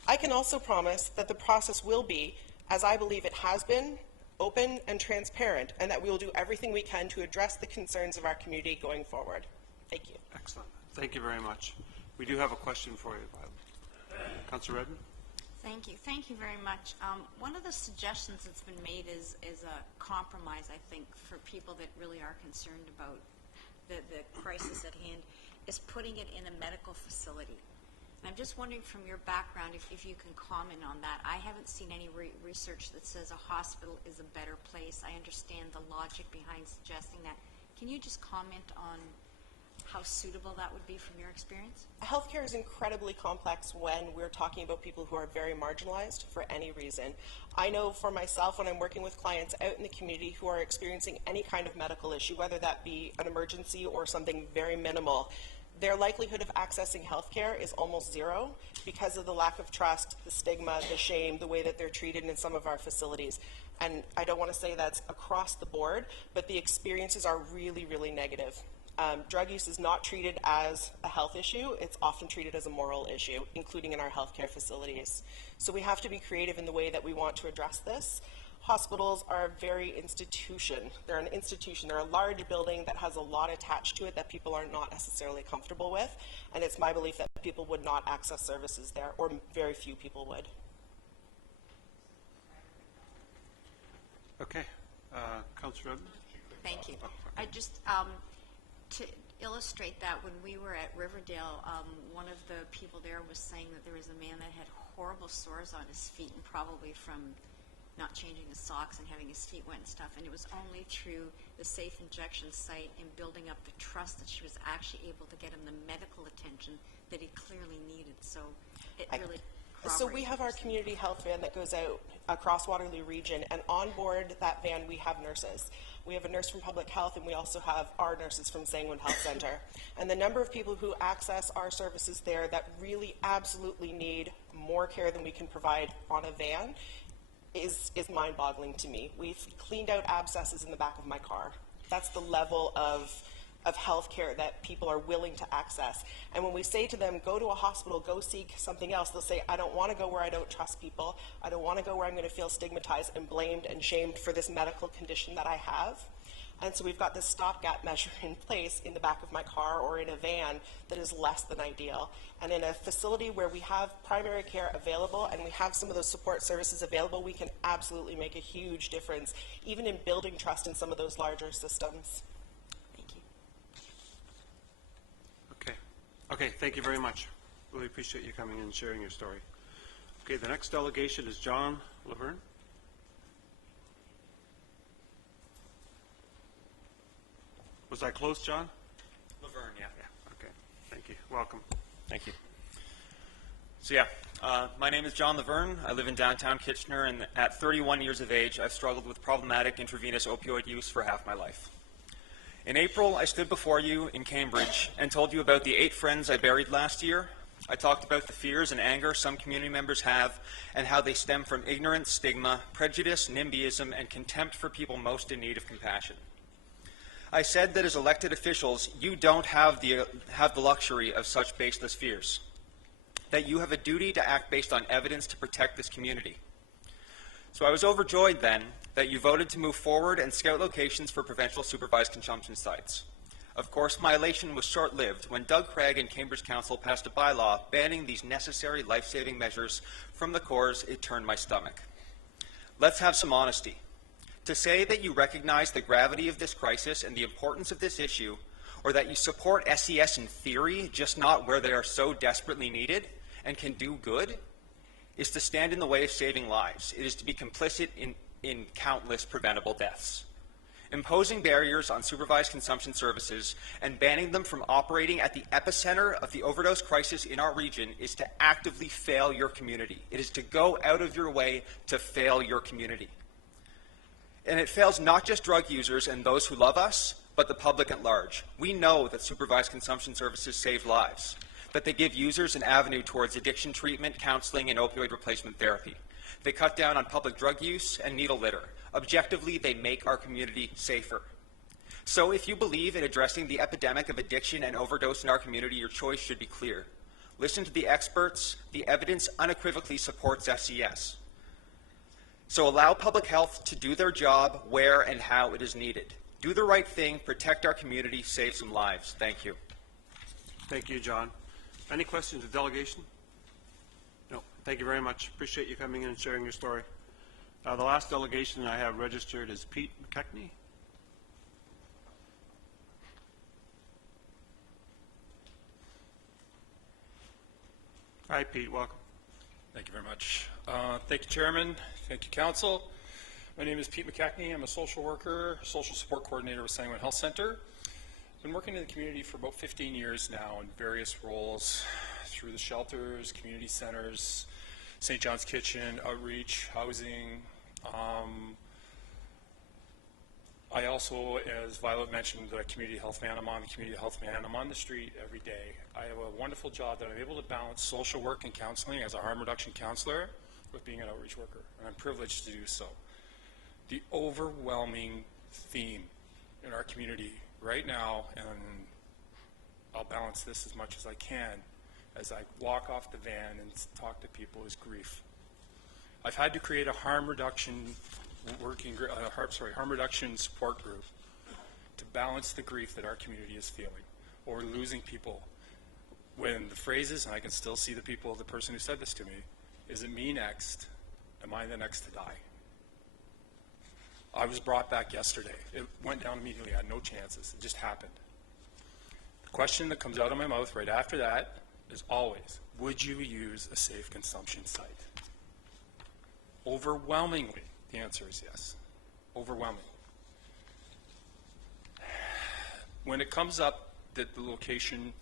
I can also promise that the process will be, as I believe it has been, open and transparent, and that we will do everything we can to address the concerns of our community going forward. Thank you. Excellent. Thank you very much. We do have a question for you, Violet. Councillor Redden? Thank you. Thank you very much. One of the suggestions that's been made is a compromise, I think, for people that really are concerned about the crisis at hand, is putting it in a medical facility. And I'm just wondering from your background if you can comment on that. I haven't seen any research that says a hospital is a better place. I understand the logic behind suggesting that. Can you just comment on how suitable that would be from your experience? Healthcare is incredibly complex when we're talking about people who are very marginalized for any reason. I know for myself, when I'm working with clients out in the community who are experiencing any kind of medical issue, whether that be an emergency or something very minimal, their likelihood of accessing healthcare is almost zero because of the lack of trust, the stigma, the shame, the way that they're treated in some of our facilities. And I don't want to say that's across the board, but the experiences are really, really negative. Drug use is not treated as a health issue. It's often treated as a moral issue, including in our healthcare facilities. So we have to be creative in the way that we want to address this. Hospitals are a very institution. They're an institution. They're a large building that has a lot attached to it that people are not necessarily comfortable with, and it's my belief that people would not access services there, or very few people would. Okay. Councillor Redden? Thank you. I just, to illustrate that, when we were at Riverdale, one of the people there was saying that there was a man that had horrible sores on his feet, and probably from not changing his socks and having his feet wet and stuff, and it was only through the safe injection site and building up the trust that she was actually able to get him the medical attention that he clearly needed. So it really So we have our community health van that goes out across Waterloo Region, and on board that van we have nurses. We have a nurse from public health, and we also have our nurses from Sanguine Health Centre. And the number of people who access our services there that really absolutely need more care than we can provide on a van is mind-boggling to me. We've cleaned out abscesses in the back of my car. That's the level of health care that people are willing to access. And when we say to them, go to a hospital, go seek something else, they'll say, I don't want to go where I don't trust people. I don't want to go where I'm going to feel stigmatized and blamed and shamed for this medical condition that I have. And so we've got this stopgap measure in place in the back of my car or in a van that is less than ideal. And in a facility where we have primary care available and we have some of those support services available, we can absolutely make a huge difference, even in building trust in some of those larger systems. Thank you. Okay, thank you very much. Really appreciate you coming in and sharing your story. Okay, the next delegation is John Laverne. Was I close, John? Laverne, yeah. Okay, thank you. Welcome. Thank you. So yeah, my name is John Laverne. I live in downtown Kitchener, and at 31 years of age, I've struggled with problematic intravenous opioid use for half my life. In April, I stood before you in Cambridge and told you about the 8 friends I buried last year. I talked about the fears and anger some community members have and how they stem from ignorance, stigma, prejudice, NIMBYism, and contempt for people most in need of compassion. I said that as elected officials, you don't have the luxury of such baseless fears, that you have a duty to act based on evidence to protect this community. So I was overjoyed then that you voted to move forward and scout locations for provincial supervised consumption sites. Of course, my elation was short-lived when Doug Craig and Cambridge Council passed a bylaw banning these necessary life-saving measures from the cores. It turned my stomach. Let's have some honesty. To say that you recognize the gravity of this crisis and the importance of this issue, or that you support SES in theory, just not where they are so desperately needed and can do good, is to stand in the way of saving lives. It is to be complicit in countless preventable deaths. Imposing barriers on supervised consumption services and banning them from operating at the epicenter of the overdose crisis in our region is to actively fail your community. It is to go out of your way to fail your community. And it fails not just drug users and those who love us, but the public at large. We know that supervised consumption services save lives, that they give users an avenue towards addiction treatment, counseling, and opioid replacement therapy. They cut down on public drug use and needle litter. Objectively, they make our community safer. So if you believe in addressing the epidemic of addiction and overdose in our community, your choice should be clear. Listen to the experts. The evidence unequivocally supports SES. So allow public health to do their job where and how it is needed. Do the right thing, protect our community, save some lives. Thank you. Thank you, John. Any questions of delegation? No. Thank you very much. Appreciate you coming in and sharing your story. The last delegation I have registered is Pete McKechnie. Hi, Pete. Welcome. Thank you very much. Thank you, Chairman. Thank you, Council. My name is Pete McKechnie. I'm a social worker, social support coordinator with Sanguine Health Center. I've been working in the community for about 15 years now in various roles through the shelters, community centers, St. John's Kitchen, outreach, housing. I also, as Violet mentioned, the community health man. I'm on the community health man. I'm on the street every day. I have a wonderful job that I'm able to balance social work and counseling as a harm reduction counselor with being an outreach worker, and I'm privileged to do so. The overwhelming theme in our community right now, and I'll balance this as much as I can as I walk off the van and talk to people, is grief. I've had to create a harm reduction harm reduction support group to balance the grief that our community is feeling, or losing people. When the phrase is, and I can still see the person who said this to me, is it me next? Am I the next to die? I was brought back yesterday. It went down immediately. I had no chances. It just happened. The question that comes out of my mouth right after that is always, would you use a safe consumption site? Overwhelmingly, the answer is yes. Overwhelmingly. When it comes up that the location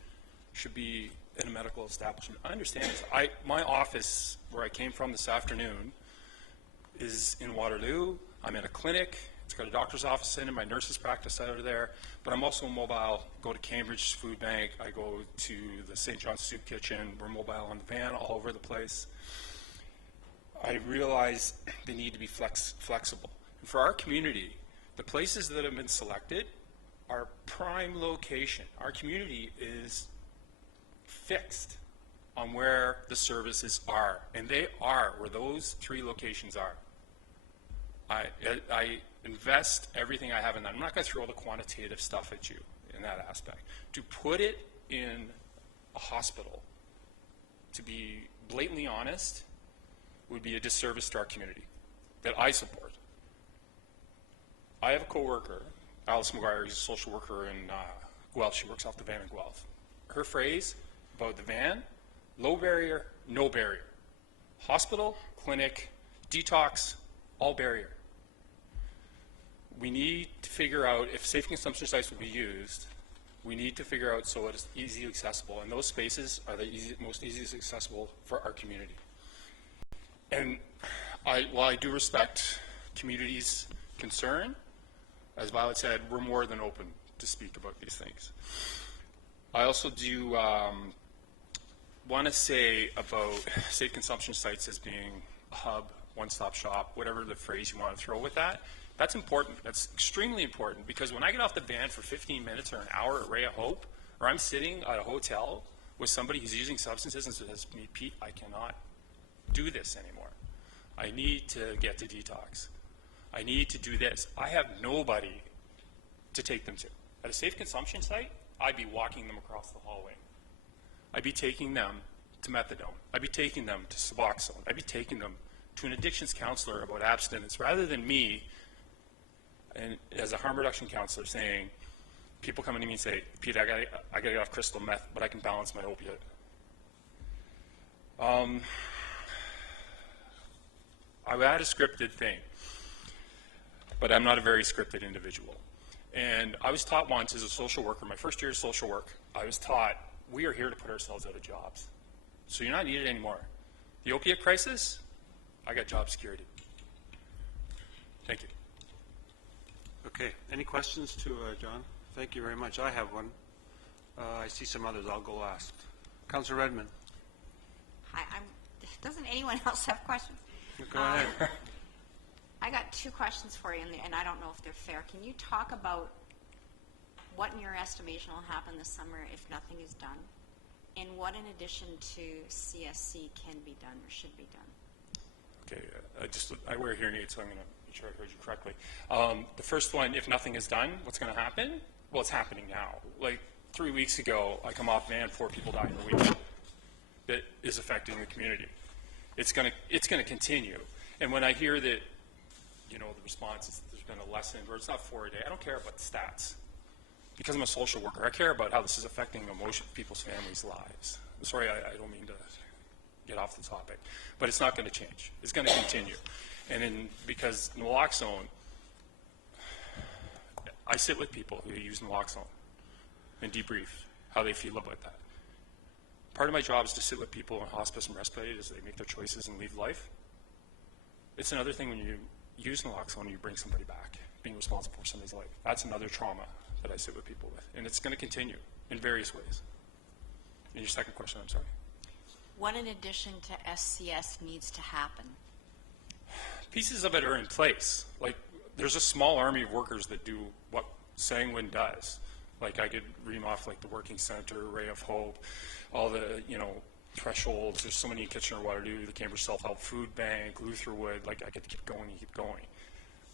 should be in a medical establishment, I understand this. My office, where I came from this afternoon, is in Waterloo. I'm in a clinic. It's got a doctor's office in it, my nurse's practice out of there, but I'm also mobile. Go to Cambridge Food Bank. I go to the St. John's Soup Kitchen. We're mobile on the van all over the place. I realize they need to be flexible. And for our community, the places that have been selected are prime location. Our community is fixed on where the services are, and they are where those 3 locations are. I invest everything I have in that. I'm not going to throw all the quantitative stuff at you in that aspect. To put it in a hospital, to be blatantly honest, would be a disservice to our community that I support. I have a coworker, Alice McGuire, who's a social worker in Guelph. She works off the van in Guelph. Her phrase about the van: low barrier, no barrier. Hospital, clinic, detox, all barrier. We need to figure out if safe consumption sites will be used. We need to figure out so it is easily accessible, and those spaces are the most easiest accessible for our community. And while I do respect community's concern, as Violet said, we're more than open to speak about these things. I also do want to say about safe consumption sites as being a hub, one-stop shop, whatever the phrase you want to throw with that. That's important. That's extremely important, because when I get off the van for 15 minutes or an hour at Ray of Hope, or I'm sitting at a hotel with somebody who's using substances and says, Pete, I cannot do this anymore. I need to get to detox. I need to do this. I have nobody to take them to. At a safe consumption site, I'd be walking them across the hallway. I'd be taking them to methadone. I'd be taking them to Suboxone. I'd be taking them to an addictions counselor about abstinence, rather than me, and as a harm reduction counselor, saying, people coming to me and say, Pete, I gotta get off crystal meth, but I can balance my opiate. I had a scripted thing, but I'm not a very scripted individual. And I was taught once as a social worker, my first year of social work, I was taught, we are here to put ourselves out of jobs. So you're not needed anymore. The opiate crisis, I got job security. Thank you. Okay, any questions to John? Thank you very much. I have one. I see some others. I'll go last. Councillor Redmond. Hi, doesn't anyone else have questions? Go ahead. I got 2 questions for you, and I don't know if they're fair. Can you talk about what, in your estimation, will happen this summer if nothing is done? And what, in addition to CSC, can be done or should be done? Okay, I wear hearing aids, so I'm going to make sure I heard you correctly. The first one, if nothing is done, what's going to happen? Well, it's happening now. Like 3 weeks ago, I come off van, 4 people died in a week. That is affecting the community. It's going to continue. And when I hear that, you know, the response is there's been a lesson, or it's not 4 a day, I don't care about the stats. Because I'm a social worker, I care about how this is affecting people's families' lives. Sorry, I don't mean to get off the topic, but it's not going to change. It's going to continue. And because naloxone, I sit with people who use naloxone and debrief how they feel about that. Part of my job is to sit with people in hospice and respite as they make their choices and leave life. It's another thing when you use naloxone and you bring somebody back, being responsible for somebody's life. That's another trauma that I sit with people with. And it's going to continue in various ways. And your second question, I'm sorry. What, in addition to SCS, needs to happen? Pieces of it are in place. Like, there's a small army of workers that do what Sanguine does. Like, I could ream off, like, the Working Center, Ray of Hope, all the, you know, thresholds. There's so many in Kitchener-Waterloo, the Cambridge Self-Help Food Bank, Lutherwood. Like, I could keep going and keep going.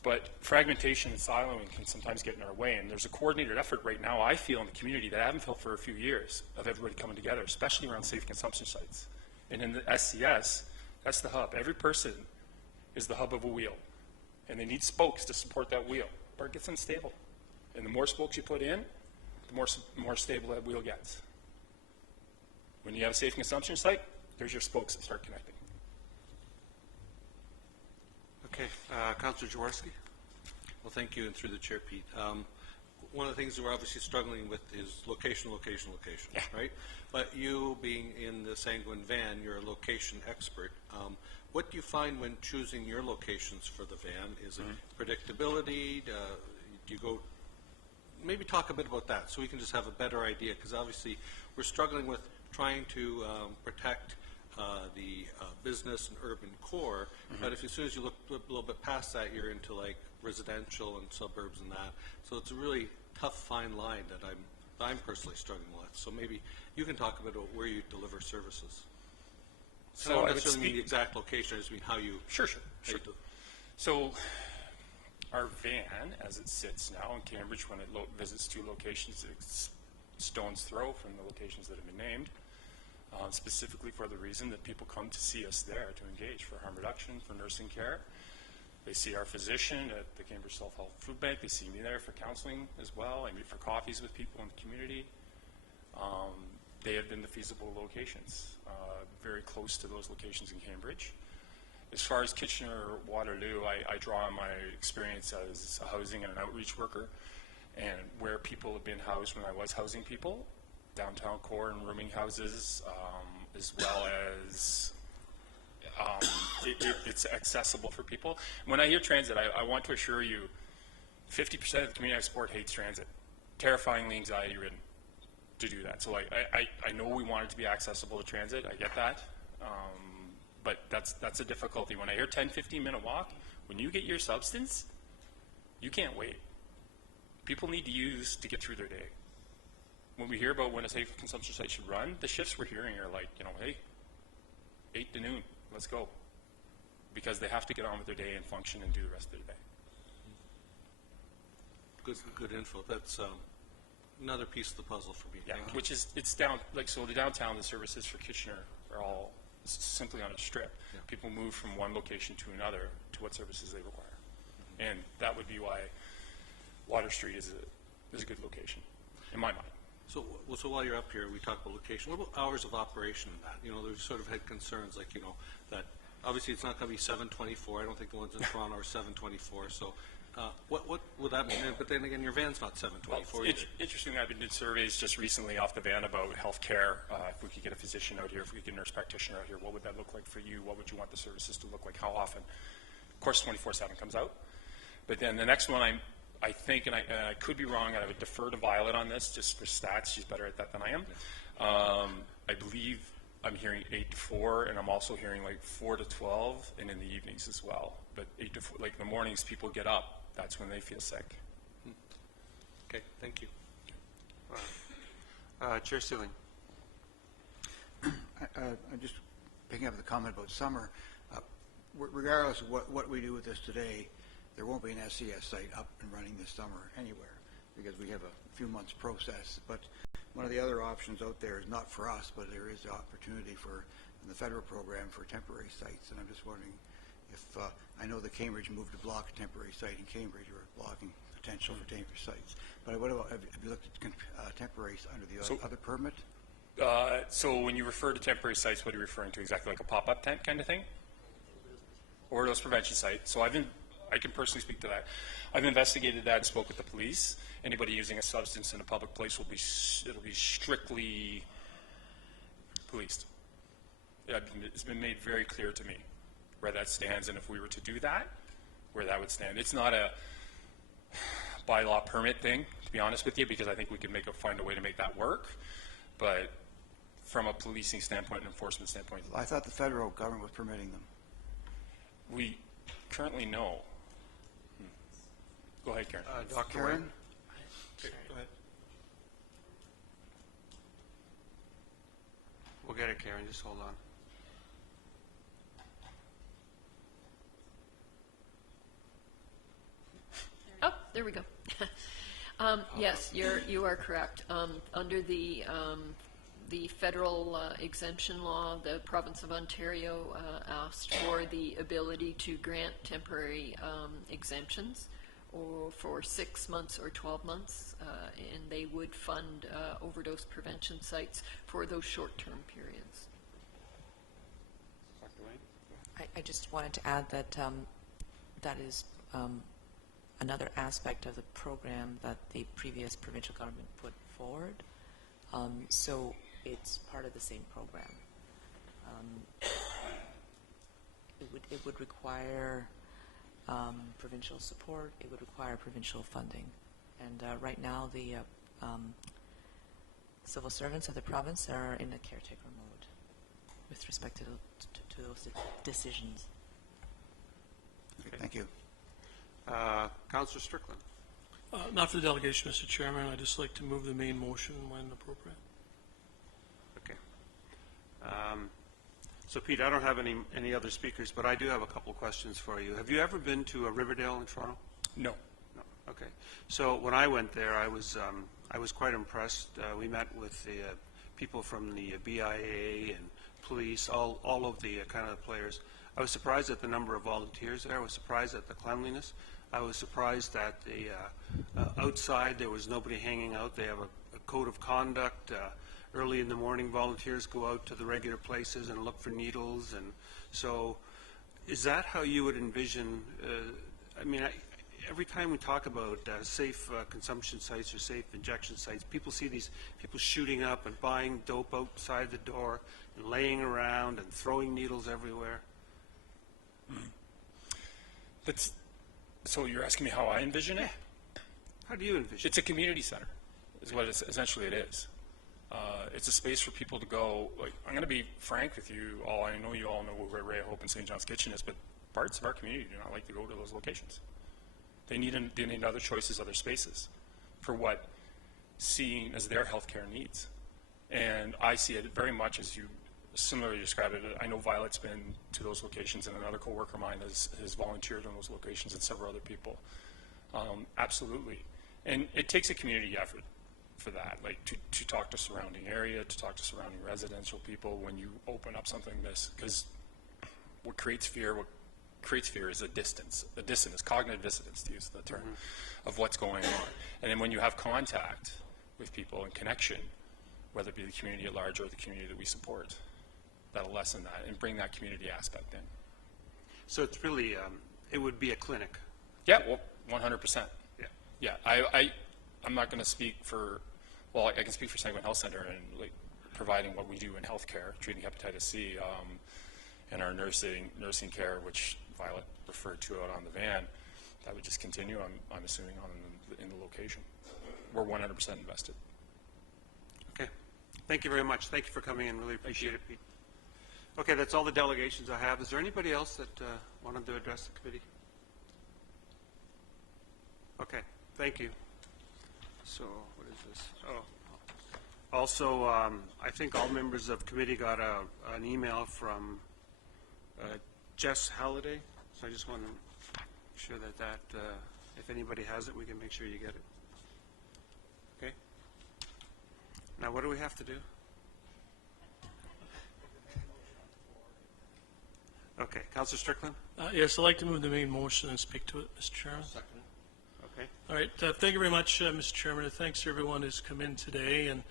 But fragmentation and siloing can sometimes get in our way, and there's a coordinated effort right now, I feel, in the community that I haven't felt for a few years, of everybody coming together, especially around safe consumption sites. And in the SCS, that's the hub. Every person is the hub of a wheel, and they need spokes to support that wheel, or it gets unstable. And the more spokes you put in, the more stable that wheel gets. When you have a safe consumption site, there's your spokes that start connecting. Okay, Councillor Jaworski. Well, thank you, and through the chair, Pete. One of the things that we're obviously struggling with is location, yeah. Right? But you being in the Sanguine van, you're a location expert. What do you find when choosing your locations for the van? Is it predictability? Do you go, maybe talk a bit about that so we can just have a better idea, because obviously we're struggling with trying to protect the business and urban core, but if as soon as you look a little bit past that, you're into like residential and suburbs and that. So it's a really tough fine line that I'm personally struggling with. So maybe you can talk about where you deliver services. So I don't I would necessarily mean the speak. exact location, I just mean how you. Sure. how you do- So our van, as it sits now in Cambridge, when it visits 2 locations, it's stone's throw from the locations that have been named, specifically for the reason that people come to see us there to engage for harm reduction, for nursing care. They see our physician at the Cambridge Self-Help Food Bank. They see me there for counseling as well. I meet for coffees with people in the community. They have been the feasible locations, very close to those locations in Cambridge. As far as Kitchener-Waterloo, I draw on my experience as a housing and an outreach worker, and where people have been housed when I was housing people, downtown core and rooming houses, as well as it's accessible for people. When I hear transit, I want to assure you, 50% of the community I support hates transit, terrifyingly anxiety-ridden to do that. So I know we want it to be accessible to transit. I get that. But that's a difficulty. When I hear 10, 15-minute walk, when you get your substance, you can't wait. People need to use to get through their day. When we hear about when a safe consumption site should run, the shifts we're hearing are like, hey, 8 to noon, let's go. Because they have to get on with their day and function and do the rest of their day. Good info. That's another piece of the puzzle for me. Yeah, which is, it's down, like, so the downtown, the services for Kitchener are all simply on a strip. Yeah. People move from one location to another to what services they require. And that would be why Water Street is a good location, in my mind. So while you're up here, we talk about location. What about hours of operation in that? There's sort of had concerns like, that obviously it's not going to be 7/24. I don't think the ones in Toronto are 7/24. So what would that mean? But then again, your van's not 7/24 either. Interesting. I've been doing surveys just recently off the van about healthcare. If we could get a physician out here, if we could get a nurse practitioner out here, what would that look like for you? What would you want the services to look like? How often? Of course, 24/7 comes out. But then the next one, I think, and I could be wrong, and I would defer to Violet on this, just for stats. She's better at that than I am. I believe I'm hearing 8 to 4, and I'm also hearing like 4 to 12, and in the evenings as well. But 8 to 4, like the mornings, people get up. That's when they feel sick. Okay, thank you. Chair Sealing. I'm just picking up the comment about summer. Regardless of what we do with this today, there won't be an SCS site up and running this summer anywhere because we have a few months process. But one of the other options out there is not for us, but there is the opportunity in the federal program for temporary sites. And I'm just wondering if, I know that Cambridge moved to block a temporary site in Cambridge, or blocking potential for temporary sites. But what about, have you looked at temporaries under the other permit? So when you refer to temporary sites, what are you referring to exactly? Like a pop-up tent kind of thing? Overdose prevention site. So I can personally speak to that. I've investigated that and spoke with the police. Anybody using a substance in a public place it'll be strictly policed. It's been made very clear to me where that stands, and if we were to do that, where that would stand. It's not a bylaw permit thing, to be honest with you, because I think we could find a way to make that work. But from a policing standpoint and enforcement standpoint, I thought the federal government was permitting them. We currently know. Go ahead, Karen. Dr. Karen? Okay, go ahead. We'll get it, Karen. Just hold on. Oh, there we go. Yes, you are correct. Under the federal exemption law, the province of Ontario asked for the ability to grant temporary exemptions or for 6 months or 12 months, and they would fund overdose prevention sites for those short-term periods. Dr. Wayne? I just wanted to add that that is another aspect of the program that the previous provincial government put forward. So it's part of the same program. It would require provincial support. It would require provincial funding. And right now, the civil servants of the province are in a caretaker mode with respect to those decisions. Okay, thank you. Councillor Strickland. Not for the delegation, Mr. Chairman. I'd just like to move the main motion when appropriate. Okay. So Pete, I don't have any other speakers, but I do have a couple questions for you. Have you ever been to Riverdale in Toronto? No. No. Okay. So when I went there, I was quite impressed. We met with the people from the BIA and police, all of the kind of players. I was surprised at the number of volunteers there. I was surprised at the cleanliness. I was surprised that the outside there was nobody hanging out. They have a code of conduct. Early in the morning, volunteers go out to the regular places and look for needles. And so is that how you would envision, every time we talk about safe consumption sites or safe injection sites, people see these people shooting up and buying dope outside the door and laying around and throwing needles everywhere. So you're asking me how I envision it? How do you envision it? It's a community center, is what essentially it is. It's a space for people to go. Like, I'm going to be frank with you all. I know you all know where Ray Hope and St. John's Kitchen is, but parts of our community do not like to go to those locations. They need other choices, other spaces for what seen as their healthcare needs. And I see it very much as you similarly described it. I know Violet's been to those locations, and another coworker of mine has volunteered on those locations, and several other people. Absolutely. And it takes a community effort for that, like to talk to surrounding area, to talk to surrounding residential people when you open up something like this, because what creates fear is a distance, cognitive dissonance, to use the term, of what's going on. And then when you have contact with people and connection, whether it be the community at large or the community that we support, that'll lessen that and bring that community aspect in. So it's really, it would be a clinic. Yeah, well, 100%. Yeah. Yeah, I'm not going to speak for, well, I can speak for Sanguine Health Center and like providing what we do in healthcare, treating hepatitis C, and our nursing care, which Violet referred to out on the van. That would just continue, I'm assuming, in the location. We're 100% invested. Okay. Thank you very much. Thank you for coming in. Really appreciate it, Pete. Okay, that's all the delegations I have. Is there anybody else that wanted to address the committee? Okay, thank you. So, what is this? Oh. Also, I think all members of committee got an email from Jess Halliday. So I just want to make sure that if anybody has it, we can make sure you get it. Okay? Now, what do we have to do? Okay, Councillor Strickland? Yes, I'd like to move the main motion and speak to it, Mr. Chairman. Second. Okay. All right, thank you very much, Mr. Chairman, and thanks to everyone who's come in today and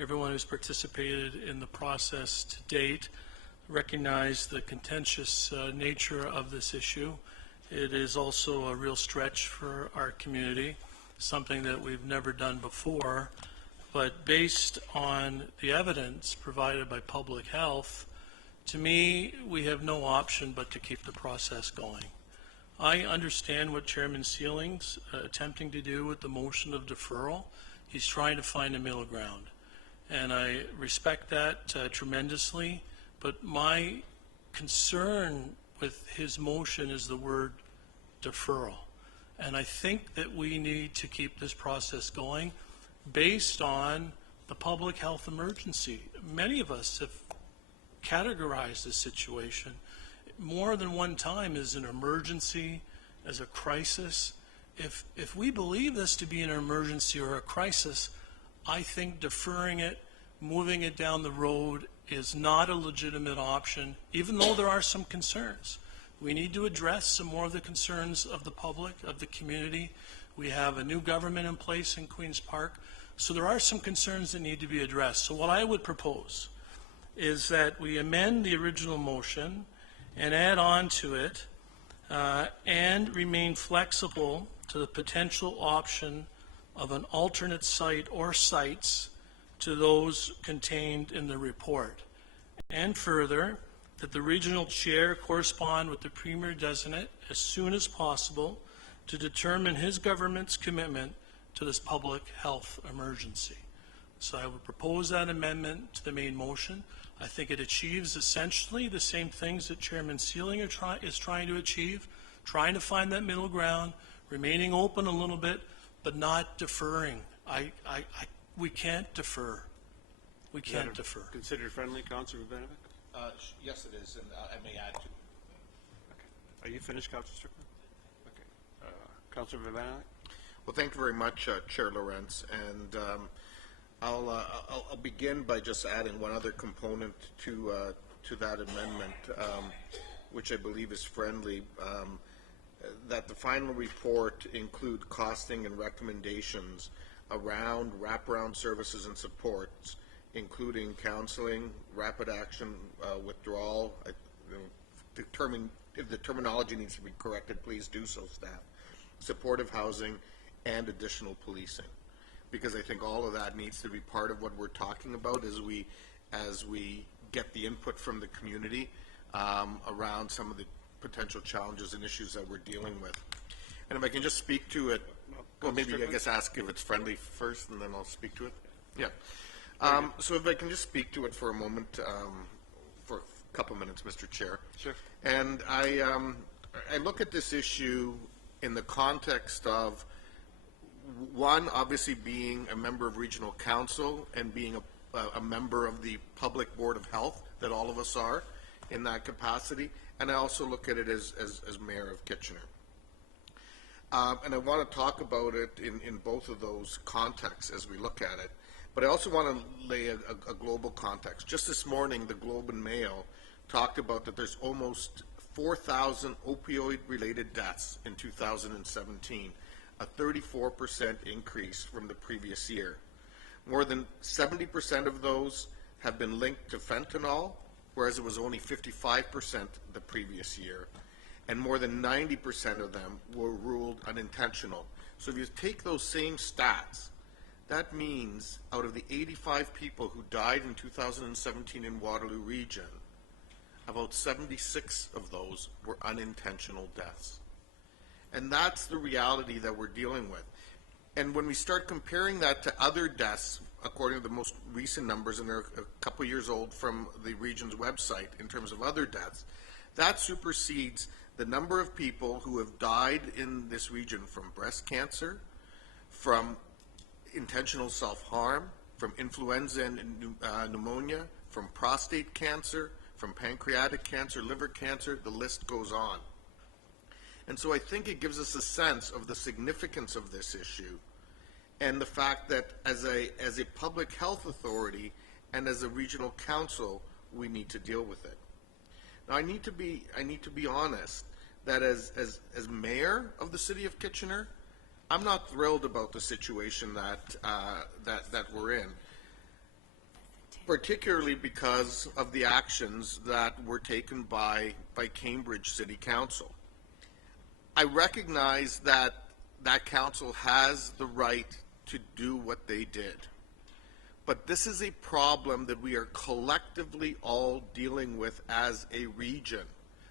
everyone who's participated in the process to date. Recognize the contentious nature of this issue. It is also a real stretch for our community, something that we've never done before, but based on the evidence provided by public health, to me, we have no option but to keep the process going. I understand what Chairman Seeling's attempting to do with the motion of deferral. He's trying to find a middle ground, and I respect that tremendously, but my concern with his motion is the word deferral. And I think that we need to keep this process going based on the public health emergency. Many of us have categorized this situation more than one time as an emergency, as a crisis. If we believe this to be an emergency or a crisis, I think deferring it, moving it down the road is not a legitimate option, even though there are some concerns. We need to address some more of the concerns of the public, of the community. We have a new government in place in Queen's Park, so there are some concerns that need to be addressed. So what I would propose is that we amend the original motion and add on to it and remain flexible to the potential option of an alternate site or sites to those contained in the report. And further, that the regional chair correspond with the Premier Designate as soon as possible to determine his government's commitment to this public health emergency. So I would propose that amendment to the main motion. I think it achieves essentially the same things that Chairman Sealing is trying to achieve, trying to find that middle ground, remaining open a little bit, but not deferring. We can't defer. We can't defer. Considered friendly, Councillor Vivanovic? Yes, it is, and I may add to. Are you finished, Councillor Strickland? Okay. Councillor Vivanovic? Well, thank you very much, Chair Lawrence, and I'll begin by just adding one other component to that amendment, which I believe is friendly, that the final report include costing and recommendations around wraparound services and supports, including counseling, rapid action withdrawal. Determine if the terminology needs to be corrected, please do so, staff. Supportive housing and additional policing, because I think all of that needs to be part of what we're talking about as we get the input from the community around some of the potential challenges and issues that we're dealing with. And if I can just speak to it, well, maybe I guess ask if it's friendly first, and then I'll speak to it. Yeah. So if I can just speak to it for a moment, for a couple minutes, Mr. Chair. Sure. And I look at this issue in the context of, one, obviously being a member of regional council and being a member of the public board of health, that all of us are in that capacity, and I also look at it as mayor of Kitchener. And I want to talk about it in both of those contexts as we look at it, but I also want to lay a global context. Just this morning, the Globe and Mail talked about that there's almost 4,000 opioid-related deaths in 2017, a 34% increase from the previous year. More than 70% of those have been linked to fentanyl, whereas it was only 55% the previous year. And more than 90% of them were ruled unintentional. So if you take those same stats, that means out of the 85 people who died in 2017 in Waterloo Region, about 76 of those were unintentional deaths. And that's the reality that we're dealing with. And when we start comparing that to other deaths, according to the most recent numbers, and they're a couple years old from the region's website in terms of other deaths, that supersedes the number of people who have died in this region from breast cancer, from intentional self-harm, from influenza and pneumonia, from prostate cancer, from pancreatic cancer, liver cancer, the list goes on. And so I think it gives us a sense of the significance of this issue and the fact that as a public health authority and as a regional council, we need to deal with it. Now I need to be honest that as mayor of the city of Kitchener, I'm not thrilled about the situation that we're in, particularly because of the actions that were taken by Cambridge City Council. I recognize that that council has the right to do what they did. But this is a problem that we are collectively all dealing with as a region.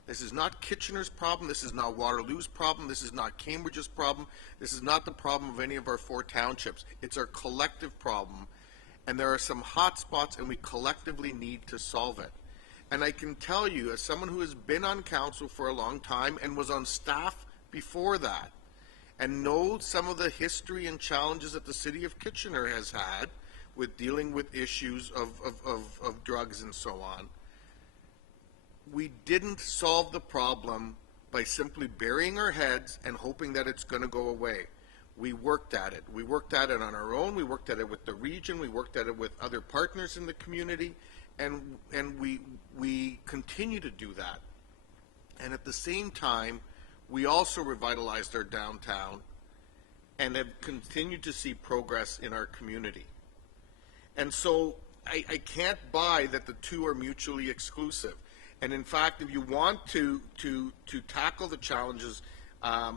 This is not Kitchener's problem. This is not Waterloo's problem. This is not Cambridge's problem. This is not the problem of any of our 4 townships. It's our collective problem. And there are some hot spots, and we collectively need to solve it. And I can tell you, as someone who has been on council for a long time and was on staff before that, and knows some of the history and challenges that the city of Kitchener has had with dealing with issues of drugs and so on, we didn't solve the problem by simply burying our heads and hoping that it's going to go away. We worked at it. We worked at it on our own. We worked at it with the region. We worked at it with other partners in the community, and we continue to do that. And at the same time, we also revitalized our downtown and have continued to see progress in our community. And so I can't buy that the two are mutually exclusive. And in fact, if you want to tackle the challenges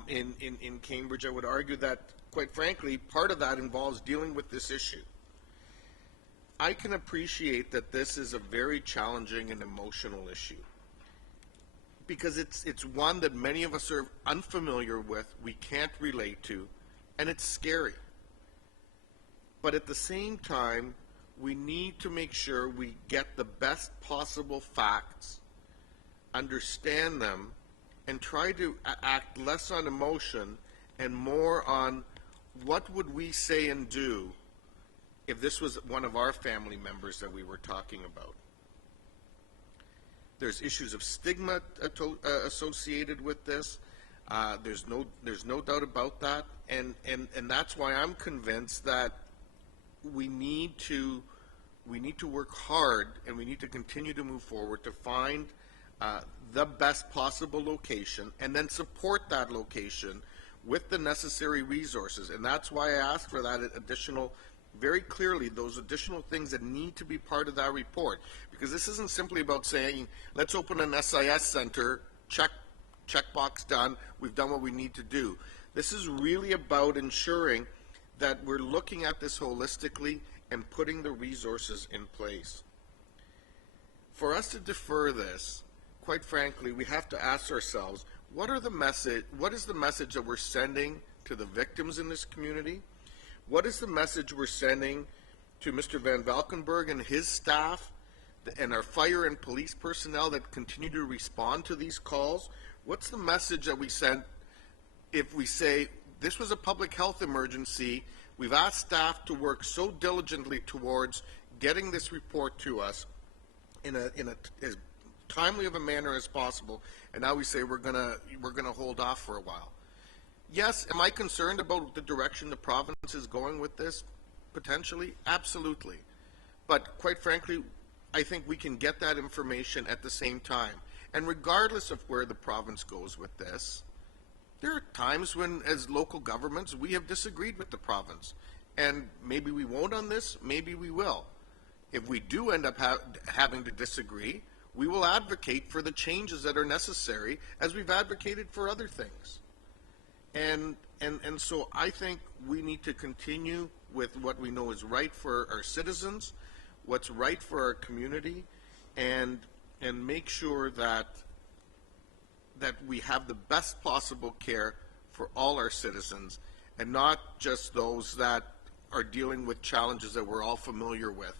in Cambridge, I would argue that, quite frankly, part of that involves dealing with this issue. I can appreciate that this is a very challenging and emotional issue, because it's one that many of us are unfamiliar with, we can't relate to, and it's scary. But at the same time, we need to make sure we get the best possible facts, understand them, and try to act less on emotion and more on what would we say and do if this was one of our family members that we were talking about. There's issues of stigma associated with this. There's no doubt about that, and that's why I'm convinced that we need to work hard, and we need to continue to move forward to find the best possible location, and then support that location with the necessary resources. And that's why I asked for that additional, very clearly, those additional things that need to be part of that report. Because this isn't simply about saying, let's open an SIS center, checkbox done, we've done what we need to do. This is really about ensuring that we're looking at this holistically and putting the resources in place. For us to defer this, quite frankly, we have to ask ourselves, what is the message that we're sending to the victims in this community? What is the message we're sending to Mr. Van Valkenburg and his staff and our fire and police personnel that continue to respond to these calls? What's the message that we send if we say, this was a public health emergency, we've asked staff to work so diligently towards getting this report to us in as timely of a manner as possible, and now we say we're gonna hold off for a while. Yes, am I concerned about the direction the province is going with this? Potentially, absolutely. But quite frankly, I think we can get that information at the same time. And regardless of where the province goes with this, there are times when, as local governments, we have disagreed with the province. And maybe we won't on this, maybe we will. If we do end up having to disagree, we will advocate for the changes that are necessary, as we've advocated for other things. And so I think we need to continue with what we know is right for our citizens, what's right for our community, and make sure that we have the best possible care for all our citizens, and not just those that are dealing with challenges that we're all familiar with,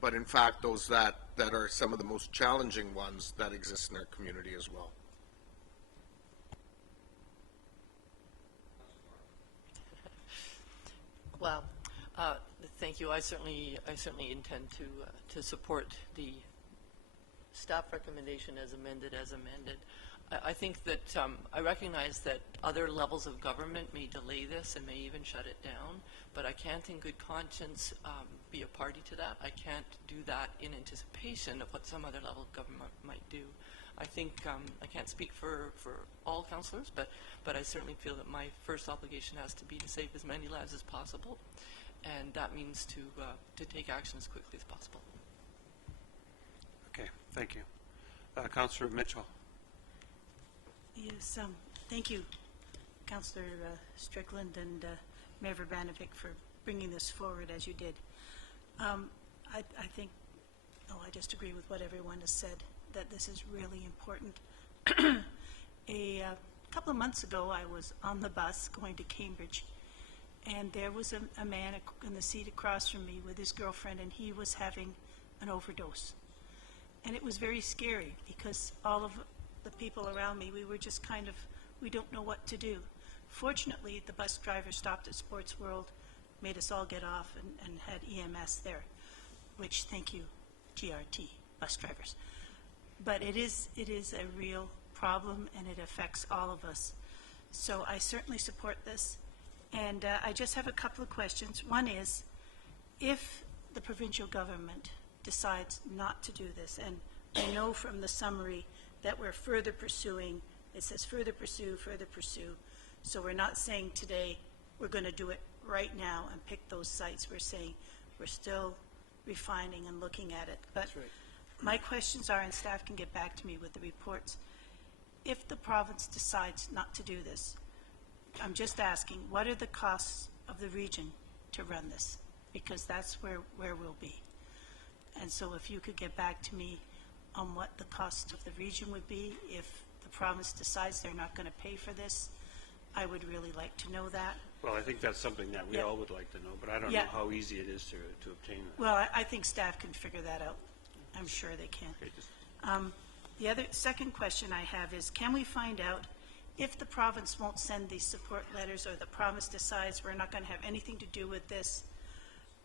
but in fact those that are some of the most challenging ones that exist in our community as well. Well, thank you. I certainly intend to support the staff recommendation as amended. I think that I recognize that other levels of government may delay this and may even shut it down, but I can't in good conscience be a party to that. I can't do that in anticipation of what some other level of government might do. I think I can't speak for all councillors, but I certainly feel that my first obligation has to be to save as many lives as possible, and that means to take action as quickly as possible. Okay, thank you. Councillor Mitchell. Yes, thank you, Councillor Strickland and Mayor Verbanovic, for bringing this forward as you did. I think, I just agree with what everyone has said, that this is really important. A couple of months ago, I was on the bus going to Cambridge, and there was a man in the seat across from me with his girlfriend, and he was having an overdose. And it was very scary because all of the people around me, we were just kind of, we don't know what to do. Fortunately, the bus driver stopped at Sports World, made us all get off, and had EMS there, which, thank you, GRT, bus drivers. But it is a real problem, and it affects all of us. So I certainly support this. And I just have a couple of questions. One is, if the provincial government decides not to do this, and I know from the summary that we're further pursuing, it says further pursue, so we're not saying today we're going to do it right now and pick those sites. We're saying we're still refining and looking at it. But right. My questions are, and staff can get back to me with the reports, if the province decides not to do this, I'm just asking, what are the costs of the region to run this? Because that's where we'll be. And so if you could get back to me on what the cost of the region would be if the province decides they're not going to pay for this, I would really like to know that. Well, I think that's something that we Yeah. all would like to know, but I don't Yeah. know how easy it is to obtain that. Well, I think staff can figure that out. I'm sure they can. Okay, just- The second question I have is, can we find out if the province won't send these support letters, or the province decides we're not going to have anything to do with this,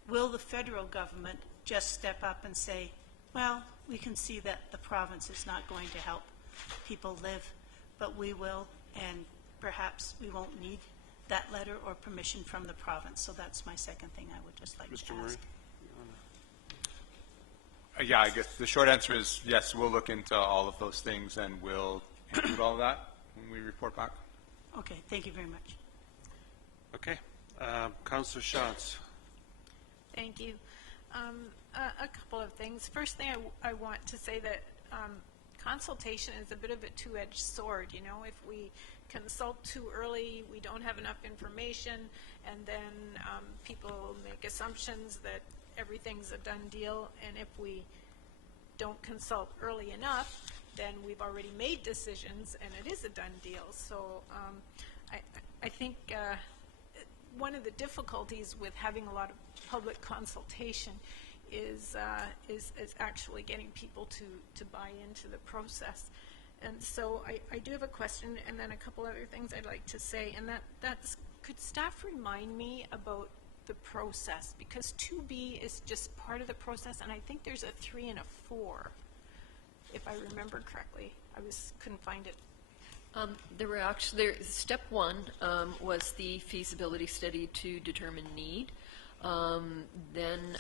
will the federal government just step up and say, well, we can see that the province is not going to help people live, but we will, and perhaps we won't need that letter or permission from the province? So that's my second thing I would just like Mr. to Murray? ask. Yeah, I guess the short answer is yes, we'll look into all of those things and we'll include all of that when we report back. Okay, thank you very much. Okay. Councillor Schatz. Thank you. A couple of things. First thing I want to say that consultation is a bit of a two-edged sword. You know, if we consult too early, we don't have enough information, and then people make assumptions that everything's a done deal, and if we don't consult early enough, then we've already made decisions and it is a done deal. So I think one of the difficulties with having a lot of public consultation is actually getting people to buy into the process. And so I do have a question, and then a couple other things I'd like to say, and that's, could staff remind me about the process, because 2B is just part of the process, and I think there's a 3 and a 4, if I remember correctly. Couldn't find it. Step 1 was the feasibility study to determine need. Then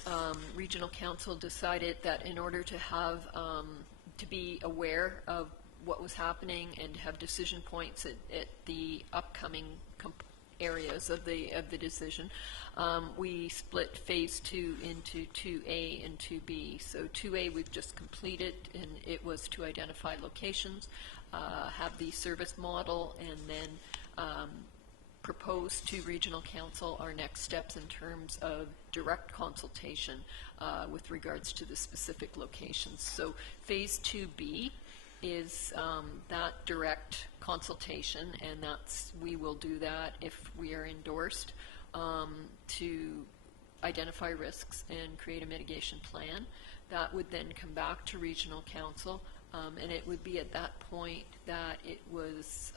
Regional Council decided that in order to have to be aware of what was happening and have decision points at the upcoming areas of the decision, we split phase 2 into 2A and 2B. So 2A we've just completed, and it was to identify locations, have the service model, and then propose to Regional Council our next steps in terms of direct consultation with regards to the specific locations. So phase 2B is that direct consultation, and we will do that if we are endorsed to identify risks and create a mitigation plan. That would then come back to Regional Council, and it would be at that point that it was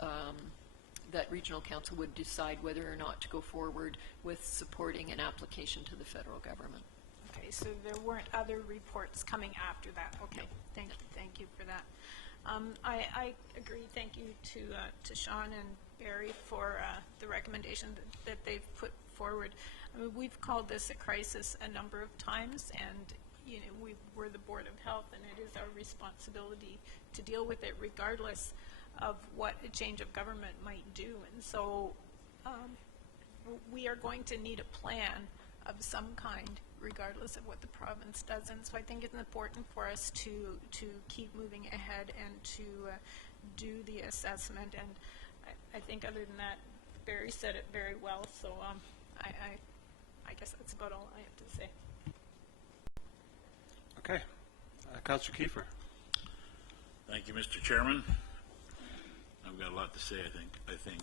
that Regional Council would decide whether or not to go forward with supporting an application to the federal government. Okay, so there weren't other reports coming after that. Okay, thank you for that. I agree. Thank you to Sean and Barry for the recommendation that they've put forward. I mean, we've called this a crisis a number of times, and we're the Board of Health, and it is our responsibility to deal with it regardless of what a change of government might do. And so we are going to need a plan of some kind regardless of what the province does. And so I think it's important for us to keep moving ahead and to do the assessment. And I think other than that, Barry said it very well. So I guess that's about all I have to say. Okay. Councillor Kiefer. Thank you, Mr. Chairman. I've got a lot to say, I think.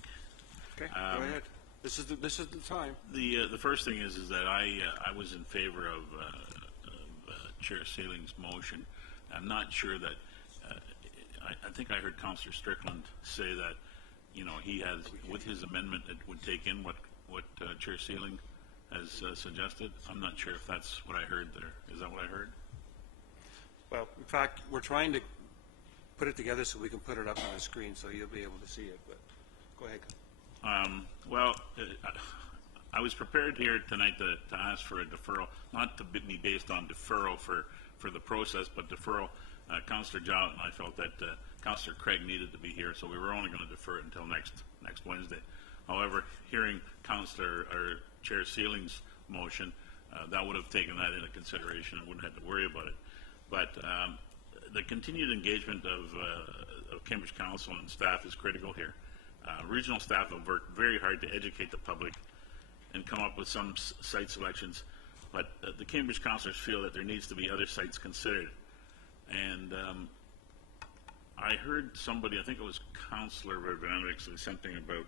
Okay, go ahead. This is the time. The first thing is that I was in favor of Chair Seeling's motion. I'm not sure that I think I heard Councillor Strickland say that he has, with his amendment, it would take in what Chair Seeling has suggested. I'm not sure if that's what I heard there. Is that what I heard? Well, in fact, we're trying to put it together so we can put it up on the screen so you'll be able to see it. But go ahead. Well, I was prepared here tonight to ask for a deferral, not to be based on deferral for the process, but deferral. Councillor Jowett and I felt that Councillor Craig needed to be here, so we were only going to defer it until next Wednesday. However, hearing Chair Seeling's motion, that would have taken that into consideration and wouldn't have to worry about it. But the continued engagement of Cambridge Council and staff is critical here. Regional staff have worked very hard to educate the public and come up with some site selections, but the Cambridge councillors feel that there needs to be other sites considered. And I heard somebody, I think it was Councillor Verbanix, say something about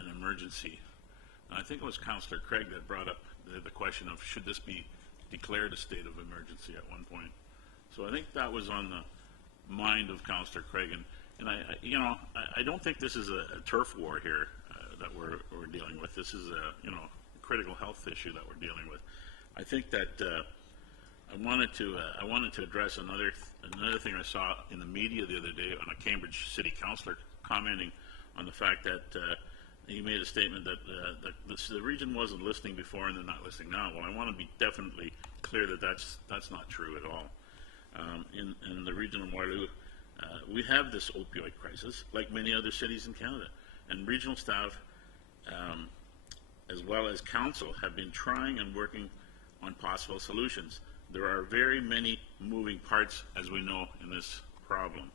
an emergency And I think it was Councillor Craig that brought up the question of should this be declared a state of emergency at one point. So I think that was on the mind of Councillor Craig. And I don't think this is a turf war here that we're dealing with. This is a critical health issue that we're dealing with. I think that I wanted to address another thing I saw in the media the other day on a Cambridge City Councillor commenting on the fact that he made a statement that the region wasn't listening before and they're not listening now. Well, I want to be definitely clear that that's not true at all. In the region of Waterloo, we have this opioid crisis like many other cities in Canada, and regional staff as well as council have been trying and working on possible solutions. There are very many moving parts, as we know, in this problem,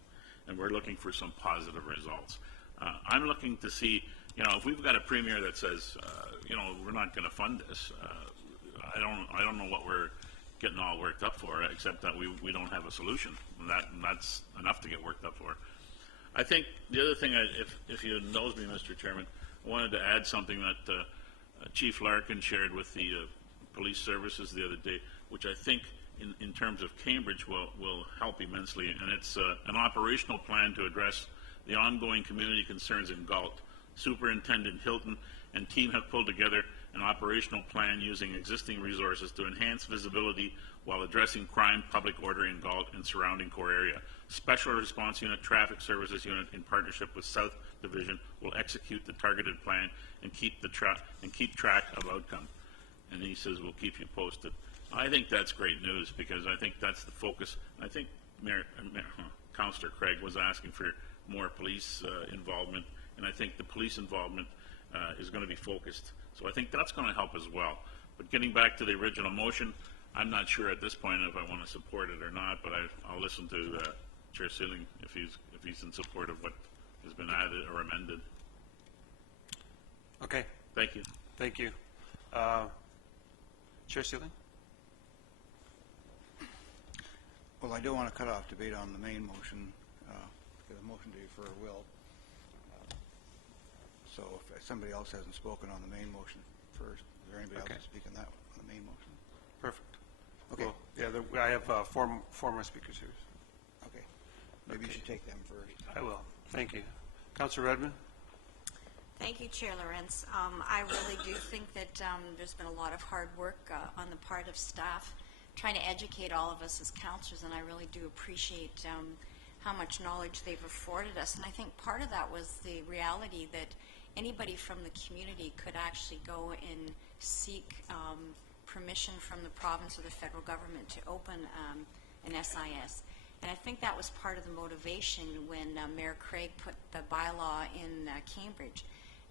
and we're looking for some positive results. I'm looking to see, if we've got a premier that says, we're not going to fund this, I don't know what we're getting all worked up for, except that we don't have a solution, and that's enough to get worked up for. I think the other thing, if you knows me, Mr. Chairman, I wanted to add something that Chief Larkin shared with the police services the other day, which I think in terms of Cambridge will help immensely, and it's an operational plan to address the ongoing community concerns in Galt. Superintendent Hilton and team have pulled together an operational plan using existing resources to enhance visibility while addressing crime, public order in Galt and surrounding core area. Special Response Unit, Traffic Services Unit, in partnership with South Division, will execute the targeted plan and keep track of outcome. And he says we'll keep you posted. I think that's great news because I think that's the focus. I think Councillor Craig was asking for more police involvement, and I think the police involvement is going to be focused. So I think that's going to help as well. But getting back to the original motion, I'm not sure at this point if I want to support it or not, but I'll listen to Chair Sealing if he's in support of what has been added or amended. Okay. Thank you. Thank you. Chair Sealing? Well, I don't want to cut off debate on the main motion, because the motion to defer will. So if somebody else hasn't spoken on the main motion first, is there anybody else to speak on that one, on the main motion? Perfect. Okay. Well, yeah, I have four more speakers here. Okay. Maybe you should take them first. I will. Thank you. Councillor Redmond? Thank you, Chair Lawrence. I really do think that there's been a lot of hard work on the part of staff trying to educate all of us as councillors, and I really do appreciate how much knowledge they've afforded us. And I think part of that was the reality that anybody from the community could actually go and seek permission from the province or the federal government to open an SIS. And I think that was part of the motivation when Mayor Craig put the bylaw in Cambridge.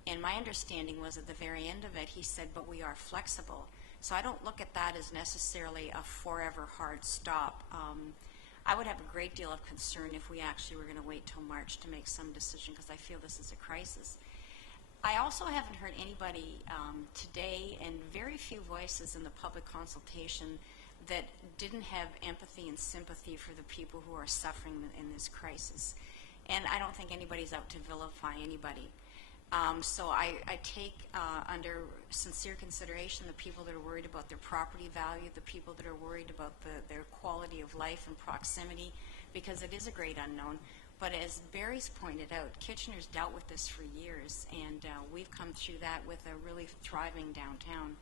And my understanding was at the very end of it, he said, but we are flexible. So I don't look at that as necessarily a forever hard stop. I would have a great deal of concern if we actually were going to wait till March to make some decision, because I feel this is a crisis. I also haven't heard anybody today, and very few voices in the public consultation, that didn't have empathy and sympathy for the people who are suffering in this crisis. And I don't think anybody's out to vilify anybody. So I take under sincere consideration the people that are worried about their property value, the people that are worried about their quality of life and proximity, because it is a great unknown. But as Barry's pointed out, Kitchener's dealt with this for years, and we've come through that with a really thriving downtown.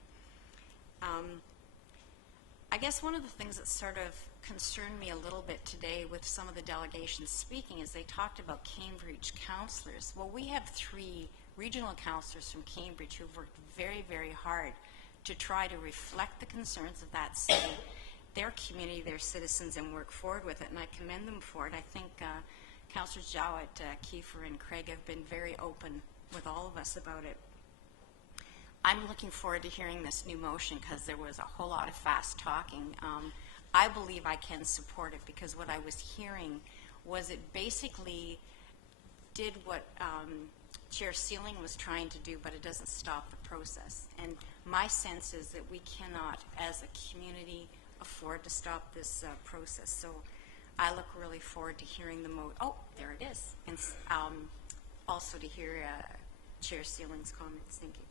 I guess one of the things that sort of concerned me a little bit today with some of the delegations speaking is they talked about Cambridge councillors. Well, we have 3 regional councillors from Cambridge who've worked very, very hard to try to reflect the concerns of that city, their community, their citizens, and work forward with it, and I commend them for it. I think Councillors Jowett, Kiefer, and Craig have been very open with all of us about it. I'm looking forward to hearing this new motion because there was a whole lot of fast talking. I believe I can support it because what I was hearing was it basically did what Chair Sealing was trying to do, but it doesn't stop the process. And my sense is that we cannot, as a community, afford to stop this process. So I look really forward to hearing the oh, there it is. And also to hear Chair Sealing's comments. Thank you.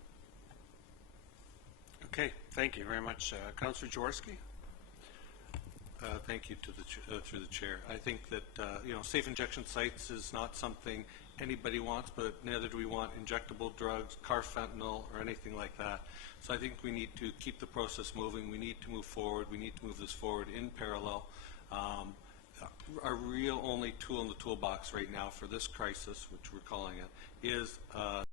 Okay, thank you very much. Councillor Jaworski? Thank you to the through the chair. I think that safe injection sites is not something anybody wants, but neither do we want injectable drugs, carfentanil, or anything like that. So I think we need to keep the process moving. We need to move forward. We need to move this forward in parallel. Our real only tool in the toolbox right now for this crisis, which we're calling it, is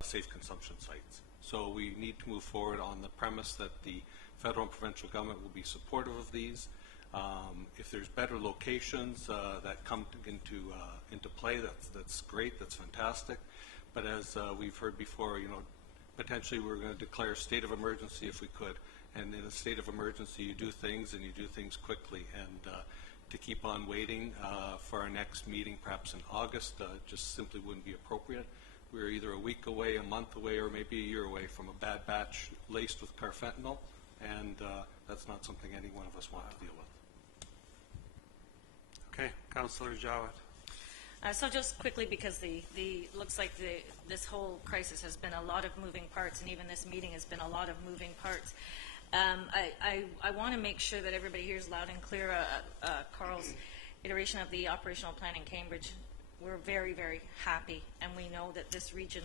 safe consumption sites. So we need to move forward on the premise that the federal and provincial government will be supportive of these. If there's better locations that come into play, that's great, that's fantastic. But as we've heard before, potentially we're going to declare a state of emergency if we could. And in a state of emergency, you do things and you do things quickly. And to keep on waiting for our next meeting, perhaps in August, just simply wouldn't be appropriate. We're either a week away, a month away, or maybe a year away from a bad batch laced with carfentanil, and that's not something any one of us want to deal with. Okay, Councillor Jawad. So just quickly, because looks like this whole crisis has been a lot of moving parts, and even this meeting has been a lot of moving parts. I want to make sure that everybody hears loud and clear Carl's iteration of the operational plan in Cambridge. We're very, very happy, and we know that this region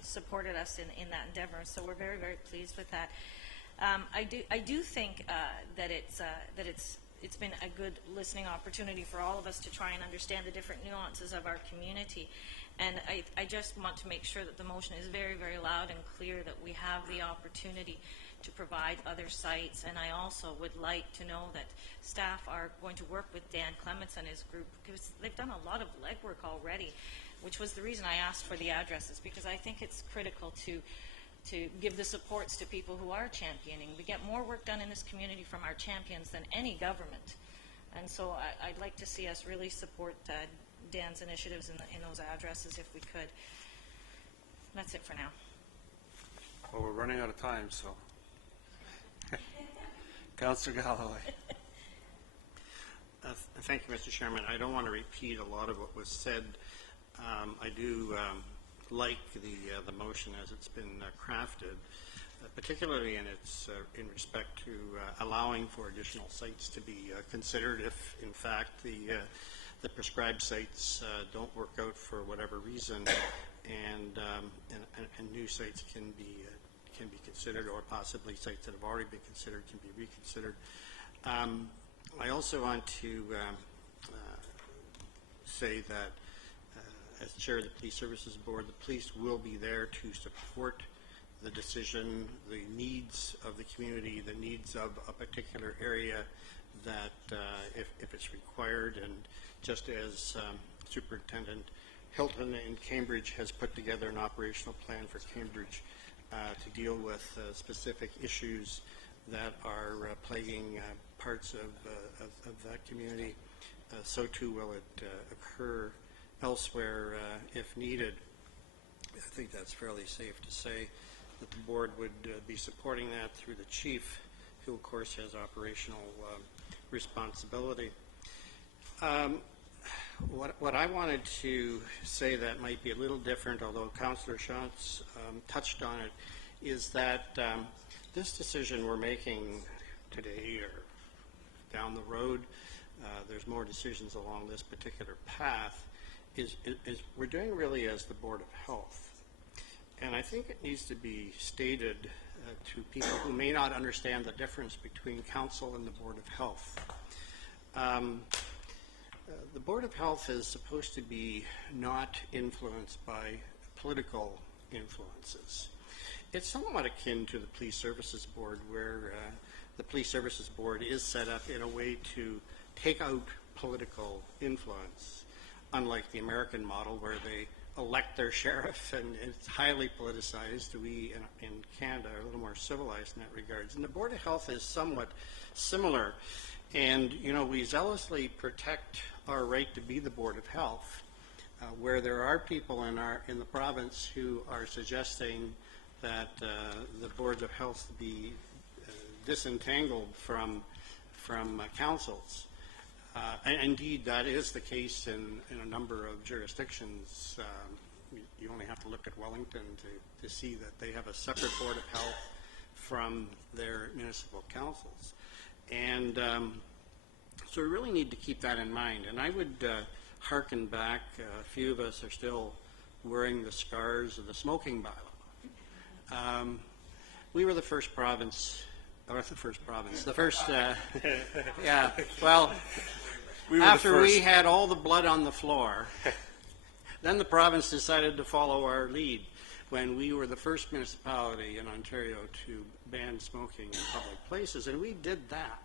supported us in that endeavor, so we're very, very pleased with that. I do think that it's been a good listening opportunity for all of us to try and understand the different nuances of our community. And I just want to make sure that the motion is very, very loud and clear that we have the opportunity to provide other sites. And I also would like to know that staff are going to work with Dan Clements and his group, because they've done a lot of legwork already, which was the reason I asked for the addresses, because I think it's critical to give the supports to people who are championing. We get more work done in this community from our champions than any government. And so I'd like to see us really support Dan's initiatives in those addresses if we could. That's it for now. Well, we're running out of time, so. Councillor Galloway. Thank you, Mr. Chairman. I don't want to repeat a lot of what was said. I do like the motion as it's been crafted, particularly in respect to allowing for additional sites to be considered if, in fact, the prescribed sites don't work out for whatever reason, and new sites can be considered, or possibly sites that have already been considered can be reconsidered. I also want to say that as chair of the Police Services Board, the police will be there to support the decision, the needs of the community, the needs of a particular area, that if it's required. And just as Superintendent Hilton in Cambridge has put together an operational plan for Cambridge to deal with specific issues that are plaguing parts of that community, so too will it occur elsewhere if needed. I think that's fairly safe to say that the board would be supporting that through the chief, who of course has operational responsibility. What I wanted to say that might be a little different, although Councillor Schantz touched on it, is that this decision we're making today or down the road, there's more decisions along this particular path, is we're doing really as the Board of Health. And I think it needs to be stated to people who may not understand the difference between Council and the Board of Health. The Board of Health is supposed to be not influenced by political influences. It's somewhat akin to the Police Services Board, where the Police Services Board is set up in a way to take out political influence, unlike the American model where they elect their sheriff and it's highly politicized. We in Canada are a little more civilized in that regards. And the Board of Health is somewhat similar. And, you know, we zealously protect our right to be the Board of Health, where there are people in the province who are suggesting that the Boards of Health be disentangled from councils. And indeed, that is the case in a number of jurisdictions. You only have to look at Wellington to see that they have a separate Board of Health from their municipal councils. And so we really need to keep that in mind. And I would hearken back, a few of us are still wearing the scars of the smoking bylaw. We were the first province, yeah, well, after we had all the blood on the floor, then the province decided to follow our lead when we were the first municipality in Ontario to ban smoking in public places. And we did that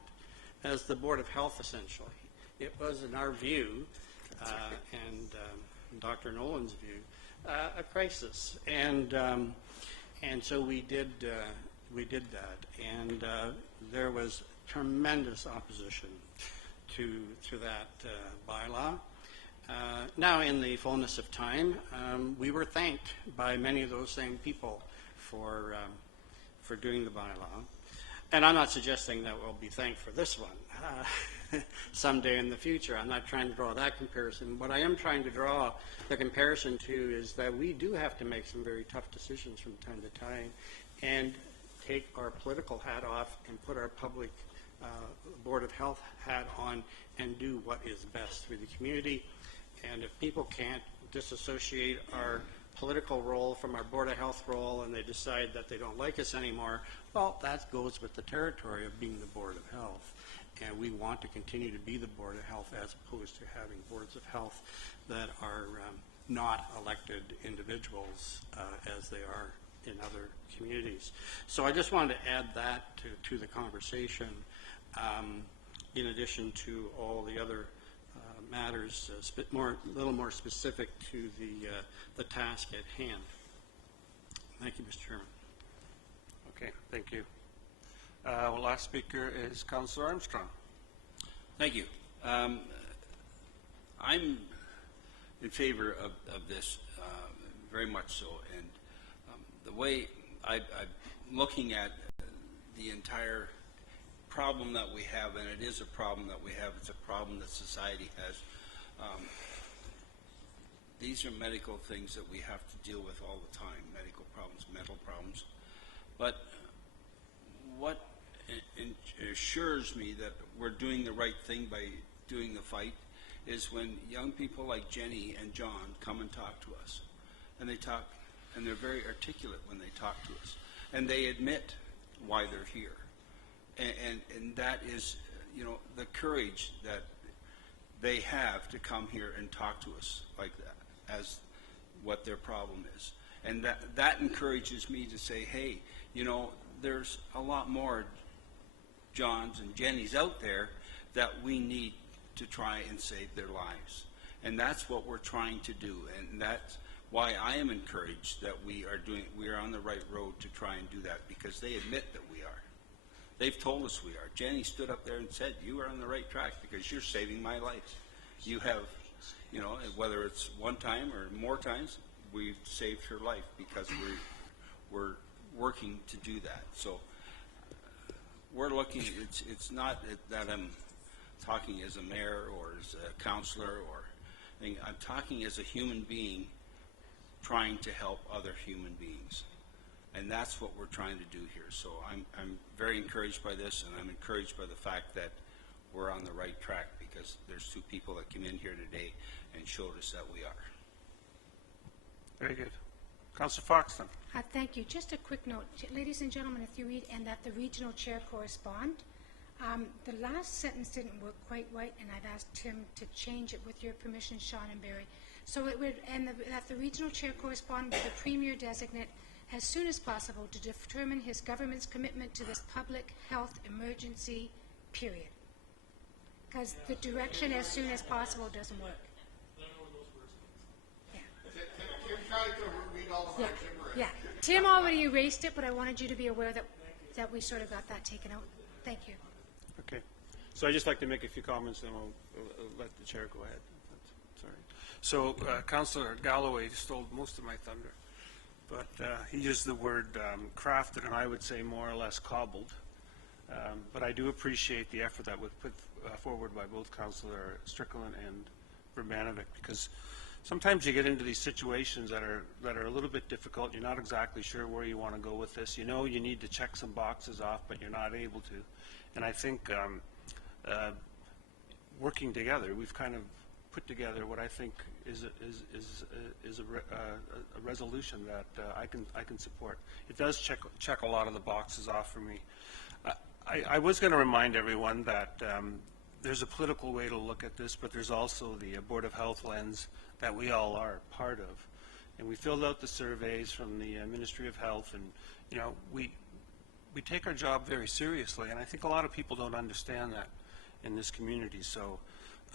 as the Board of Health, essentially. It was, in our view, and Dr. Nolan's view, a crisis. And so we did that. And there was tremendous opposition to that bylaw. Now, in the fullness of time, we were thanked by many of those same people for doing the bylaw. And I'm not suggesting that we'll be thanked for this one someday in the future. I'm not trying to draw that comparison. What I am trying to draw the comparison to is that we do have to make some very tough decisions from time to time and take our political hat off and put our public Board of Health hat on and do what is best for the community. And if people can't disassociate our political role from our Board of Health role and they decide that they don't like us anymore, well, that goes with the territory of being the Board of Health. And we want to continue to be the Board of Health as opposed to having boards of health that are not elected individuals as they are in other communities. So I just wanted to add that to the conversation in addition to all the other matters, a little more specific to the task at hand. Thank you, Mr. Chairman. Okay, thank you. Last speaker is Councillor Armstrong. Thank you. I'm in favor of this very much so, and the way I'm looking at the entire problem that we have, and it is a problem that we have, it's a problem that society has. These are medical things that we have to deal with all the time, medical problems, mental problems. But what assures me that we're doing the right thing by doing the fight is when young people like Jenny and John come and talk to us. And they talk, and they're very articulate when they talk to us. And they admit why they're here. And that is, you know, the courage that they have to come here and talk to us like that, as what their problem is. And that encourages me to say, hey, you know, there's a lot more Johns and Jennies out there that we need to try and save their lives. And that's what we're trying to do. And that's why I am encouraged that we are on the right road to try and do that, because they admit that we are. They've told us we are. Jenny stood up there and said, you are on the right track because you're saving my life. You have, you know, whether it's one time or more times, we've saved her life because we're working to do that. So we're looking, it's not that I'm talking as a mayor or as a councillor or anything. I'm talking as a human being trying to help other human beings. And that's what we're trying to do here. So I'm very encouraged by this, and I'm encouraged by the fact that we're on the right track, because there's two people that came in here today and showed us that we are. Very good. Councillor Foxton. Thank you. Just a quick note. Ladies and gentlemen, if you read, and that the regional chair correspond, the last sentence didn't work quite right, and I've asked Tim to change it with your permission, Sean and Barry. So it would, and that the regional chair correspond with the premier designate as soon as possible to determine his government's commitment to this public health emergency, period. Because the direction as soon as possible doesn't work. Yeah. Tim already erased it, but I wanted you to be aware that we sort of got that taken out. Thank you. Okay. So I'd just like to make a few comments, and we'll let the chair go ahead. Sorry. So Councillor Galloway stole most of my thunder. But he used the word crafted, and I would say more or less cobbled. But I do appreciate the effort that was put forward by both Councillor Strickland and Verbanovic, because sometimes you get into these situations that are a little bit difficult. You're not exactly sure where you want to go with this. You know you need to check some boxes off, but you're not able to. And I think working together, we've kind of put together what I think is a resolution that I can support. It does check a lot of the boxes off for me. I was going to remind everyone that there's a political way to look at this, but there's also the Board of Health lens that we all are part of. And we filled out the surveys from the Ministry of Health, and you know, we take our job very seriously, and I think a lot of people don't understand that in this community. So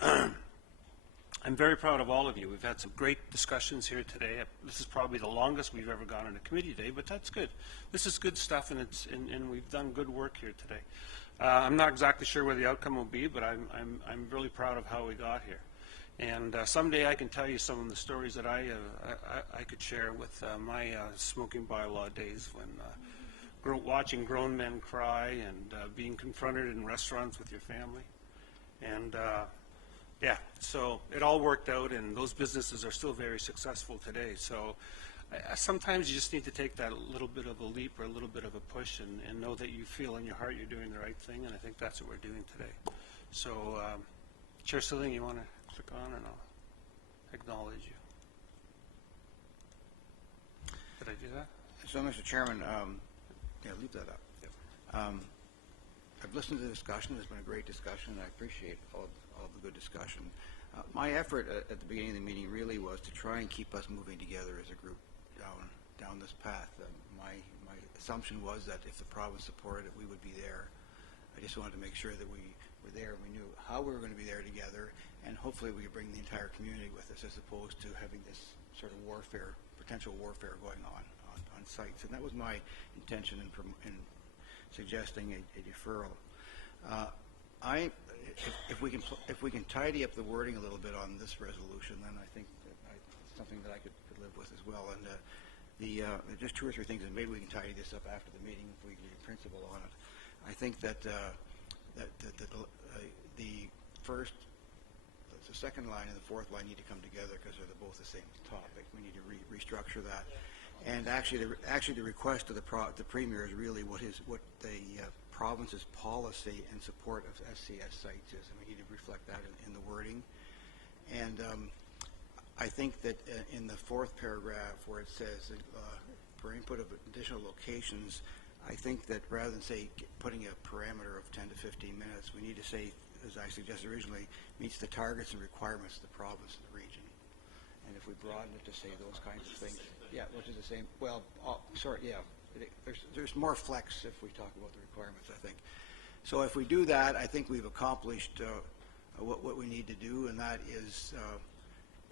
I'm very proud of all of you. We've had some great discussions here today. This is probably the longest we've ever gone in a committee day, but that's good. This is good stuff, and we've done good work here today. I'm not exactly sure where the outcome will be, but I'm really proud of how we got here. And someday I can tell you some of the stories that I could share with my smoking bylaw days, when watching grown men cry and being confronted in restaurants with your family. And yeah, so it all worked out, and those businesses are still very successful today. So sometimes you just need to take that little bit of a leap or a little bit of a push and know that you feel in your heart you're doing the right thing, and I think that's what we're doing today. So Chair Silling, you want to click on, and I'll acknowledge you. Did I do that? So, Mr. Chairman, yeah, leave that up. Yep. I've listened to the discussion. It's been a great discussion, and I appreciate all the good discussion. My effort at the beginning of the meeting really was to try and keep us moving together as a group down this path. My assumption was that if the province supported it, we would be there. I just wanted to make sure that we were there, we knew how we were going to be there together, and hopefully we could bring the entire community with us, as opposed to having this sort of warfare, potential warfare going on sites. And that was my intention in suggesting a deferral. If we can tidy up the wording a little bit on this resolution, then I think that it's something that I could live with as well. And just two or three things, and maybe we can tidy this up after the meeting if we agree in principle on it. I think that the second line and the fourth line need to come together because they're both the same topic. We need to restructure that. And actually, the request of the Premier is really what the province's policy in support of SCS sites is, and we need to reflect that in the wording. And I think that in the fourth paragraph where it says for input of additional locations, I think that rather than say putting a parameter of 10 to 15 minutes, we need to say, as I suggested originally, meets the targets and requirements of the province and the region. And if we broaden it to say those kinds of things, yeah, which is the same. Well, sorry, yeah, there's more flex if we talk about the requirements, I think. So if we do that, I think we've accomplished what we need to do, and that is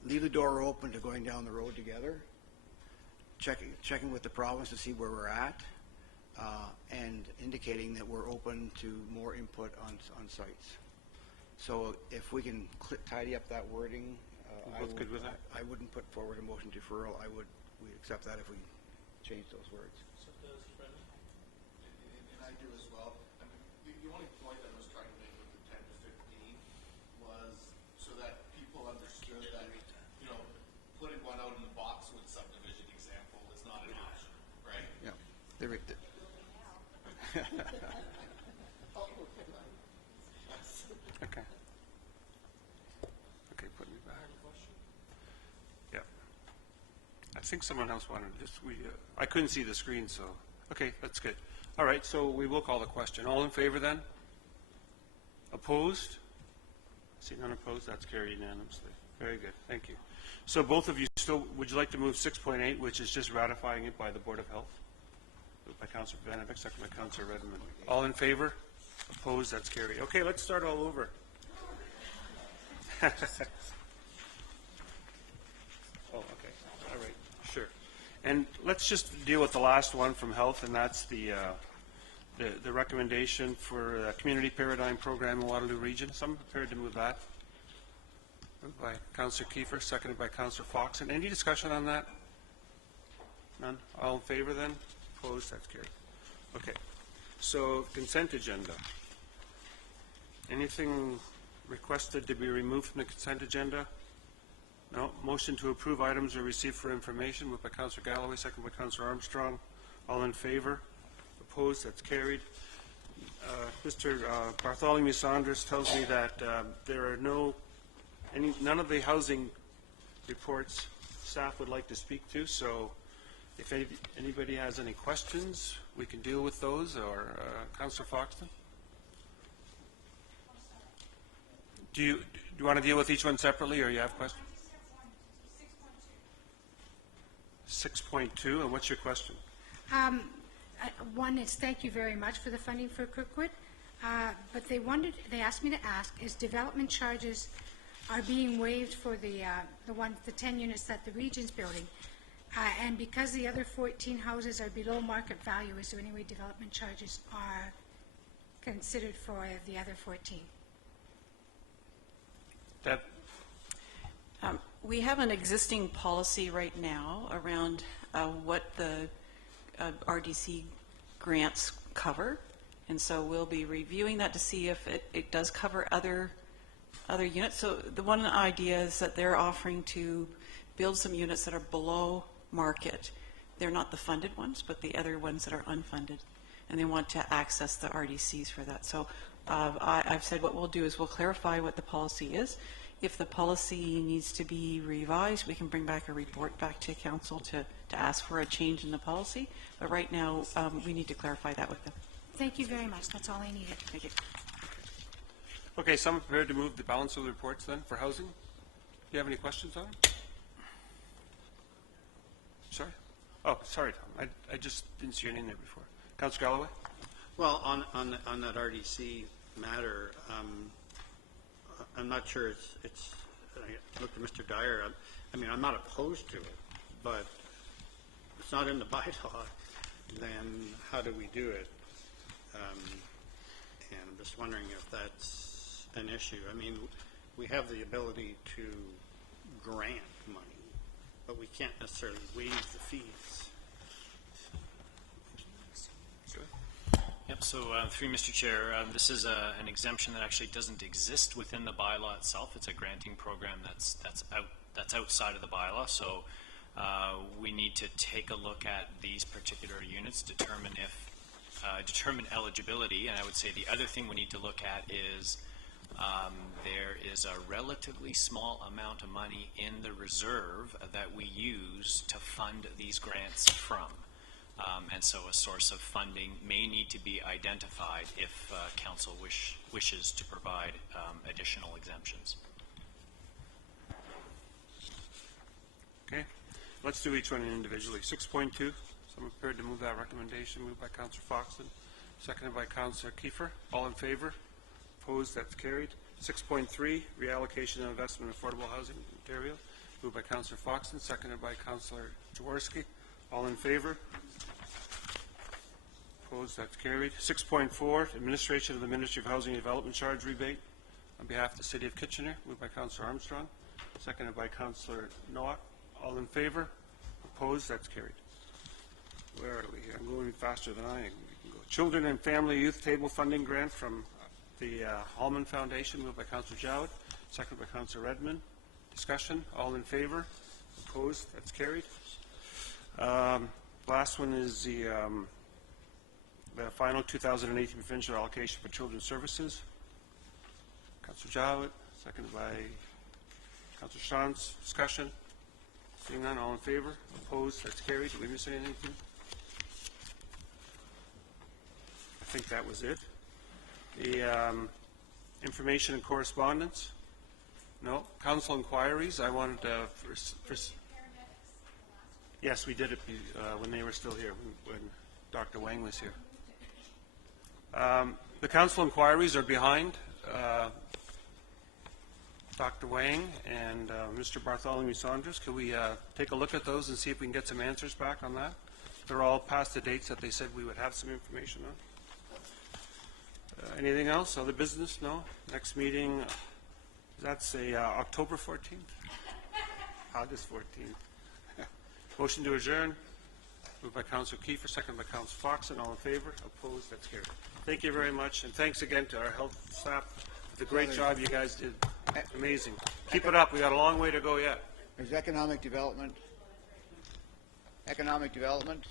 leave the door open to going down the road together, checking with the province to see where we're at, and indicating that we're open to more input on sites. So if we can tidy up that wording, good with that? I wouldn't put forward a motion deferral. We'd accept that if we change those words. And I do as well. I mean, the only point I was trying to make with the 10 to 15 was so that people understood that, you know, putting one out in the box with subdivision example is not an option, right? Yeah. Okay. Okay, put me back. Yeah. I think someone else wanted this. I couldn't see the screen, so okay, that's good. All right, so we will call the question. All in favor then? Opposed? See none opposed. That's carried unanimously. Very good. Thank you. So both of you still, would you like to move 6.8, which is just ratifying it by the Board of Health? Moved by Councillor Vanovic, second by Councillor Redmond. All in favor? Opposed? That's carried. Okay, let's start all over. Oh, okay. All right. Sure. And let's just deal with the last one from Health, and that's the recommendation for a community paradigm program in Waterloo Region. Someone prepared to move that? Moved by Councillor Kiefer, seconded by Councillor Fox. And any discussion on that? None? All in favor then? Opposed? That's carried. Okay. So consent agenda. Anything requested to be removed from the consent agenda? No. Motion to approve items are received for information. Moved by Councillor Galloway, second by Councillor Armstrong. All in favor? Opposed? That's carried. Mr. Bartholomew Saunders tells me that there are none of the housing reports staff would like to speak to, so if anybody has any questions, we can deal with those, or Councillor Foxton? Do you want to deal with each one separately, or you have questions? 6.2, and what's your question? One is thank you very much for the funding for Kirkwood, but they asked me to ask, is development charges are being waived for the 10 units that the Region's building, and because the other 14 houses are below market value, is there any way development charges are considered for the other 14? Deb? We have an existing policy right now around what the RDC grants cover, and so we'll be reviewing that to see if it does cover other units. So the one idea is that they're offering to build some units that are below market. They're not the funded ones, but the other ones that are unfunded, and they want to access the RDCs for that. So I've said what we'll do is we'll clarify what the policy is. If the policy needs to be revised, we can bring back a report back to council to ask for a change in the policy. But right now, we need to clarify that with them. Thank you very much. That's all I needed. Thank you. Okay, someone prepared to move the balance of the reports then for housing? Do you have any questions on it? Sorry? Oh, sorry, Tom. I just didn't see your name there before. Councillor Galloway? Well, on that RDC matter, I'm not sure it's I looked at Mr. Dyer. I mean, I'm not opposed to it, but it's not in the bylaw. Then how do we do it? And I'm just wondering if that's an issue. I mean, we have the ability to grant money, but we can't necessarily waive the fees. Yep, so through Mr. Chair, this is an exemption that actually doesn't exist within the bylaw itself. It's a granting program that's outside of the bylaw. So we need to take a look at these particular units, determine eligibility, and I would say the other thing we need to look at is there is a relatively small amount of money in the reserve that we use to fund these grants from. And so a source of funding may need to be identified if council wishes to provide additional exemptions. Okay, let's do each one individually. 6.2, someone prepared to move that recommendation. Moved by Councillor Foxton, seconded by Councillor Kiefer. All in favor? Opposed? That's carried. 6.3, reallocation of investment in affordable housing in Ontario. Moved by Councillor Foxton, seconded by Councillor Jaworski. All in favor? Opposed? That's carried. 6.4, administration of the Ministry of Housing and Development charge rebate on behalf of the City of Kitchener. Moved by Councillor Armstrong, seconded by Councillor Nowak. All in favor? Opposed? That's carried. Where are we here? I'm going faster than I am. We can go. Children and Family Youth Table Funding Grant from the Hallman Foundation. Moved by Councillor Jowett, seconded by Councillor Redmond. Discussion. All in favor? Opposed? That's carried. Last one is the final 2018 provincial allocation for children's services. Councillor Jowett, seconded by Councillor Shantz. Discussion. Seeing none, all in favor? Opposed? That's carried. Did we miss anything? I think that was it. The information and correspondence? No. Council inquiries. I wanted to yes, we did it when they were still here, when Dr. Wang was here. The council inquiries are behind Dr. Wang and Mr. Bartholomew Saunders. Could we take a look at those and see if we can get some answers back on that? They're all past the dates that they said we would have some information on. Anything else? Other business? No? Next meeting, that's October 14th? August 14th. Motion to adjourn. Moved by Councillor Kiefer, second by Councillor Foxton. All in favor? Opposed? That's carried. Thank you very much, and thanks again to our health staff for the great job you guys did. Amazing. Keep it up. We got a long way to go yet. There's economic development. Economic development.